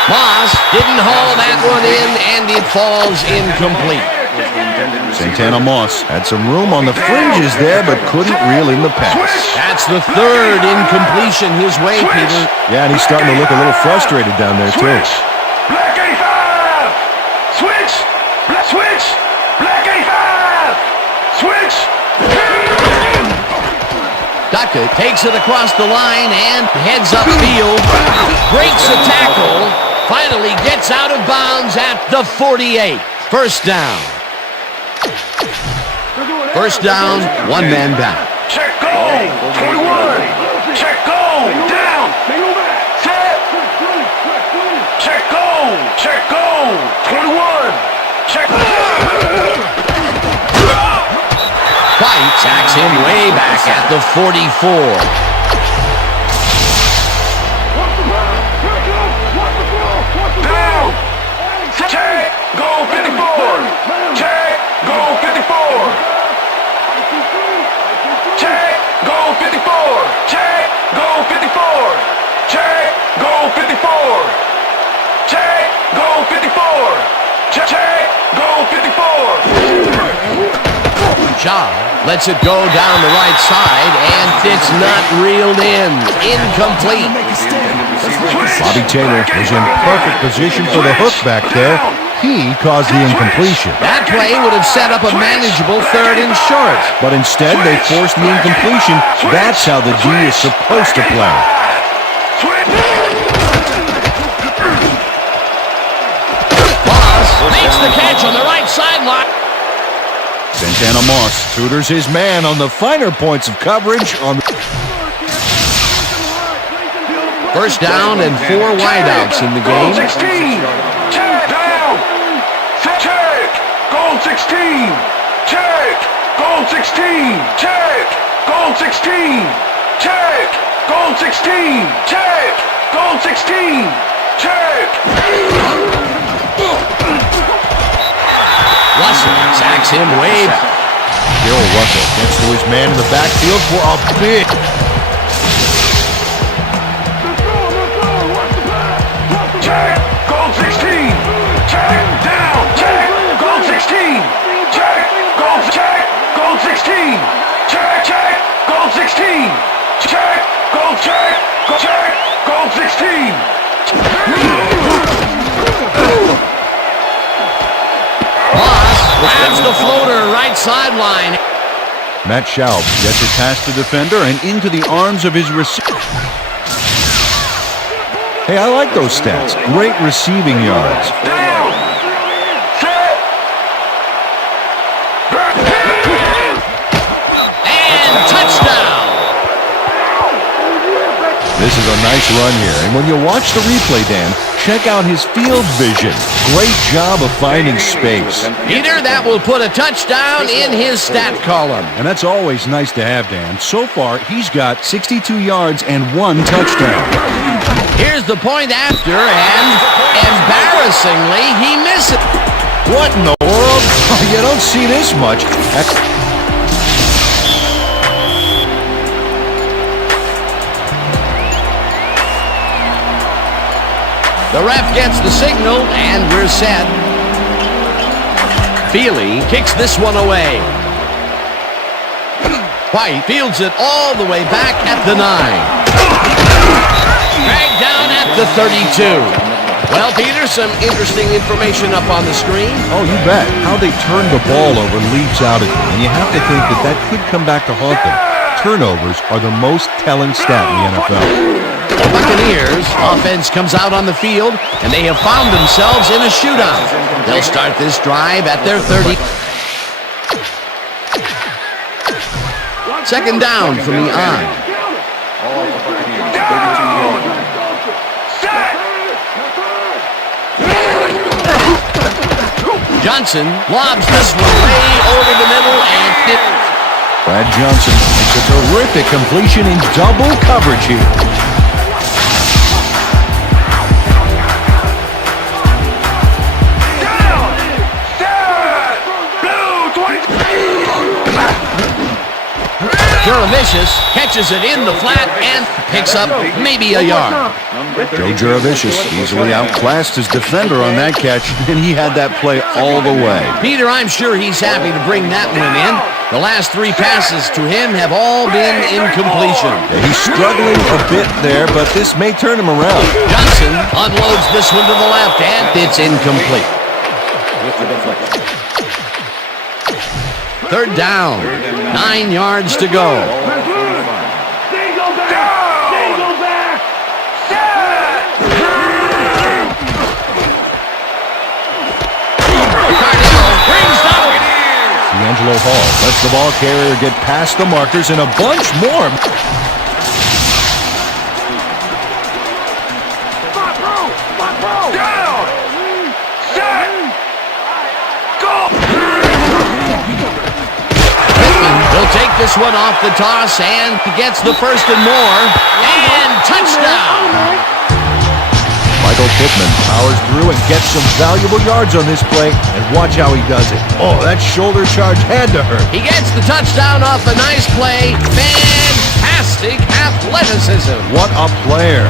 Moss didn't haul that one in, and it falls incomplete. Santana Moss had some room on the fringes there, but couldn't reel in the pass. That's the third incompletion his way, Peter. Yeah, and he's starting to look a little frustrated down there, too. Black 85! Switch! Switch! Black 85! Switch! Duckett takes it across the line and heads upfield. Breaks a tackle. Finally gets out of bounds at the 48. First down. First down, one man down. Check go! 21! Check go! Down! Set! Check go! Check go! 21! back at the 44. Down. Check. Go 54. Check. Go 54. Check. Go 54. Check. Go 54. Check. Go 54. Check. Go 54. Check. Go 54. Shaw lets it go down the right side, and it's not reeled in. Incomplete. Bobby Taylor was in perfect position for the hook back there. He caused the incompletion. That play would have set up a manageable 3rd and short. But instead, they forced the incompletion. That's how the D is supposed to play. Moss makes the catch on the right sideline. Santana Moss tutors his man on the finer points of coverage on the... First down and 4 wideouts in the game. 16. Check. Down. Check. Goal 16. Check. Goal 16. Check. Goal 16. Check. Goal 16. Check. Goal 16. Check. Russell sacks him way back. Bill Russell gets to his man in the backfield for a big... Check. Goal 16. Check. Down. Check. Goal 16. Check. Goal. Check. Goal 16. Check. Check. Goal 16. Check. Goal. Check. Go check. Goal 16. Moss grabs the floater right sideline. Matt Schaub gets it past the defender and into the arms of his receiver. Hey, I like those stats. Great receiving yards. Down. Set. And touchdown. This is a nice run here. And when you watch the replay, Dan, check out his field vision. Great job of finding space. Peter, that will put a touchdown in his stat column. And that's always nice to have, Dan. So far, he's got 62 yards and 1 touchdown. Here's the point after, and embarrassingly, he misses. What in the world? You don't see this much. The ref gets the signal, and we're set. Feely kicks this one away. White fields it all the way back at the 9. Dragged down at the 32. Well, Peter, some interesting information up on the screen. Oh, you bet. How they turn the ball over leaps out at you, and you have to think that that could come back to haunt them. Turnovers are the most telling stat in the NFL. The Buccaneers offense comes out on the field, and they have found themselves in a shootout. They'll start this drive at their 30. Second down from the on. Johnson lobs this one way over the middle, and Brad Johnson makes a terrific completion in double coverage here. Juravicius catches it in the flat and picks up maybe a yard. Joe Juravicius easily outclassed his defender on that catch, and he had that play all the way. Peter, I'm sure he's happy to bring that one in. The last 3 passes to him have all been incompletion. Yeah, he's struggling a bit there, but this may turn him around. Johnson unloads this one to the left, and it's incomplete. Third down, 9 yards to go. D'Angelo Hall lets the ball carrier get past the markers and a bunch more. This this one off the toss and gets the first and more. And touchdown! Michael Pittman powers through and gets some valuable yards on this play, and watch how he does it. Oh, that shoulder charge had to hurt. He gets the touchdown off a nice play. Fantastic athleticism. What a player.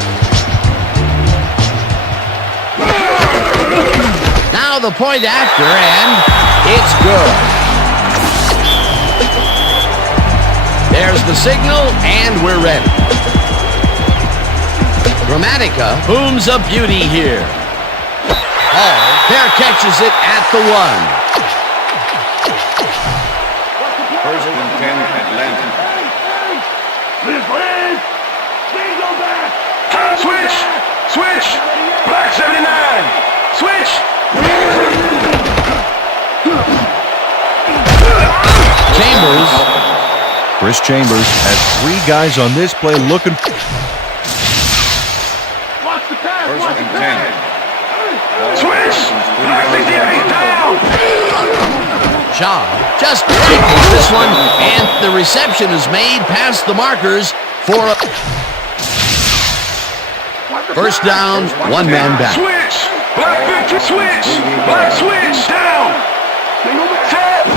Now the point after, and it's good. There's the signal, and we're ready. Grammatica booms a beauty here. Hall there catches it at the 1. First and 10, Atlanta. Switch! Switch! Black 79! Switch! Chambers. Chris Chambers has 3 guys on this play looking. First and 10. Switch! Black 68 down! Shaw just rifles this one, and the reception is made past the markers for a first down, 1 man back. Switch! Black 50, switch! Black switch, down! Set!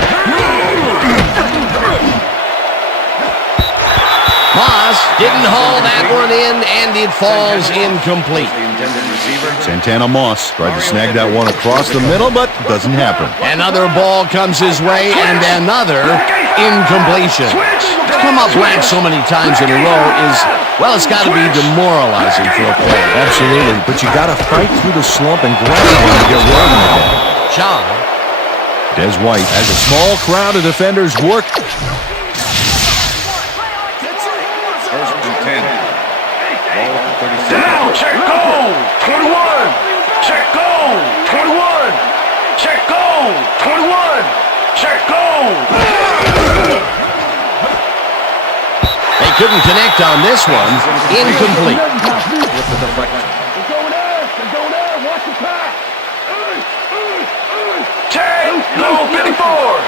Moss didn't haul that one in, and it falls incomplete. Santana Moss tried to snag that one across the middle, but doesn't happen. Another ball comes his way, and another incompletion. To come up blank so many times in a row is, well, it's got to be demoralizing for a player. Absolutely, but you got to fight through the slump and grind one to get rolling again. Shaw. Des White has a small crowd of defenders work. First and 10. Ball 37. Down! Check goal! 21! Check goal! 21! Check goal! 21! Check goal! They couldn't connect on this one. Incomplete. With the deflection. Check! Goal 54!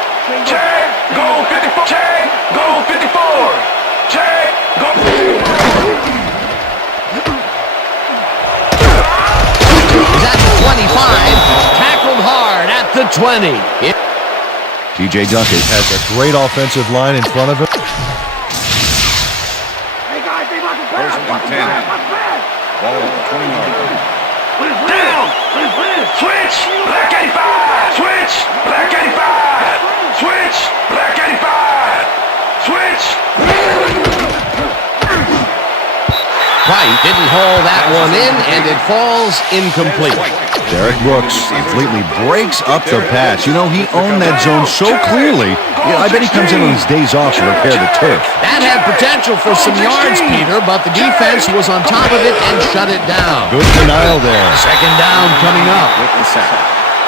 Check! Goal 54! Check! Goal 54! Check! Goal... Is at the 25. Tackled hard at the 20. TJ Duckett has a great offensive line in front of him. First and 10. Ball 20 yards. Down! Switch! Black 85! Switch! Black 85! Switch! Black 85! Switch! White didn't haul that one in, and it falls incomplete. Derek Brooks completely breaks up the pass. You know, he owned that zone so clearly. Yeah, I bet he comes in on his days off to repair the turf. That had potential for some yards, Peter, but the defense was on top of it and shut it down. Good denial there. Second down coming up. With the sack.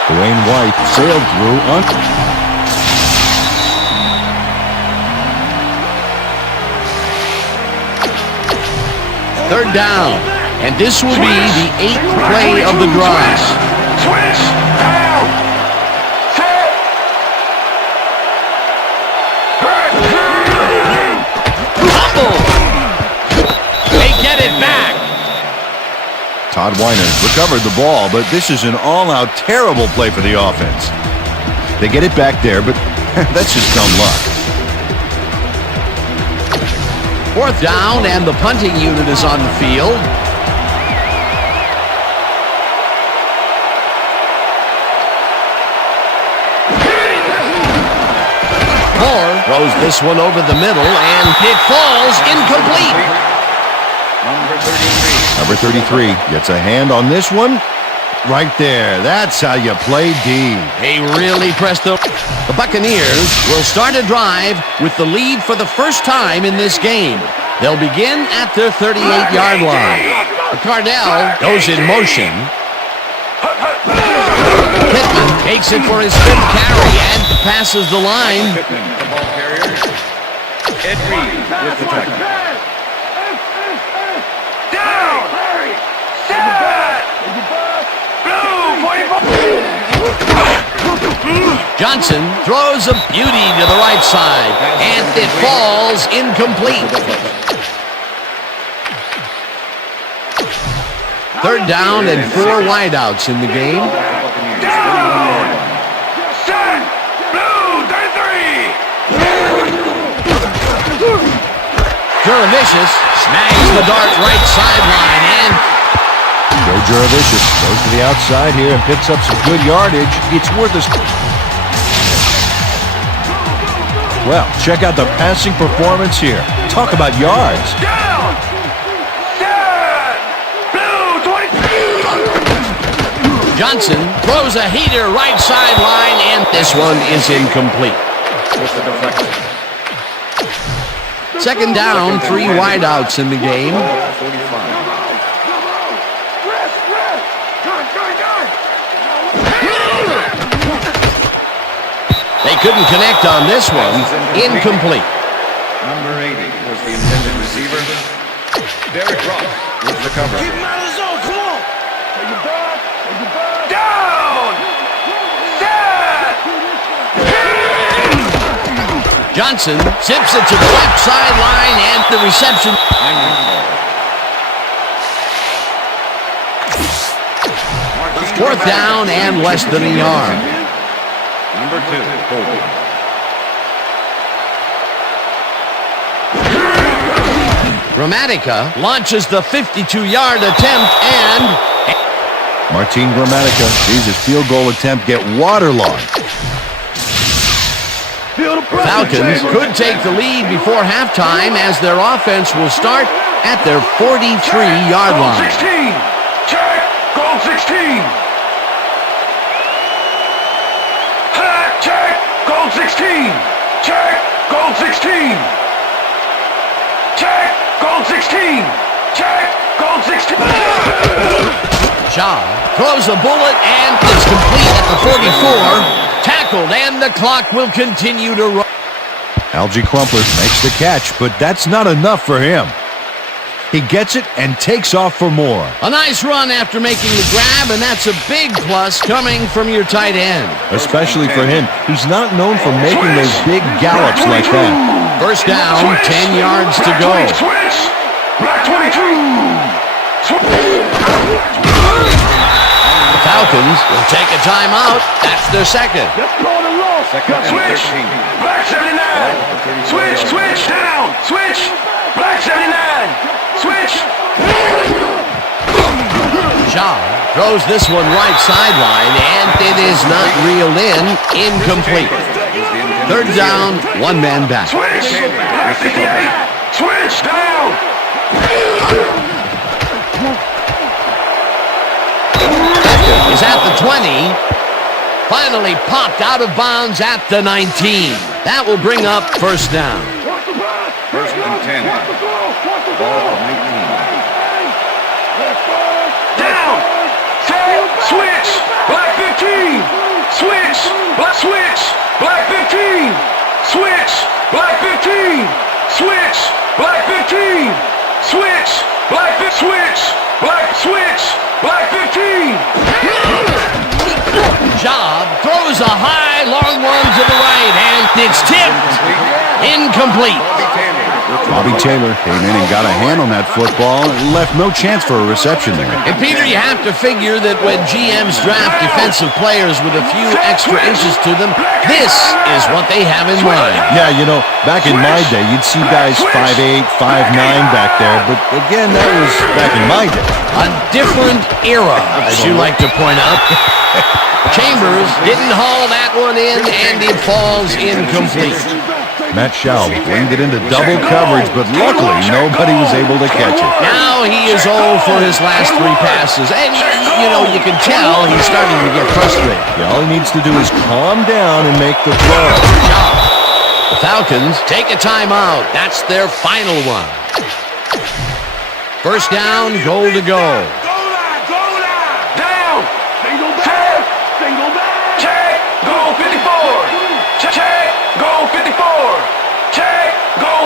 Dwayne White sailed through on. Third down, and this will be the 8th play of the drive. Switch! Down! Set! Fumble! They get it back. Todd Weiner recovered the ball, but this is an all-out terrible play for the offense. They get it back there, but that's just dumb luck. Fourth down, and the punting unit is on the field. Moore throws this one over the middle, and it falls incomplete. Number 33 gets a hand on this one. Right there. That's how you play D. They really pressed the Buccaneers will start a drive with the lead for the first time in this game. They'll begin at their 38-yard line. Cardell goes in motion. Pittman takes it for his 5th carry and passes the line. Pittman, the ball carrier. Ed Reed with the tackle. Down! Set! Blue 44! Johnson throws a beauty to the right side, and it falls incomplete. Third down and 4 wideouts in the game. Set! Blue, 33! Juravicius snags the dart right sideline, and Joe Juravicius goes to the outside here and picks up some good yardage. It's worth a... Well, check out the passing performance here. Talk about yards. Down! Set! Blue, 20! Johnson throws a heater right sideline, and this one is incomplete. Second down, 3 wideouts in the game. They couldn't connect on this one. Incomplete. Number 80 was the intended receiver. Derek Rock with the cover. Keep him out of the zone, come on! Down! Set! Johnson zips it to the left sideline, and the reception. Fourth down and less than a yard. Number 2, Colby. Gramatica launches the 52-yard attempt, and Martin Gramatica sees his field goal attempt get waterlogged. Falcons could take the lead before halftime as their offense will start at their 43-yard Goal line. 16! Check! Goal 16! Check! Goal 16! Check! Goal 16! Check! Goal 16! Check! Goal 16! Shaw throws a bullet, and it's complete at the 44. Tackled, and the clock will continue to run. Algie Crumpler makes the catch, but that's not enough for him. He gets it and takes off for more. A nice run after making the grab, and that's a big plus coming from your tight end. Especially for him. He's not known for making those big gallops like that. First down, 10 yards to go. Switch! Black 22! The Falcons will take a timeout. That's their second. Second and Switch! 13. Black 79! Switch! Switch! Down! Switch! Black 79! Switch! Shaw throws this one right sideline, and it is not reeled in. Incomplete. Third down, 1 man back. Switch! Black 58! Switch! Down! Is at the 20. Finally popped out of bounds at the 19. That will bring up first down. First and 10. Ball 19. Down! Switch! Black 15! Switch! Black switch! Black 15! Switch! Black 15! Switch! Black 15! Switch! Black switch! Black switch! Black 15! Job throws a high, long one to the right, and it's tipped. Incomplete. Bobby Taylor came in and got a hand on that football and left no chance for a reception there. And Peter, you have to figure that when GMs draft defensive players with a few extra inches to them, this is what they have in mind. Yeah, you know, back in my day, you'd see guys 5'8", 5'9" back there, but again, that was back in my day. A different era, as you like to point out. Chambers didn't haul that one in, and it falls incomplete. Matt Schaub winged it into double coverage, but luckily nobody was able to catch it. Now he is 0 for his last 3 passes, and you know, you can tell he's starting to get frustrated. Yeah, all he needs to do is calm down and make the throw. The Falcons take a timeout. That's their final one. First down, goal to go. Down! Single back! Single back! Check! Goal 54! Check! Goal 54! Check! Goal...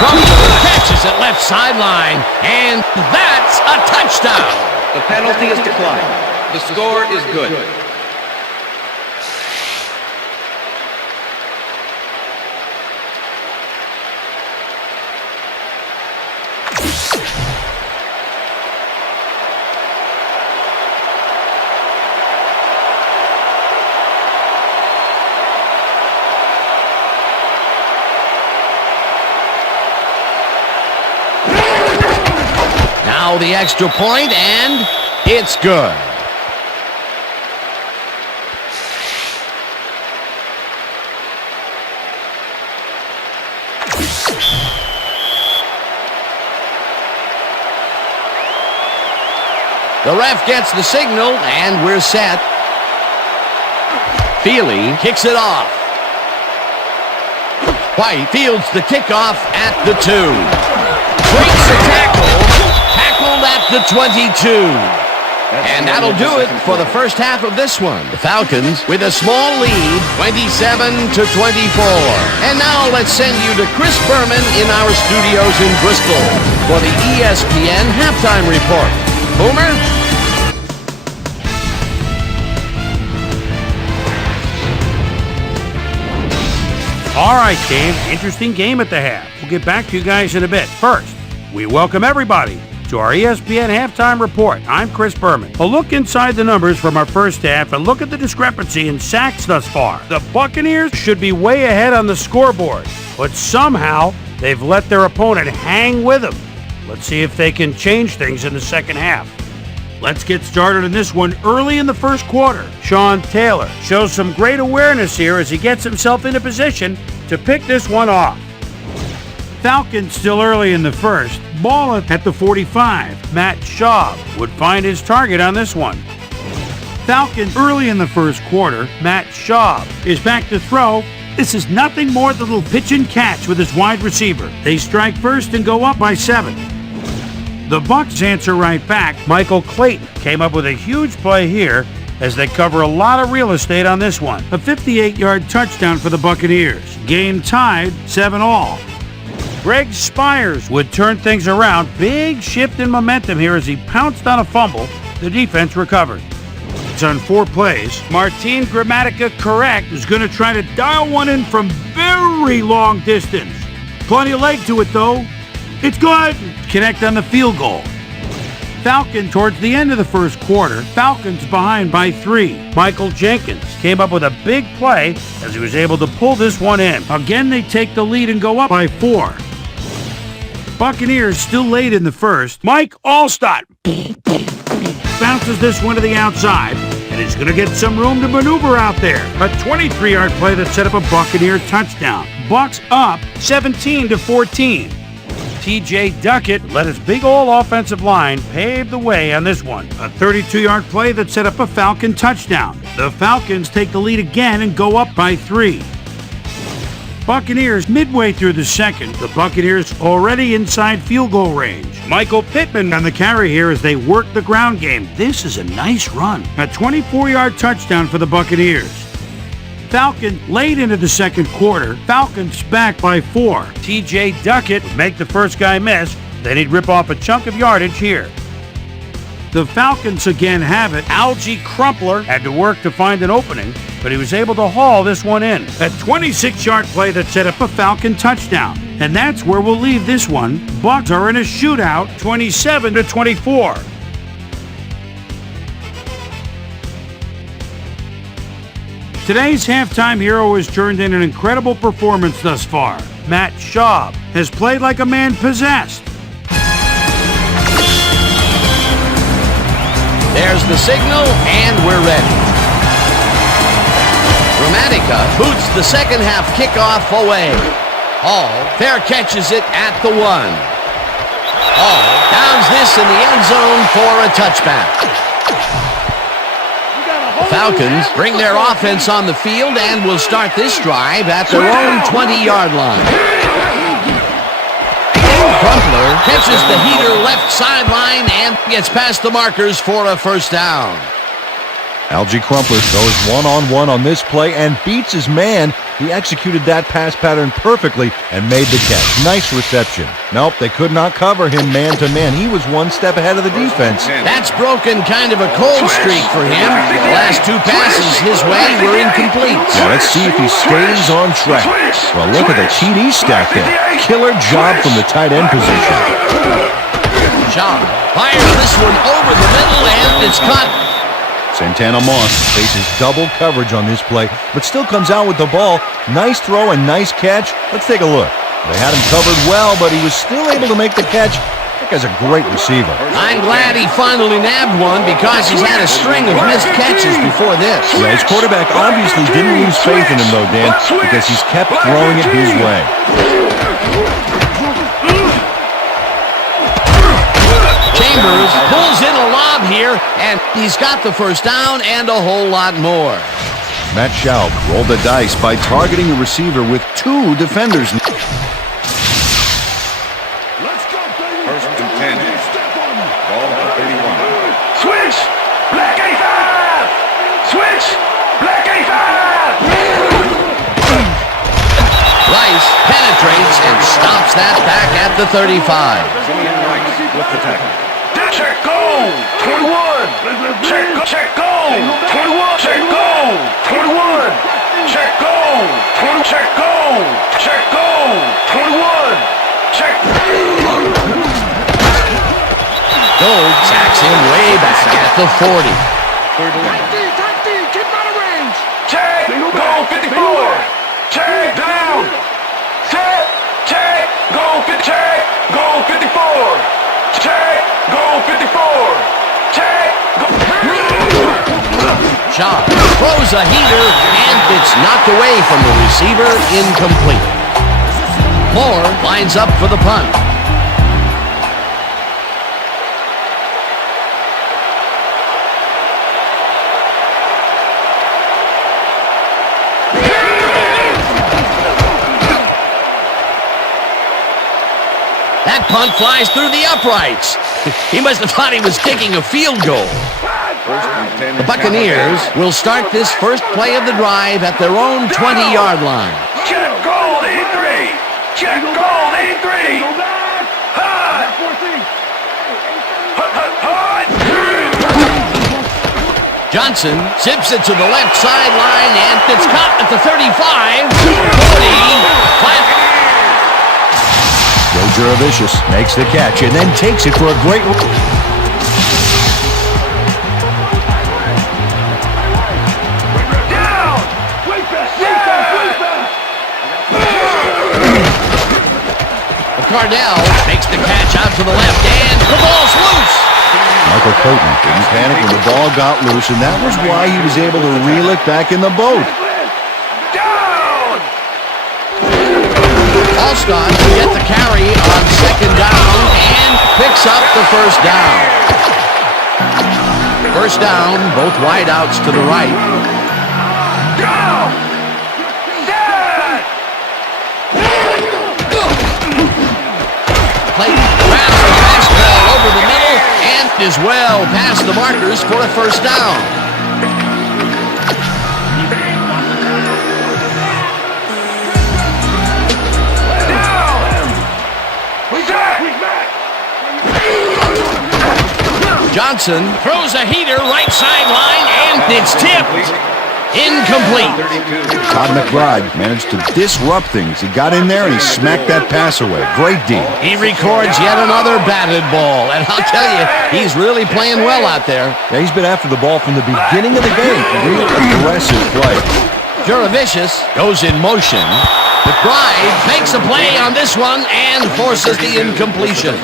Crumpler catches it left sideline, and that's a touchdown. The penalty is declined. The score is good. Now the extra point, and it's good. The ref gets the signal, and we're set. Feely kicks it off. White fields the kickoff at the 2. Breaks the tackle. Tackled at the 22. And that'll do it for the first half of this one. The Falcons with a small lead, 27-24. And now let's send you to Chris Berman in our studios in Bristol for the ESPN halftime report. Boomer? All right, team. Interesting game at the half. We'll get back to you guys in a bit. First, we welcome everybody to our ESPN halftime report. I'm Chris Berman. A look inside the numbers from our first half and look at the discrepancy in sacks thus far. The Buccaneers should be way ahead on the scoreboard, but somehow they've let their opponent hang with them. Let's see if they can change things in the second half. Let's get started in this one early in the first quarter. Sean Taylor shows some great awareness here as he gets himself into position to pick this one off. Falcons still early in the first. Ball at the 45. Matt Schaub would find his target on this one. Falcons early in the first quarter. Matt Schaub is back to throw. This is nothing more than a little pitch and catch with his wide receiver. They strike first and go up by 7. The Bucs answer right back. Michael Clayton came up with a huge play here as they cover a lot of real estate on this one. A 58-yard touchdown for the Buccaneers. Game tied 7-all. Greg Spires would turn things around. Big shift in momentum here as he pounced on a fumble. The defense recovered. It's on 4 plays. Martin Gramatica correct is going to try to dial one in from very long distance. Plenty of leg to it, though. It's good. Connect on the field goal. Falcon towards the end of the first quarter. Falcons behind by 3. Michael Jenkins came up with a big play as he was able to pull this one in. Again, they take the lead and go up by 4. Buccaneers still late in the first. Mike Allstott bounces this one to the outside, and he's going to get some room to maneuver out there. A 23-yard play that set up a Buccaneer touchdown. Bucs up 17-14. T.J. Duckett let his big old offensive line pave the way on this one. A 32-yard play that set up a Falcon touchdown. The Falcons take the lead again and go up by 3. Buccaneers midway through the second. The Buccaneers already inside field goal range. Michael Pittman on the carry here as they work the ground game. This is a nice run. A 24-yard touchdown for the Buccaneers. Falcons late into the second quarter. Falcons back by 4. T.J. Duckett would make the first guy miss. Then he'd rip off a chunk of yardage here. The Falcons again have it. Algie Crumpler had to work to find an opening, but he was able to haul this one in. A 26-yard play that set up a Falcon touchdown. And that's where we'll leave this one. Bucs are in a shootout, 27-24. Today's halftime hero has turned in an incredible performance thus far. Matt Schaub has played like a man possessed. There's the signal, and we're ready. Gramatica boots the second half kickoff away. Hall fair catches it at the 1. Hall downs this in the end zone for a touchback. The Falcons bring their offense on the field and will start this drive at their own 20-yard line. Crumpler catches the heater left sideline and gets past the markers for a first down. Algie Crumpler goes one-on-one on this play and beats his man He executed that pass pattern perfectly and made the catch. Nice reception. Nope, they could not cover him man to man. He was one step ahead of the defense. That's broken kind of a cold streak for him. The last two passes his way were incomplete. Now let's see if he stays on track. Well, look at the TD stack there. Killer job from the tight end position. Shaw fires this one over the middle, and it's caught. Santana Moss faces double coverage on this play, but still comes out with the ball. Nice throw and nice catch. Let's take a look. They had him covered well, but he was still able to make the catch. That guy's a great receiver. I'm glad he finally nabbed one because he's had a string of missed catches before this. Yeah, his quarterback obviously didn't lose faith in him, though, Dan, because he's kept throwing it his way. Chambers pulls in a lob here, and he's got the first down and a whole lot more. Matt Schaub rolled the dice by targeting the receiver with two defenders. Let's go, baby. First and 10. Ball at 31. Switch! Black 85! Switch! Black 85! Rice penetrates and stops that back at the 35. Simeon Rice with the tackle. Check goal! 21! Check goal! 21! Check goal! 21! Check goal! 20! Check goal! Check goal! 21! Check. Gold sacks him way back at the 40. Keep out of range! Check! Goal 54! Check down! Check! Check! Goal 50! Check! Goal 54! Check! Goal 54! Check! Shaw throws a heater, and it's knocked away from the receiver, incomplete. Moore lines up for the punt. That punt flies through the uprights. He must have thought he was kicking a field goal. The Buccaneers will start this first play of the drive at their own 20-yard line. Check goal 83! Check goal 83! Hut! Johnson zips it to the left sideline, and it's caught at the 35, 40, 5. Joe Juravicius makes the catch and then takes it for a great... Cardell makes the catch out to the left, and the ball's loose. Michael Coton didn't panic when the ball got loose, and that was why he was able to reel it back in the boat. Alstott will get the carry on second down and picks up the first down. First down, both wideouts to the right. Clayton grabs the fastball over the middle and is well past the markers for a first down. Johnson throws a heater right sideline, and it's tipped. Incomplete. Todd McBride managed to disrupt things. He got in there and he smacked that pass away. Great deal. He records yet another batted ball, and I'll tell you, he's really playing well out there. Yeah, he's been after the ball from the beginning of the game. Real aggressive play. Juravicius goes in motion. McBride makes a play on this one and forces the incompletion.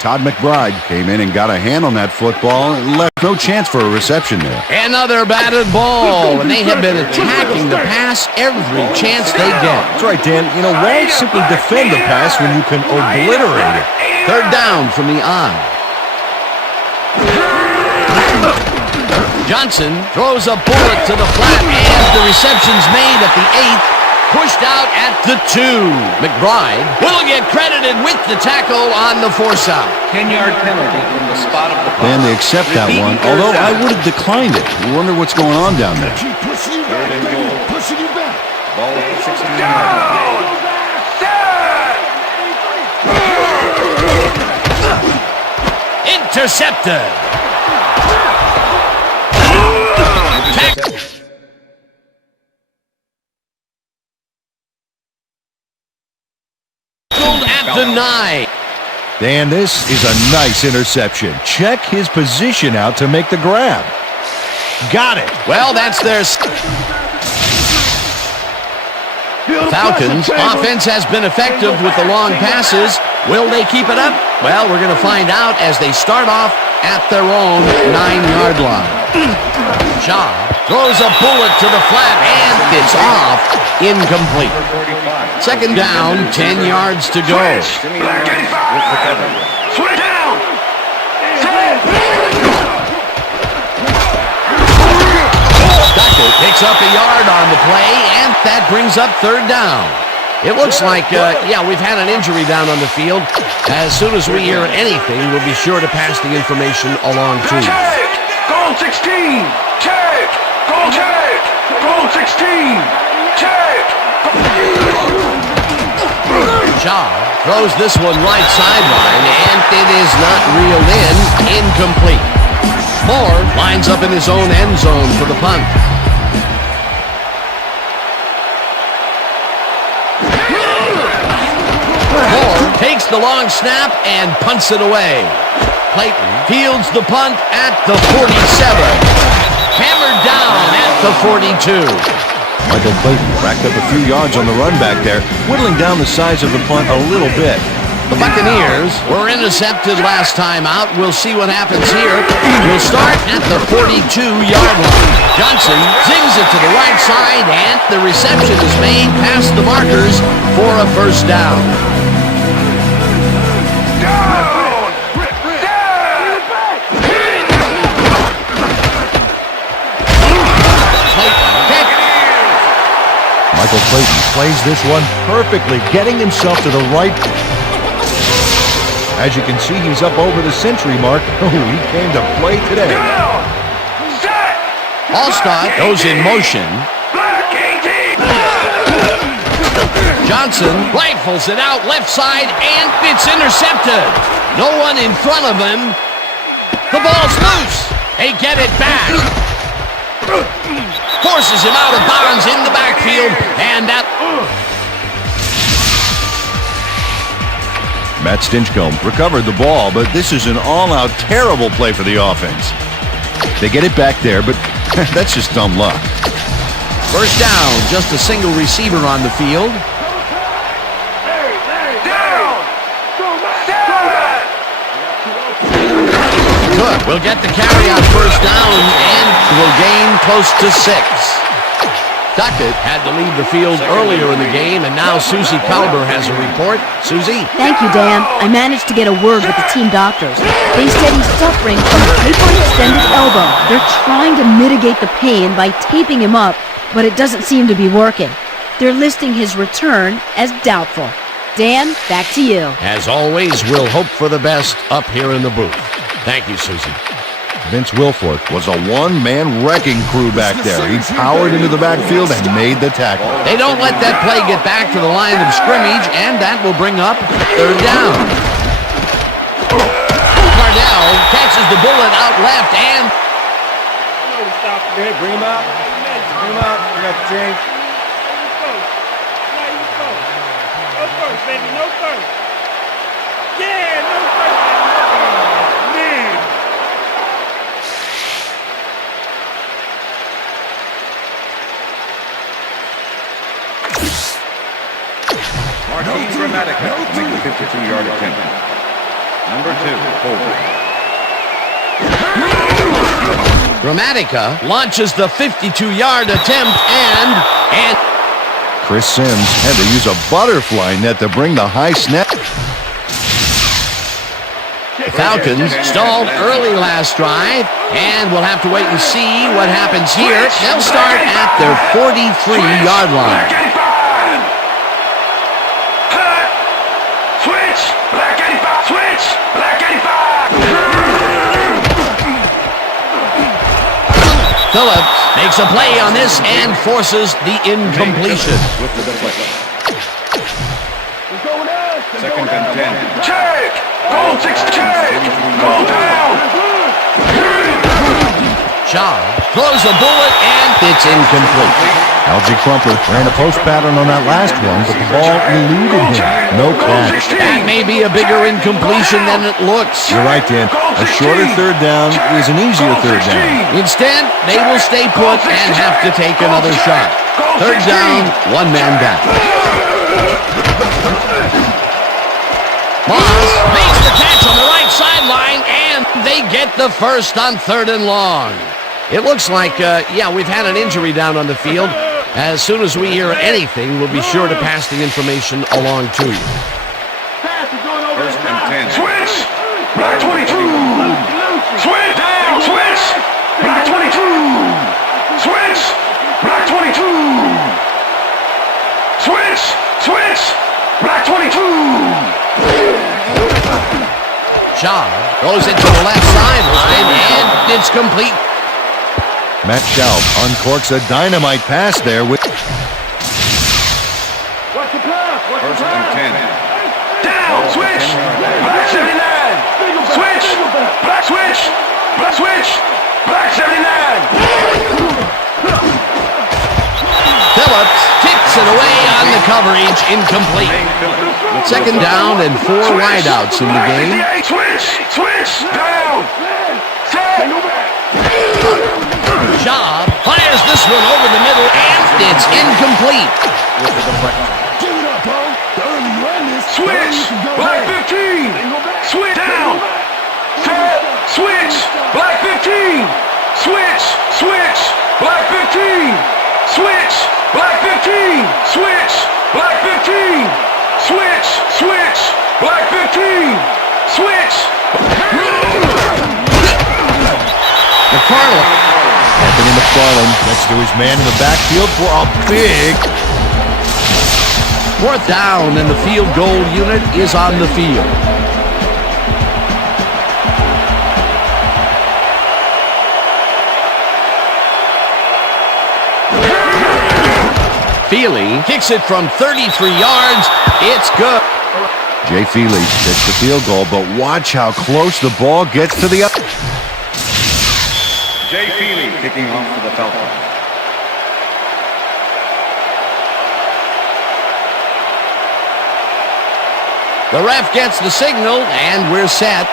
Todd McBride came in and got a hand on that football and left no chance for a reception there. Another batted ball, and they have been attacking the pass every chance they get. That's right, Dan. You know, why simply defend the pass when you can obliterate it? Third down from the eye. Johnson throws a bullet to the flat, and the reception's made at the 8th. Pushed out at the 2. McBride will get credited with the tackle on the force out. 10-yard penalty from the spot of the punt. Dan, they accept that one, although I would have declined it. I wonder what's going on down there. Keep pushing you back, baby. Pushing you back. Ball at the 6. Intercepted. Tackled at the 9. Dan, this is a nice interception. Check his position out to make the grab. Got it. Well, that's their... Falcons offense has been effective with the long passes. Will they keep it up? Well, we're going to find out as they start off at their own 9-yard line. Shaw throws a bullet to the flat, and it's off. Incomplete. Second down, 10 yards to go. Switch down. Duckett picks up a yard on the play, and that brings up third down. It looks like, we've had an injury down on the field. As soon as we hear anything, we'll be sure to pass the information along to you. Goal 16. Check. Goal check. Goal 16. Check. Shaw throws this one right sideline, and it is not reeled in. Incomplete. Moore lines up in his own end zone for the punt. Moore takes the long snap and punts it away. Clayton fields the punt at the 47. Hammered down at the 42. Michael Clayton racked up a few yards on the run back there, whittling down the size of the punt a little bit. The Buccaneers were intercepted last time out. We'll see what happens here. We'll start at the 42-yard line. Johnson zings it to the right side, and the reception is made past the markers for a first down. Michael Clayton plays this one perfectly, getting himself to the right. As you can see, he's up over the century mark. Oh, he came to play today. Allstott goes in motion. Johnson rifles it out left side, and it's intercepted. No one in front of him. The ball's loose. They get it back. Forces him out of bounds in the backfield, and that... Matt Stinchcomb recovered the ball, but this is an all-out terrible play for the offense. They get it back there, but that's just dumb luck. First down, just a single receiver on the field. Cook will get the carry on first down and will gain close to 6. Duckett had to leave the field earlier in the game, and now Susie Kalber has a report. Susie? Thank you, Dan. I managed to get a word with the team doctors. They said he's suffering from a hyperextended elbow. They're trying to mitigate the pain by taping him up, but it doesn't seem to be working. They're listing his return as doubtful. Dan, back to you. As always, we'll hope for the best up here in the booth. Thank you, Susie. Vince Wilfork was a one-man wrecking crew back there. He powered into the backfield and made the tackle. They don't let that play get back to the line of scrimmage, and that will bring up third down. Cardell catches the bullet out left, and... Okay, bring him out. Bring him out. We got the change. No first, baby. No first. Yeah, no first. Man. Marquis Dramatica make the 52-yard attempt. Number 2, holding. Dramatica launches the 52-yard attempt, and... Chris Sims had to use a butterfly net to bring the high snap. Falcons stalled early last drive, and we'll have to wait and see what happens here. They'll start at their 43-yard line. Phillips makes a play on this and forces the incompletion. With the deflection. Second and 10. Check! Goal 6, check! Goal down! Shaw throws a bullet and it's incomplete. Algie Crumpler ran a post pattern on that last one, but the ball eluded him. No catch. That may be a bigger incompletion than it looks. You're right, Dan. A shorter third down is an easier third down. Instead, they will stay put and have to take another shot. Third down, one man down. Moss makes the catch on the right sideline, and they get the first on 3rd and long. It looks like, we've had an injury down on the field. As soon as we hear anything, we'll be sure to pass the information along to you. First and 10. Switch! Black 22! Switch! Down! Switch! Black 22! Switch! Black 22! Switch! Switch! Black 22! Shaw throws it to the left sideline, and it's complete. Matt Schaub uncorks a dynamite pass there with... First and 10. Down! Switch! Black 79! Switch! Black switch! Black switch! Black 79! Phillips kicks it away on the coverage, incomplete. Second down and 4 wideouts in the game. Switch! Switch! Down! Shaw fires this one over the middle, and it's incomplete. Switch! Black 15! Switch! Down! Switch! Black 15! Switch! Switch! Black 15! Switch! Black 15! Switch! Black 15! Switch! Switch! Black 15! Switch! McFarland. Anthony McFarland gets to his man in the backfield for a big... 4th down, and the field goal unit is on the field. Feely kicks it from 33 yards. It's good. Jay Feely gets the field goal, but watch how close the ball gets to the... Jay Feely kicking off for the Falcons. The ref gets the signal, and we're set.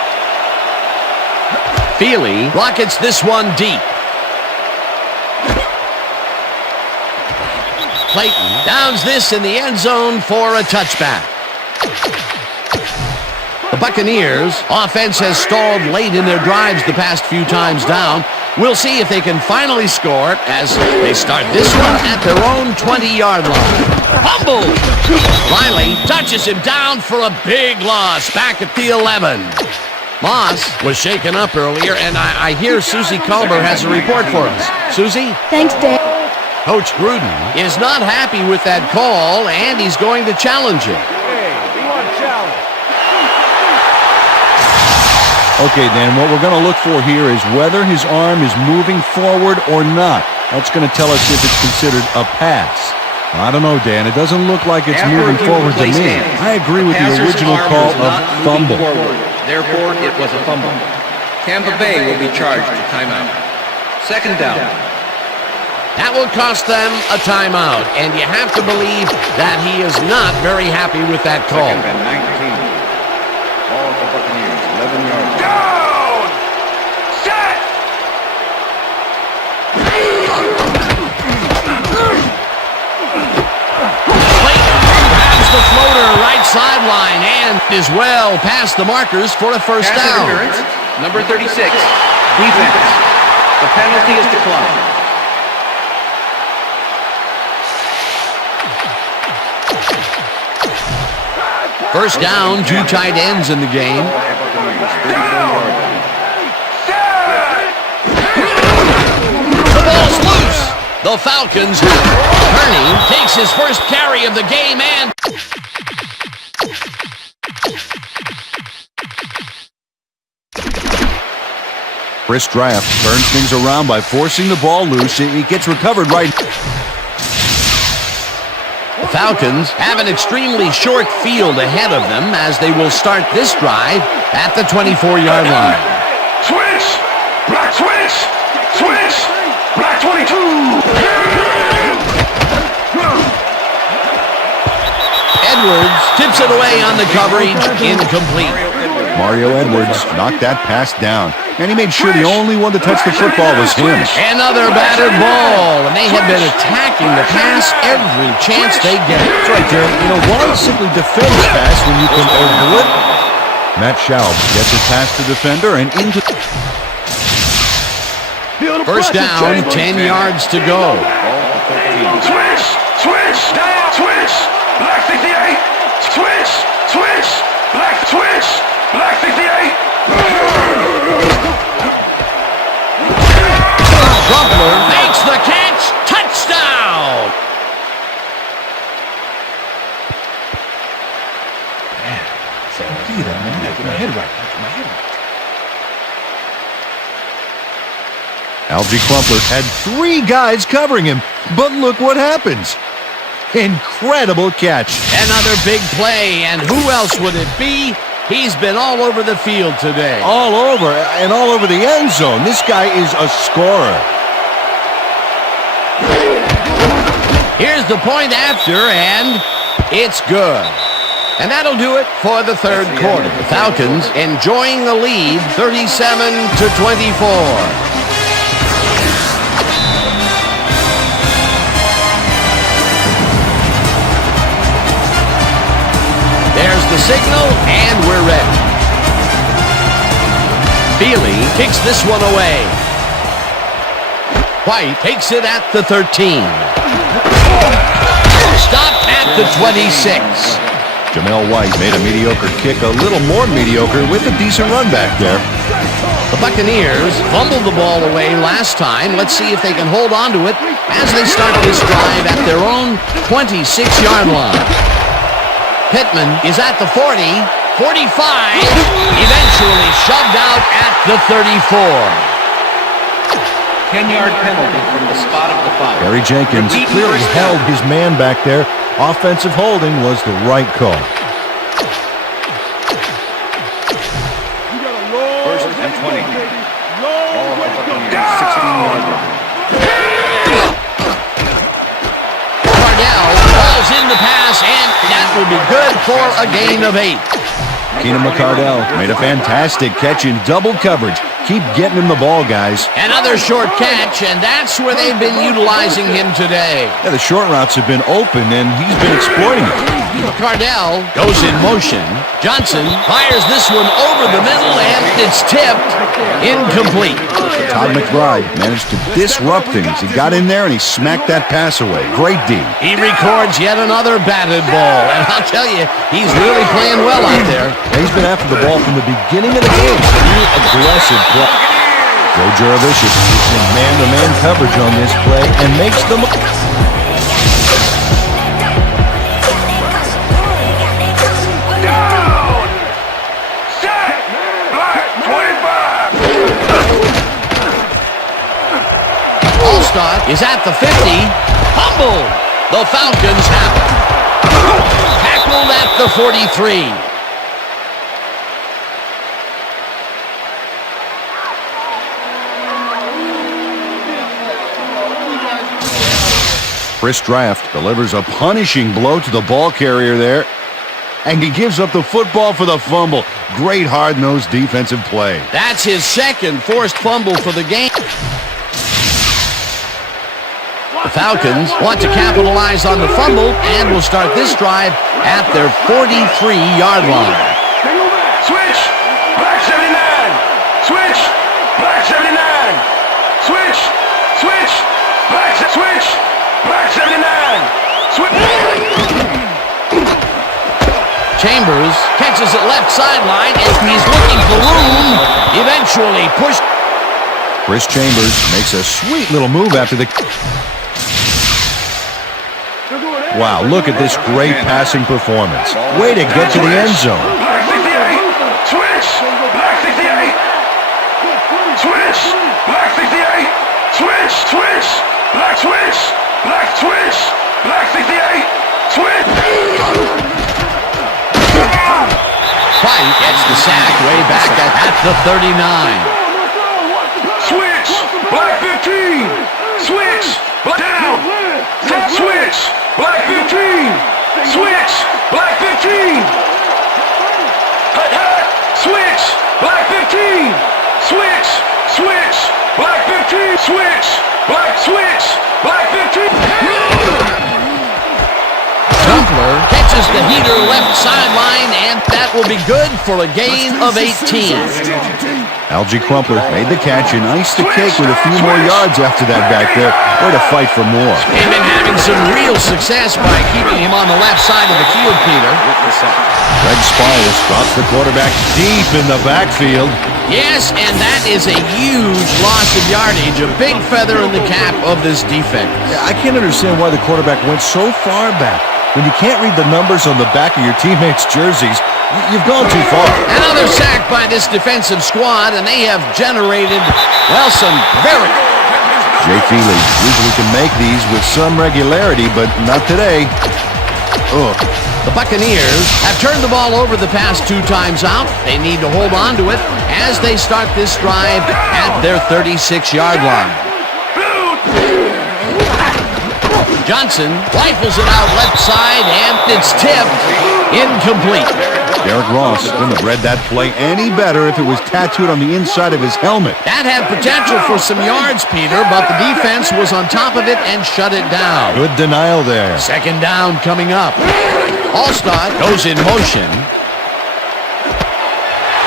Feely rockets this one deep. Clayton downs this in the end zone for a touchback. The Buccaneers offense has stalled late in their drives the past few times down. We'll see if they can finally score as they start this one at their own 20-yard line. Fumble! Riley touches him down for a big loss back at the 11. Moss was shaken up earlier, and I hear Susie Culber has a report for us. Susie? Thanks, Dan. Coach Gruden is not happy with that call, and he's going to challenge it. Okay, Dan, what we're going to look for here is whether his arm is moving forward or not. That's going to tell us if it's considered a pass. I don't know, Dan. It doesn't look like it's moving forward to me. I agree with the original call of fumble. Therefore, it was a fumble. Tampa Bay will be charged a timeout. Second down. That will cost them a timeout, and you have to believe that he is not very happy with that call. Second and 19. Ball for Buccaneers, 11 yards. Down! Set! Clayton grabs the floater right sideline and is well past the markers for a first Pass down. interference, number 36. Defense. The penalty is declined. First down, 2 tight ends in the game. The ball's loose. The Falcons have it. Kearney takes his first carry of the game and... Chris Draft turns things around by forcing the ball loose. It gets recovered right. The Falcons have an extremely short field ahead of them as they will start this drive at the 24-yard line. Switch! Black switch! Switch! Black 22! Edwards tips it away on the coverage, incomplete. Mario Edwards knocked that pass down, and he made sure the only one to touch the football was him. Another batted ball, and they have been attacking the pass every chance they get. That's right, Darren. You know, why simply defend the pass when you can overlook it? Matt Schaub gets it past the defender and into... First down, 10 yards to go. Switch! Switch! Down! Switch! Black 68! Switch! Switch! Black switch! Black 68! Crumpler makes the catch. Touchdown! Algie Crumpler had 3 guys covering him, but look what happens. Incredible catch. Another big play, and who else would it be? He's been all over the field today. All over, and all over the end zone. This guy is a scorer. Here's the point after, and it's good. And that'll do it for the third quarter. The Falcons enjoying the lead, 37-24. There's the signal, and we're ready. Feely kicks this one away. White takes it at the 13. Stop at the 26. Jamel White made a mediocre kick a little more mediocre with a decent run back there. The Buccaneers fumbled the ball away last time. Let's see if they can hold on to it as they start this drive at their own 26-yard line. Pittman is at the 40, 45, eventually shoved out at the 34. 10-yard penalty from the spot of the foul. Barry Jenkins clearly held his man back there. Offensive holding was the right call. First and 20. Ball at the Buccaneers, 16-yard line. Cardell falls in the pass, and that will be good for a gain of 8. Keenan McCardell made a fantastic catch in double coverage. Keep getting him the ball, guys. Another short catch, and that's where they've been utilizing him today. Yeah, the short routes have been open, and he's been exploiting it. Cardell goes in motion. Johnson fires this one over the middle, and it's tipped. Incomplete. Todd McBride managed to disrupt things. He got in there, and he smacked that pass away. Great D. He records yet another batted ball, and I'll tell you, he's really playing well out there. He's been after the ball from the beginning of the game. Really aggressive play. Joe Juravicius gets in man-to-man coverage on this play and makes them... Down! Set! Black 25! Allstott is at the 50. Fumbled. The Falcons have it. Tackled at the 43. Chris Draft delivers a punishing blow to the ball carrier there, and he gives up the football for the fumble. Great hard-nosed defensive play. That's his second forced fumble for the game. The Falcons want to capitalize on the fumble and will start this drive at their 43-yard line. Switch! Black 79! Switch! Black 79! Switch! Switch! Black switch! Black 79! Switch! Chambers catches it left sideline, and he's looking for room. Eventually pushed. Chris Chambers makes a sweet little move after the... Wow, look at this great passing performance. Way to get to the end zone. Black 68! Switch! Black 68! Switch! Black 68. Switch, switch. Black switch. Black switch. Black 68. Switch. White gets the sack way back at the 39. Switch. Black 15. Switch. Black down. Switch. Black 15. Switch. Black 15. Hut, hut. Switch. Black 15. Switch. Switch. Black 15. Switch. Black switch. Black 15. Crumpler catches the heater left sideline, and that will be good for a gain of 18. Algie Crumpler made the catch and iced the cake with a few more yards after that back there. Way to fight for more. They've been having some real success by keeping him on the left side of the field, Peter. Greg Spires drops the quarterback deep in the backfield. Yes, and that is a huge loss of yardage, a big feather in the cap of this defense. I can't understand why the quarterback went so far back. When you can't read the numbers on the back of your teammates' jerseys, you've gone too far. Another sack by this defensive squad, and they have generated, well, some very... Jay Feely usually can make these with some regularity, but not today. Ugh. The Buccaneers have turned the ball over the past 2 times out. They need to hold on to it as they start this drive at their 36-yard line. Johnson rifles it out left side, and it's tipped. Incomplete. Derek Ross couldn't have read that play any better if it was tattooed on the inside of his helmet. That had potential for some yards, Peter, but the defense was on top of it and shut it down. Good denial there. Second down coming up. Allstott goes in motion.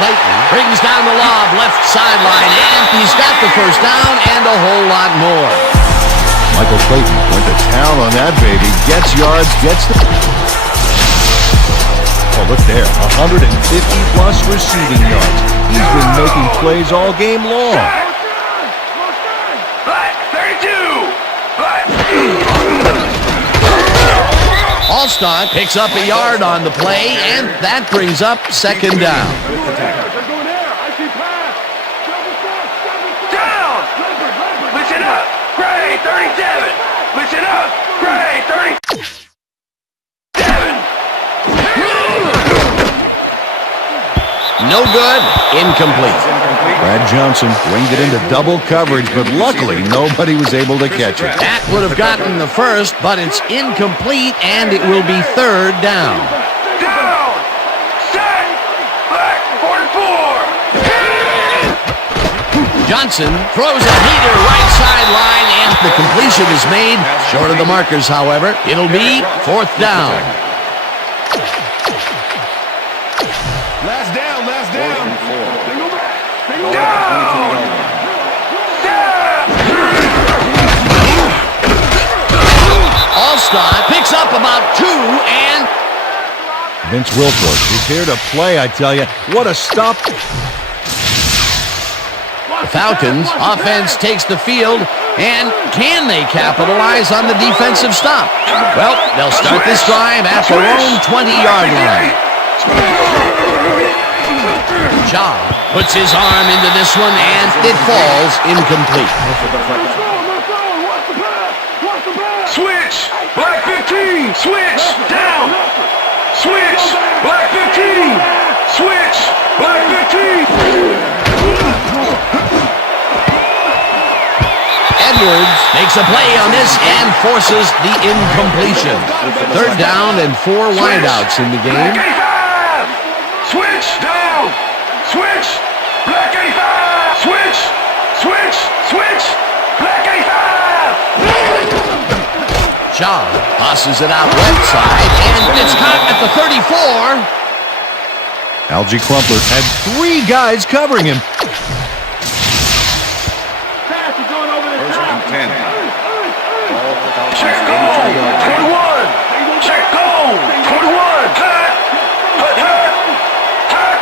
Clayton brings down the lob left sideline, and he's got the first down and a whole lot more. Michael Clayton went to town on that baby. Gets yards, gets the... Oh, look there. 150-plus receiving yards. He's been making plays all game long. Black 32. Black. Allstott picks up a yard on the play, and that brings up second down. Down. Listen up. Gray 37. Listen up. Gray 37. No good. Incomplete. Brad Johnson winged it into double coverage, but luckily nobody was able to catch it. That would have gotten the first, but it's incomplete, and it will be third down. Down. Set. Black 44. Johnson throws a heater right sideline, and the completion is made. Short of the markers, however. It'll be fourth down. Last down. Last down. Allstott picks up about 2, and... Vince Wilfork is here to play, I tell you. What a stop. The Falcons offense takes the field, and can they capitalize on the defensive stop? Well, they'll start this drive at their own 20-yard line. Shaw puts his arm into this one, and it falls incomplete. Switch. Black 15. Switch. Down. Switch. Black 15. Switch. Black 15. Edwards makes a play on this and forces the incompletion. Third down and 4 wideouts in the game. Black 85. Switch. Down. Switch. Black 85. Switch. Switch. Switch. Black 85. Shaw tosses it out left side, and it's caught at the 34. Algie Crumpler had 3 guys covering him. Check goal. 21. Check goal. 21. Cut. Cut. Cut. Cut.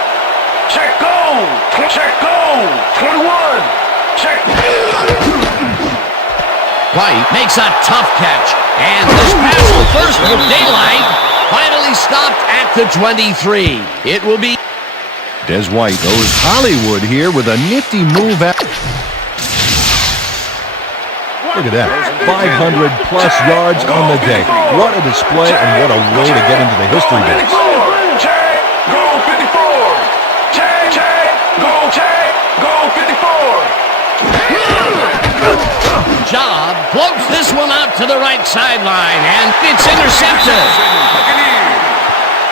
Check goal. Check goal. 21. Check. White makes a tough catch, and this pass will first with daylight. Finally stopped at the 23. It will be... Des White goes Hollywood here with a nifty move out. Look at that. 500-plus yards on the day. What a display and what a way to get into the history books. Tag, goal 54. Tag, goal 54. Job floats this one out to the right sideline, and it's intercepted.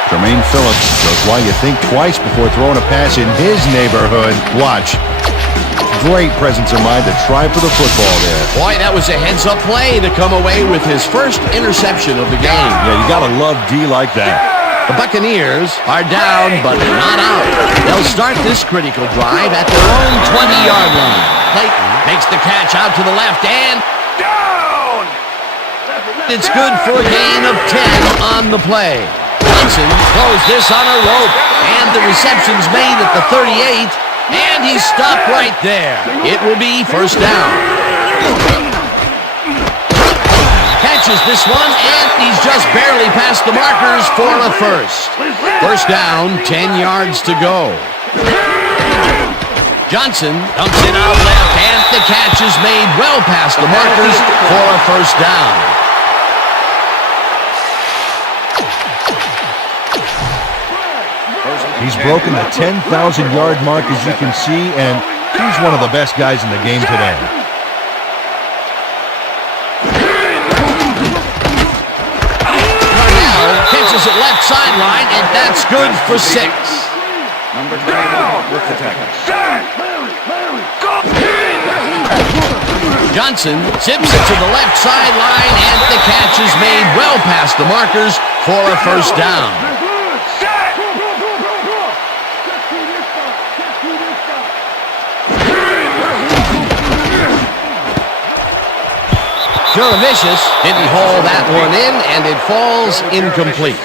Jermaine Phillips shows why you think twice before throwing a pass in his neighborhood. Watch. Great presence of mind to try for the football there. Boy, that was a heads-up play to come away with his first interception of the game. Yeah, you gotta love D like that. The Buccaneers are down, but not out. They'll start this critical drive at their own 20-yard line. Clayton makes the catch out to the left, and Down! it's good for a gain of 10 on the play. Johnson throws this on a rope, and the reception's made at the 38, and he's stopped right there. It will be first down. Catches this one, and he's just barely past the markers for a first. First down, 10 yards to go. Johnson dumps it out left, and the catch is made well past the markers for a first down. He's broken the 10,000-yard mark, as you can see, and he's one of the best guys in the game today. Catches it left sideline, and that's good for 6. Number 21 with the tackle. Johnson zips it to the left sideline, and the catch is made well past the markers for a first down. Vicious didn't haul that one in, and it falls incomplete.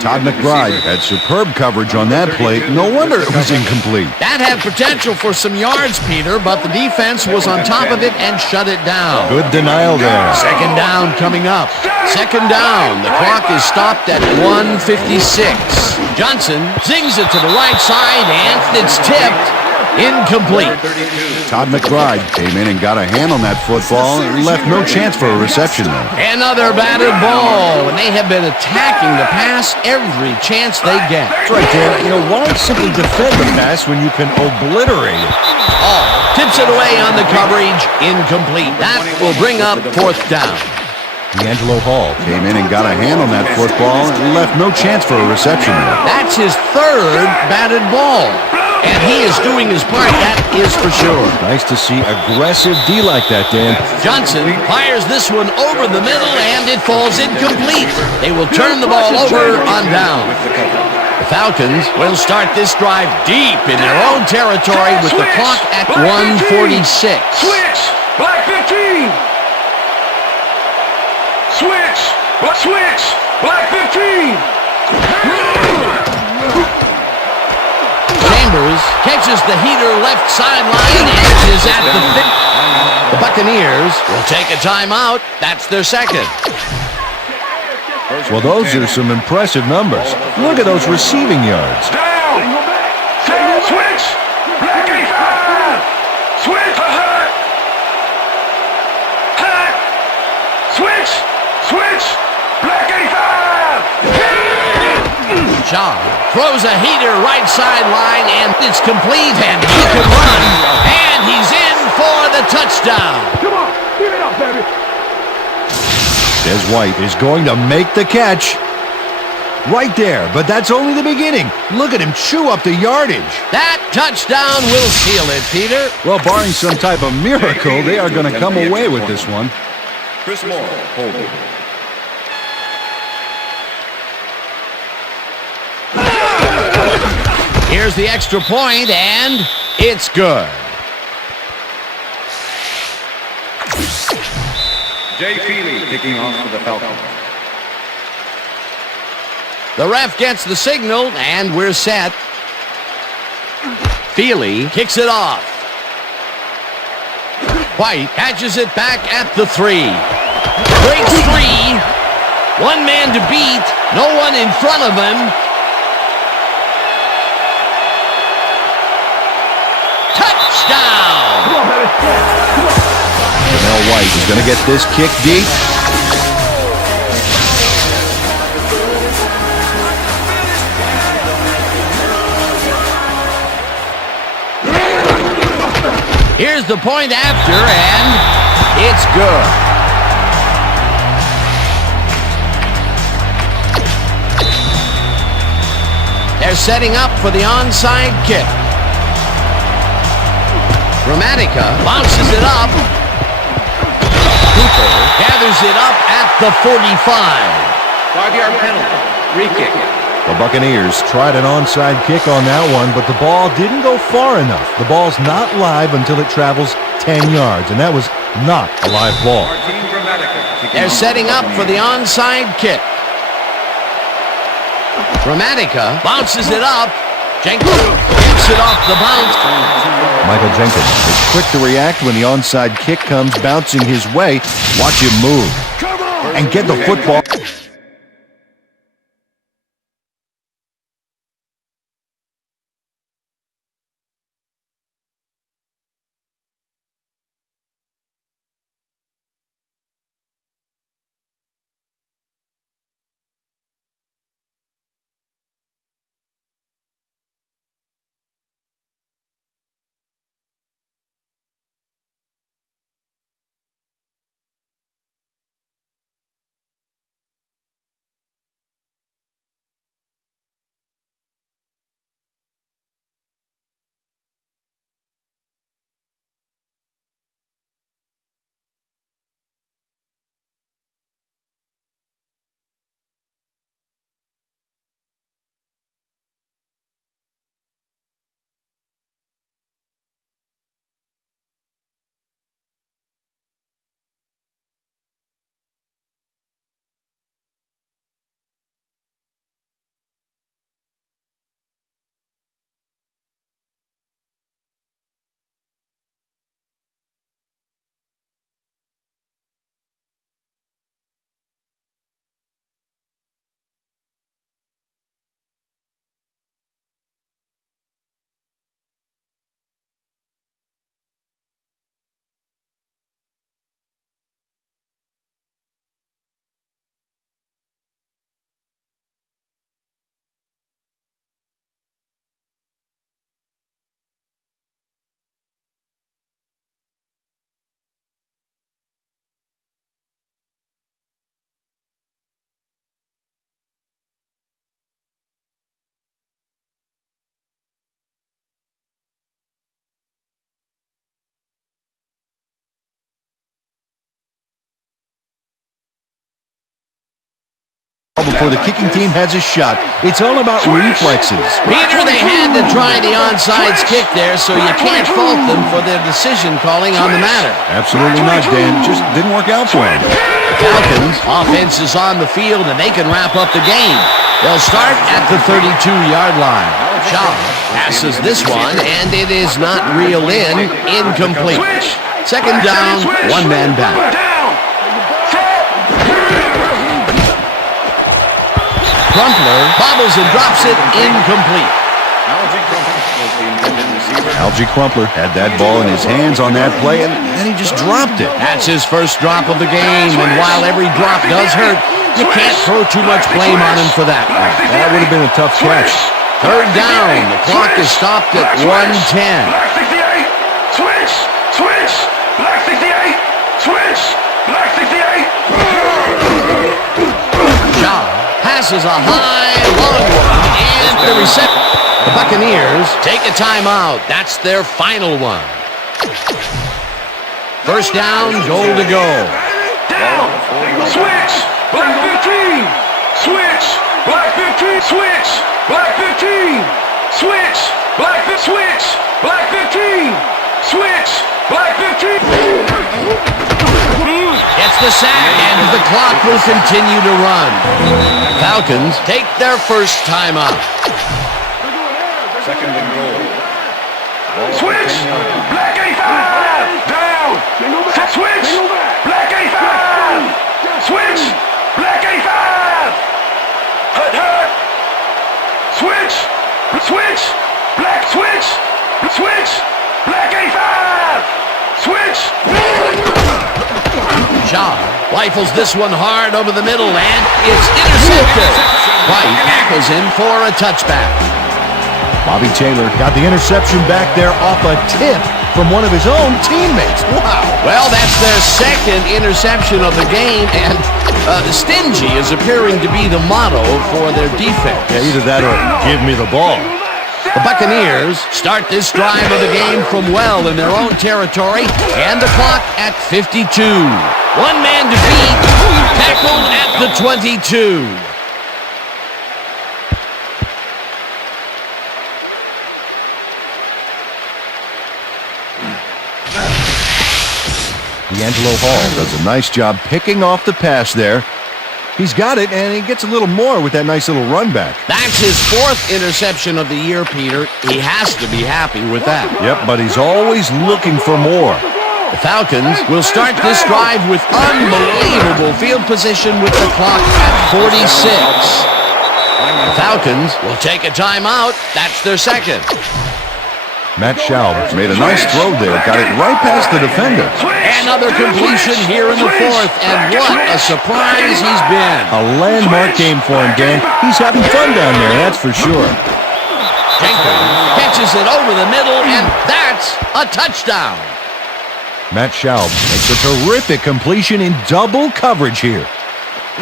Todd McBride had superb coverage on that play. No wonder it was incomplete. That had potential for some yards, Peter, but the defense was on top of it and shut it down. Good denial there. Second down coming up. Second down. The clock is stopped at 1:56. Johnson zings it to the right side, and it's tipped. Incomplete. Todd McBride came in and got a hand on that football and left no chance for a reception there. Another batted ball, and they have been attacking the pass every chance they get. That's right, Dan. You know, why simply defend the pass when you can obliterate it? Tips it away on the coverage. Incomplete. That will bring up fourth down. D'Angelo Hall came in and got a hand on that football and left no chance for a reception there. That's his third batted ball. And he is doing his part, that is for sure. Nice to see aggressive D like that, Dan. Johnson fires this one over the middle, and it falls incomplete. They will turn the ball over on down. The Falcons will start this drive deep in their own territory with the clock at 1:46. Switch! Black 15! Switch! Black 15! Chambers catches the heater left sideline and is at the 50. The Buccaneers will take a timeout. That's their second. Well, those are some impressive numbers. Look at those receiving yards. Down! Switch! Black 85! Switch! Hut! Switch! Black 85! Shaw throws a heater right sideline, and it's complete, and he can run, and he's in for the touchdown. Come on, give it up, baby. Des White is going to make the catch. Right there, but that's only the beginning. Look at him chew up the yardage. That touchdown will seal it, Peter. Well, barring some type of miracle, they are going to come away with this one. Chris Moore, holding. Here's the extra point, and it's good. Jay Feely kicking off for the Falcons. The ref gets the signal, and we're set. Feely kicks it off. White catches it back at the 3. Breaks free. One man to beat. No one in front of him. Touchdown! Darnell White is going to get this kick deep. Here's the point after, and it's good. They're setting up for the onside kick. Gramatica bounces it up. Cooper gathers it up at the 45. 5-yard penalty. Re-kick. The Buccaneers tried an onside kick on that one, but the ball didn't go far enough. The ball's not live until it travels 10 yards, and that was not a live ball. They're setting up for the onside kick. Gramatica bounces it up. Jenkins gets it off the bounce. Michael Jenkins is quick to react when the onside kick comes bouncing his way. Watch him move and get the football. Before the kicking team has a shot, it's all about reflexes. Peter, they had to try the onside kick there, so you can't fault them for their decision calling on the matter. Absolutely not, Dan. Just didn't work out for him. Falcons offense is on the field, and they can wrap up the game. They'll start at the 32-yard line. Shaw passes this one, and it is not reeled in. Incomplete. Second down, one man back. Crumpler bobbles and drops it incomplete. Algie Crumpler had that ball in his hands on that play, and then he just dropped it. That's his first drop of the game, and while every drop does hurt, you can't throw too much blame on him for that one. That would have been a tough catch. Third down. The clock is stopped at 1:10. Black 68. Switch. Switch. Black 68. Switch. Black 68. Shaw passes a high, long one, and the reception. The Buccaneers take a timeout. That's their final one. First down, goal to go. Down. Switch. Black 15. Switch. Black 15. Switch. Black 15. Switch. Black 15. Switch. Black 15. Switch. Black 15. Gets the sack, and the clock will continue to run. Falcons take their first timeout. Second and goal. Switch. Black 85. Down. Switch. Black 85. Switch. Black 85. Hut. Switch. Switch. Black switch. Switch. Black 85. Switch. Shaw rifles this one hard over the middle, and it's intercepted. White tackles him for a touchback. Bobby Taylor got the interception back there off a tip from one of his own teammates. Wow. Well, that's their second interception of the game, and stingy is appearing to be the motto for their defense. Yeah, either that or give me the ball. The Buccaneers start this drive of the game from well in their own territory, and the clock at 52. One man to beat, tackled at the 22. D'Angelo Hall does a nice job picking off the pass there. He's got it, and he gets a little more with that nice little run back. That's his fourth interception of the year, Peter. He has to be happy with that. Yep, but he's always looking for more. The Falcons will start this drive with unbelievable field position with the clock at 46. The Falcons will take a timeout. That's their second. Matt Schaub made a nice throw there, got it right past the defender. Another completion here in the fourth, and what a surprise he's been. A landmark game for him, Dan. He's having fun down there, that's for sure. Jenkins catches it over the middle, and that's a touchdown. Matt Schaub makes a terrific completion in double coverage here.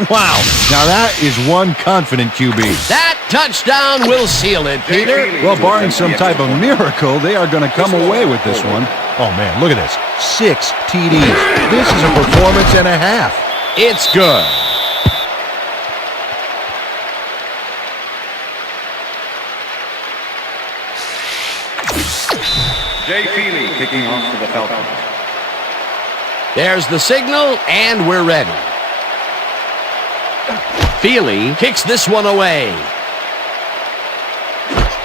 Wow, now that is one confident QB. That touchdown will seal it, Peter. Well, barring some type of miracle, they are going to come away with this one. Oh, man, look at this. 6 TDs. This is a performance and a half. It's good. Jay Feely kicking off for the Falcons. There's the signal, and we're ready. Feely kicks this one away.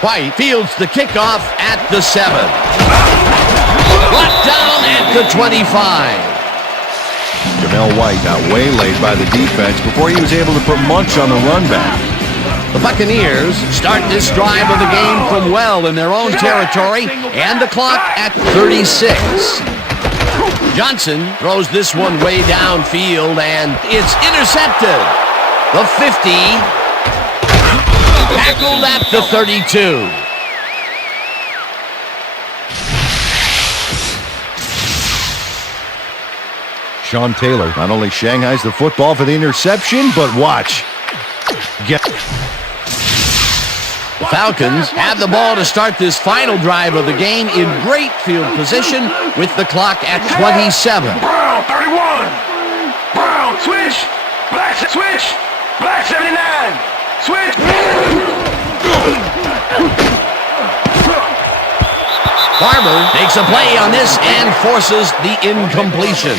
White fields the kickoff at the 7. Brought down at the 25. Jamel White got waylaid by the defense before he was able to put much on the run back. The Buccaneers start this drive of the game from well in their own territory, and the clock at 36. Johnson throws this one way downfield, and it's intercepted. The 50, tackled at the 32. Sean Taylor not only shanghais the football for the interception, but watch. The Falcons have the ball to start this final drive of the game in great field position with the clock at 27. Brown, 31. Brown, switch. Black, switch. Black, 79. Switch. Barber makes a play on this and forces the incompletion.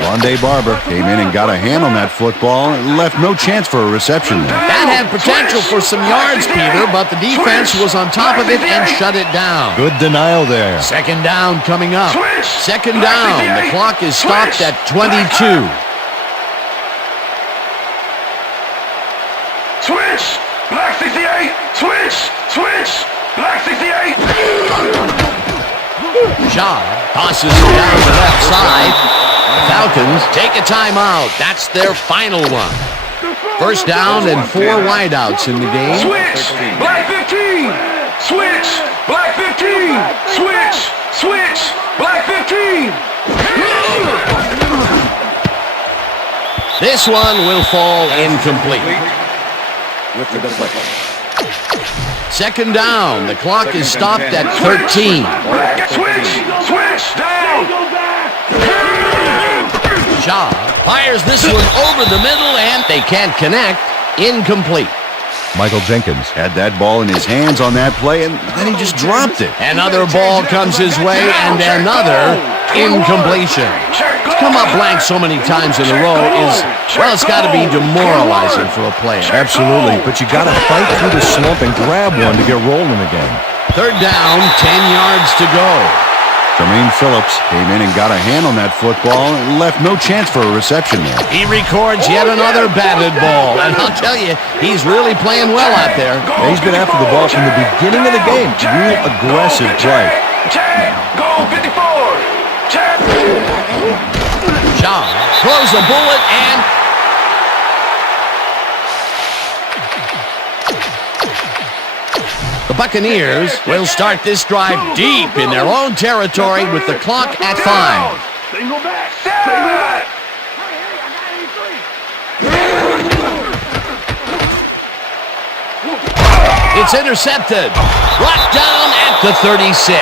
Rondé Barber came in and got a hand on that football and left no chance for a reception there. That had potential for some yards, Peter, but the defense was on top of it and shut it down. Good denial there. Second down coming up. Second down. The clock is stopped at 22. Switch. Black 68. Switch. Switch. Black 68. Shaw tosses it down the left side. Falcons take a timeout. That's their final one. First down and 4 wideouts in the game. Switch. Black 15. Switch. Black 15. Switch. Switch. Black 15. This one will fall incomplete. With the deflection. Second down. The clock is stopped at 13. Switch. Switch. Down. Shaw fires this one over the middle, and they can't connect. Incomplete. Michael Jenkins had that ball in his hands on that play, and then he just dropped it. Another ball comes his way, and another incompletion. To come up blank so many times in a row is, well, it's got to be demoralizing for a player. Absolutely, but you got to fight through the slump and grab one to get rolling again. Third down, 10 yards to go. Jermaine Phillips came in and got a hand on that football and left no chance for a reception there. He records yet another batted ball, and I'll tell you, he's really playing well out there. Yeah, he's been after the ball from the beginning of the game. Real aggressive play. Check. Goal 54. Check. Shaw throws a bullet and... The Buccaneers will start this drive deep in their own territory with the clock at 5. Single back. Single back. It's intercepted. Brought down at the 36.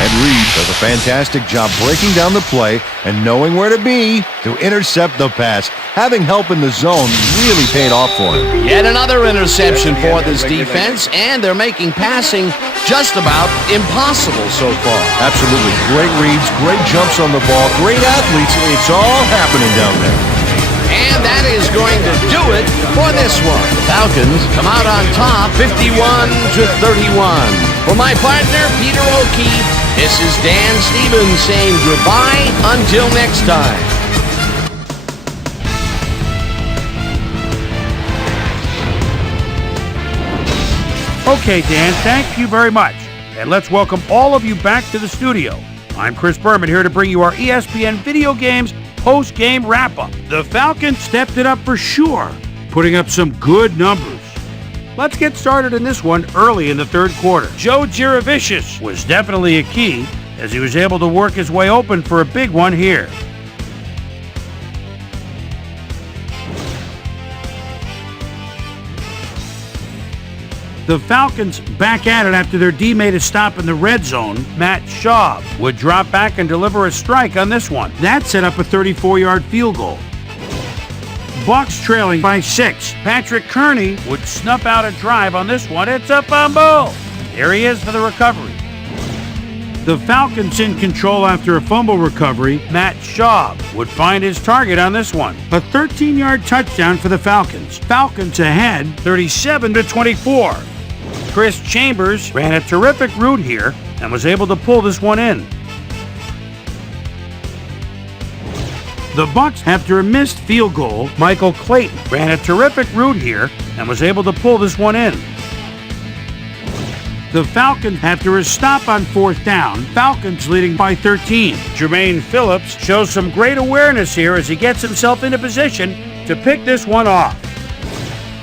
And Reed does a fantastic job breaking down the play and knowing where to be to intercept the pass. Having help in the zone really paid off for him. Yet another interception for this defense, and they're making passing just about impossible so far. Absolutely. Great reads, great jumps on the ball, great athletes. It's all happening down there. And that is going to do it for this one. The Falcons come out on top 51-31. For my partner, Peter O'Keefe, this is Dan Stevens saying goodbye until next time. Okay, Dan, thank you very much. And let's welcome all of you back to the studio. I'm Chris Berman here to bring you our ESPN Video Games post-game wrap-up. The Falcons stepped it up for sure, putting up some good numbers. Let's get started in this one early in the third quarter. Joe Giravicius was definitely a key as he was able to work his way open for a big one here. The Falcons back at it after their D made a stop in the red zone. Matt Schaub would drop back and deliver a strike on this one. That set up a 34-yard field goal. Bucs trailing by 6. Patrick Kearney would snuff out a drive on this one. It's a fumble. There he is for the recovery. The Falcons in control after a fumble recovery. Matt Schaub would find his target on this one. A 13-yard touchdown for the Falcons. Falcons ahead 37-24. Chris Chambers ran a terrific route here and was able to pull this one in. The Bucs, after a missed field goal, Michael Clayton ran a terrific route here and was able to pull this one in. The Falcons, after a stop on fourth down, Falcons leading by 13. Jermaine Phillips shows some great awareness here as he gets himself into position to pick this one off.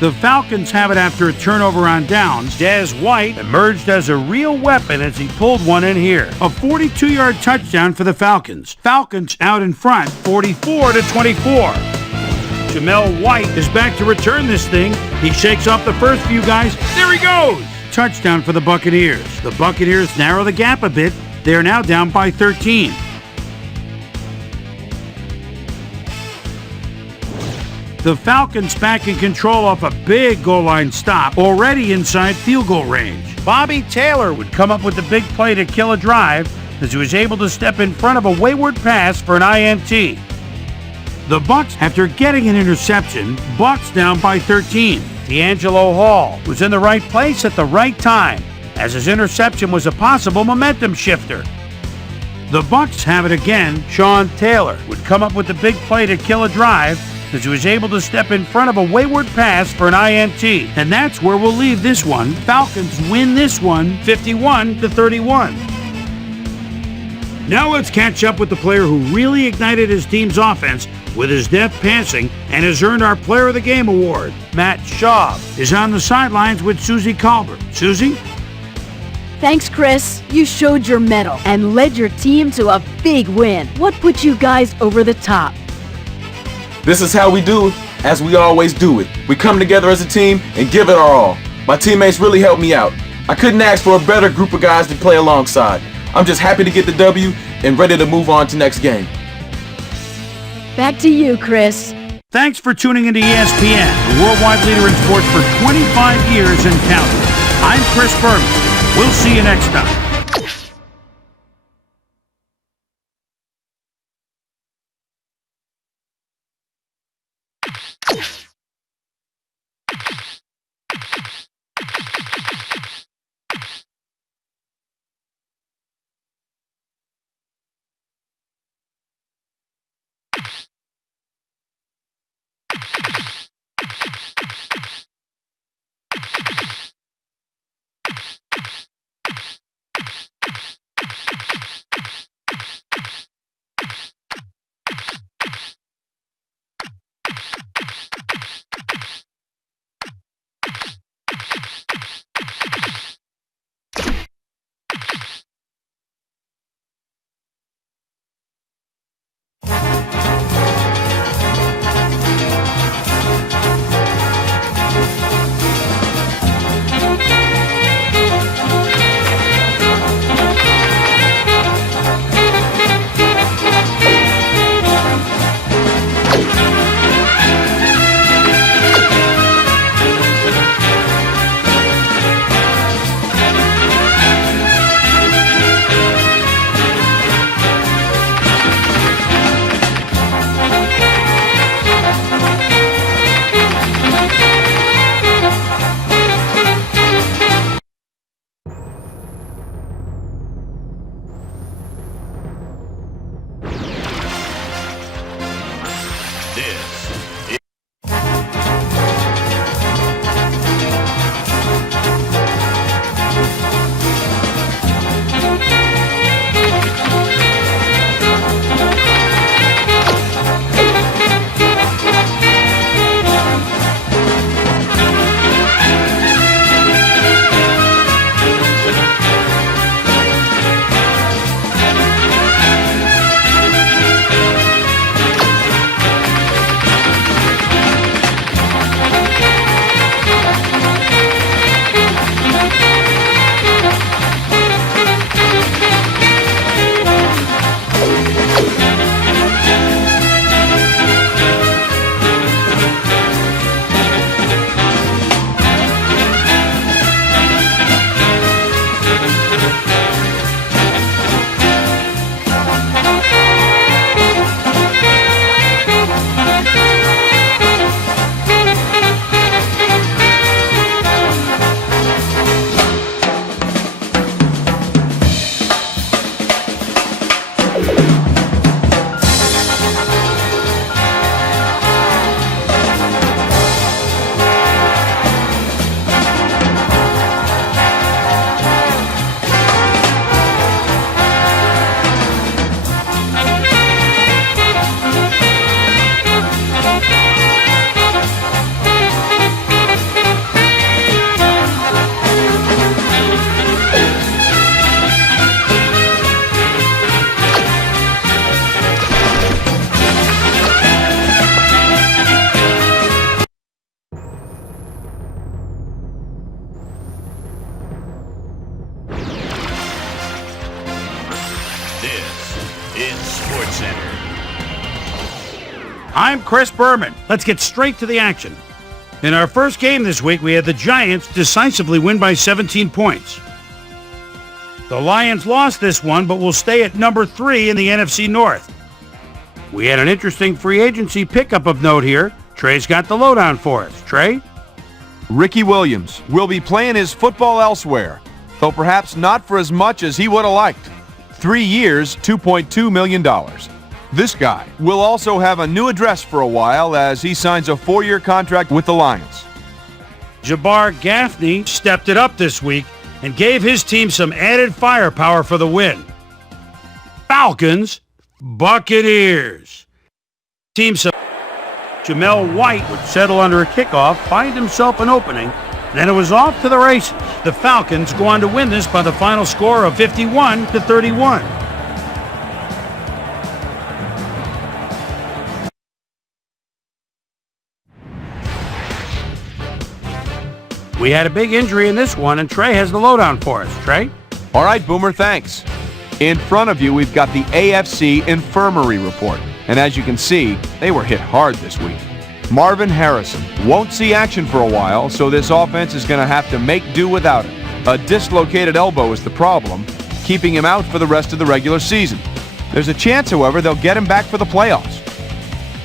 The Falcons have it after a turnover on downs. Dez White emerged as a real weapon as he pulled one in here. A 42-yard touchdown for the Falcons. Falcons out in front, 44-24. Jamel White is back to return this thing. He shakes off the first few guys. There he goes! Touchdown for the Buccaneers. The Buccaneers narrow the gap a bit. They are now down by 13. The Falcons back in control off a big goal line stop, already inside field goal range. Bobby Taylor would come up with the big play to kill a drive as he was able to step in front of a wayward pass for an INT. The Bucs, after getting an interception, Bucs down by 13. D'Angelo Hall was in the right place at the right time, as his interception was a possible momentum shifter. The Bucs have it again. Sean Taylor would come up with the big play to kill a drive as he was able to step in front of a wayward pass for an INT. And that's where we'll leave this one. Falcons win this one 51-31. Now let's catch up with the player who really ignited his team's offense with his deft passing and has earned our Player of the Game award. Matt Schaub is on the sidelines with Susie Colbert. Susie? Thanks, Chris. You showed your mettle and led your team to a big win. What put you guys over the top? This is how we do it, as we always do it. We come together as a team and give it our all. My teammates really helped me out. I couldn't ask for a better group of guys to play alongside. I'm just happy to get the W and ready to move on to next game. Back to you, Chris. Thanks for tuning into ESPN, the worldwide leader in sports for 25 years and counting. I'm Chris Berman. We'll see you next time. Sports Center. I'm Chris Berman. Let's get straight to the action. In our first game this week, we had the Giants decisively win by 17 points. The Lions lost this one, but will stay at number 3 in the NFC North. We had an interesting free agency pickup of note here. Trey's got the lowdown for us. Trey? Ricky Williams will be playing his football elsewhere, though perhaps not for as much as he would have liked. 3 years, $2.2 million. This guy will also have a new address for a while as he signs a 4-year contract with the Lions. Jabbar Gaffney stepped it up this week and gave his team some added firepower for the win. Falcons, Buccaneers. Team Jamel White would settle under a kickoff, find himself an opening, then it was off to the races. The Falcons go on to win this by the final score of 51-31. We had a big injury in this one, and Trey has the lowdown for us. Trey? All right, Boomer, thanks. In front of you, we've got the AFC Infirmary Report. And as you can see, they were hit hard this week. Marvin Harrison won't see action for a while, so this offense is going to have to make do without him. A dislocated elbow is the problem, keeping him out for the rest of the regular season. There's a chance, however, they'll get him back for the playoffs.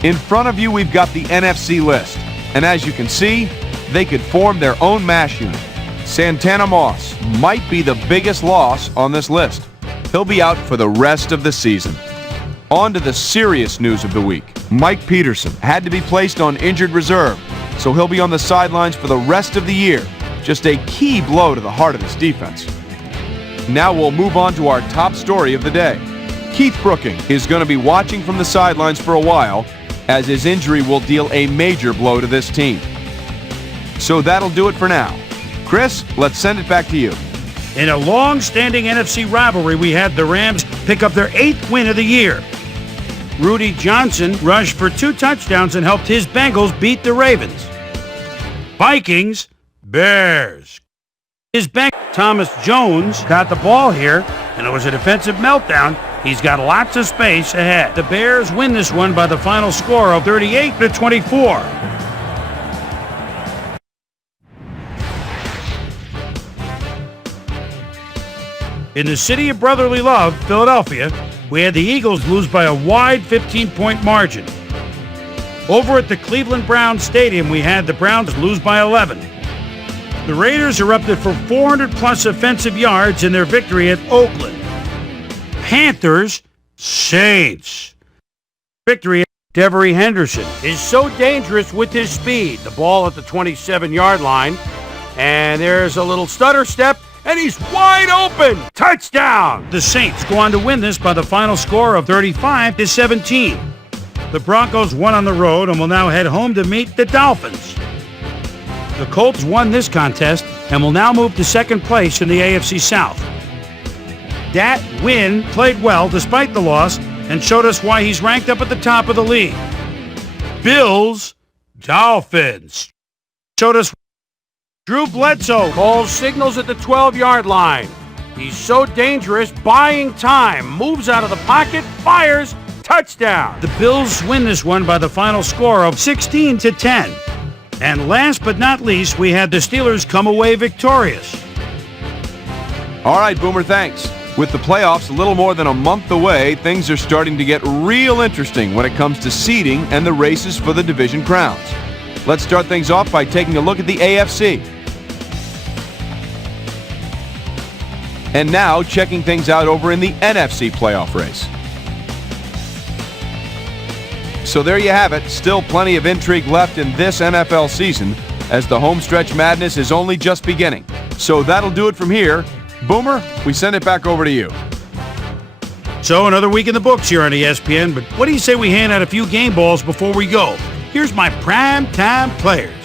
In front of you, we've got the NFC list. And as you can see, they could form their own mash unit. Santana Moss might be the biggest loss on this list. He'll be out for the rest of the season. On to the serious news of the week. Mike Peterson had to be placed on injured reserve, so he'll be on the sidelines for the rest of the year. Just a key blow to the heart of this defense. Now we'll move on to our top story of the day. Keith Brooking is going to be watching from the sidelines for a while, as his injury will deal a major blow to this team. So that'll do it for now. Chris, let's send it back to you. In a long-standing NFC rivalry, we had the Rams pick up their 8th win of the year. Rudy Johnson rushed for 2 touchdowns and helped his Bengals beat the Ravens. Vikings, Bears. His back, Thomas Jones, got the ball here, and it was a defensive meltdown. He's got lots of space ahead. The Bears win this one by the final score of 38-24. In the city of brotherly love, Philadelphia, we had the Eagles lose by a wide 15-point margin. Over at the Cleveland Browns Stadium, we had the Browns lose by 11. The Raiders erupted for 400-plus offensive yards in their victory at Oakland. Panthers, Saints. Victory at Devery Henderson is so dangerous with his speed. The ball at the 27-yard line, and there's a little stutter step, and he's wide open. Touchdown! The Saints go on to win this by the final score of 35-17. The Broncos won on the road and will now head home to meet the Dolphins. The Colts won this contest and will now move to second place in the AFC South. Dat Nguyen played well despite the loss and showed us why he's ranked up at the top of the league. Bills, Dolphins. Showed us Drew Bledsoe calls signals at the 12-yard line. He's so dangerous, buying time, moves out of the pocket, fires, touchdown. The Bills win this one by the final score of 16-10. And last but not least, we had the Steelers come away victorious. All right, Boomer, thanks. With the playoffs a little more than a month away, things are starting to get real interesting when it comes to seeding and the races for the division crowns. Let's start things off by taking a look at the AFC. And now checking things out over in the NFC playoff race. So there you have it. Still plenty of intrigue left in this NFL season as the homestretch madness is only just beginning. So that'll do it from here. Boomer, we send it back over to you. So another week in the books here on ESPN, but what do you say we hand out a few game balls before we go? Here's my primetime players.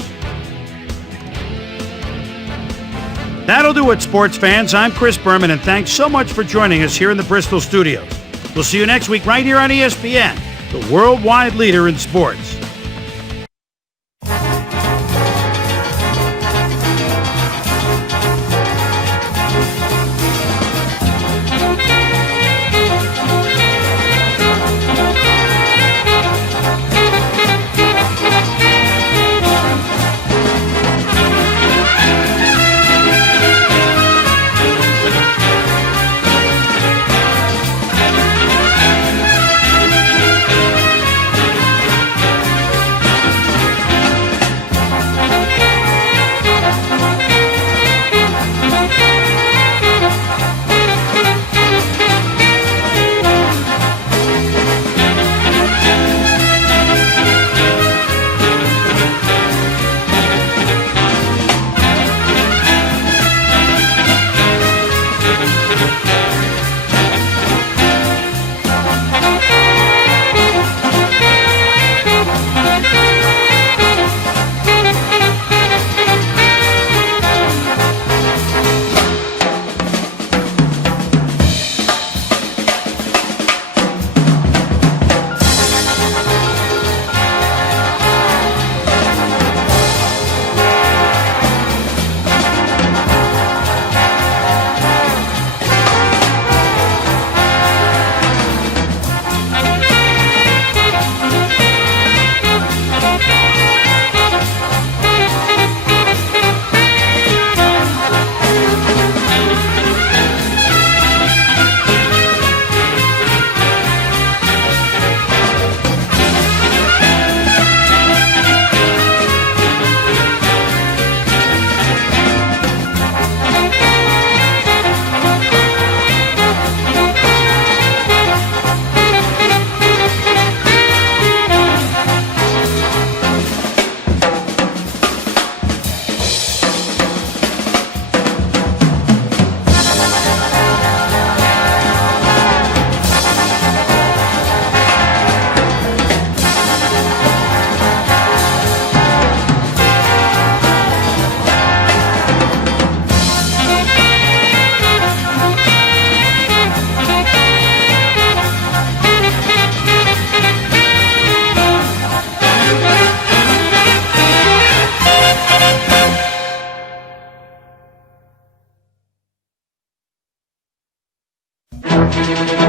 That'll do it, sports fans. I'm Chris Berman, and thanks so much for joining us here in the Bristol studios. We'll see you next week right here on ESPN, the worldwide leader in sports. Check.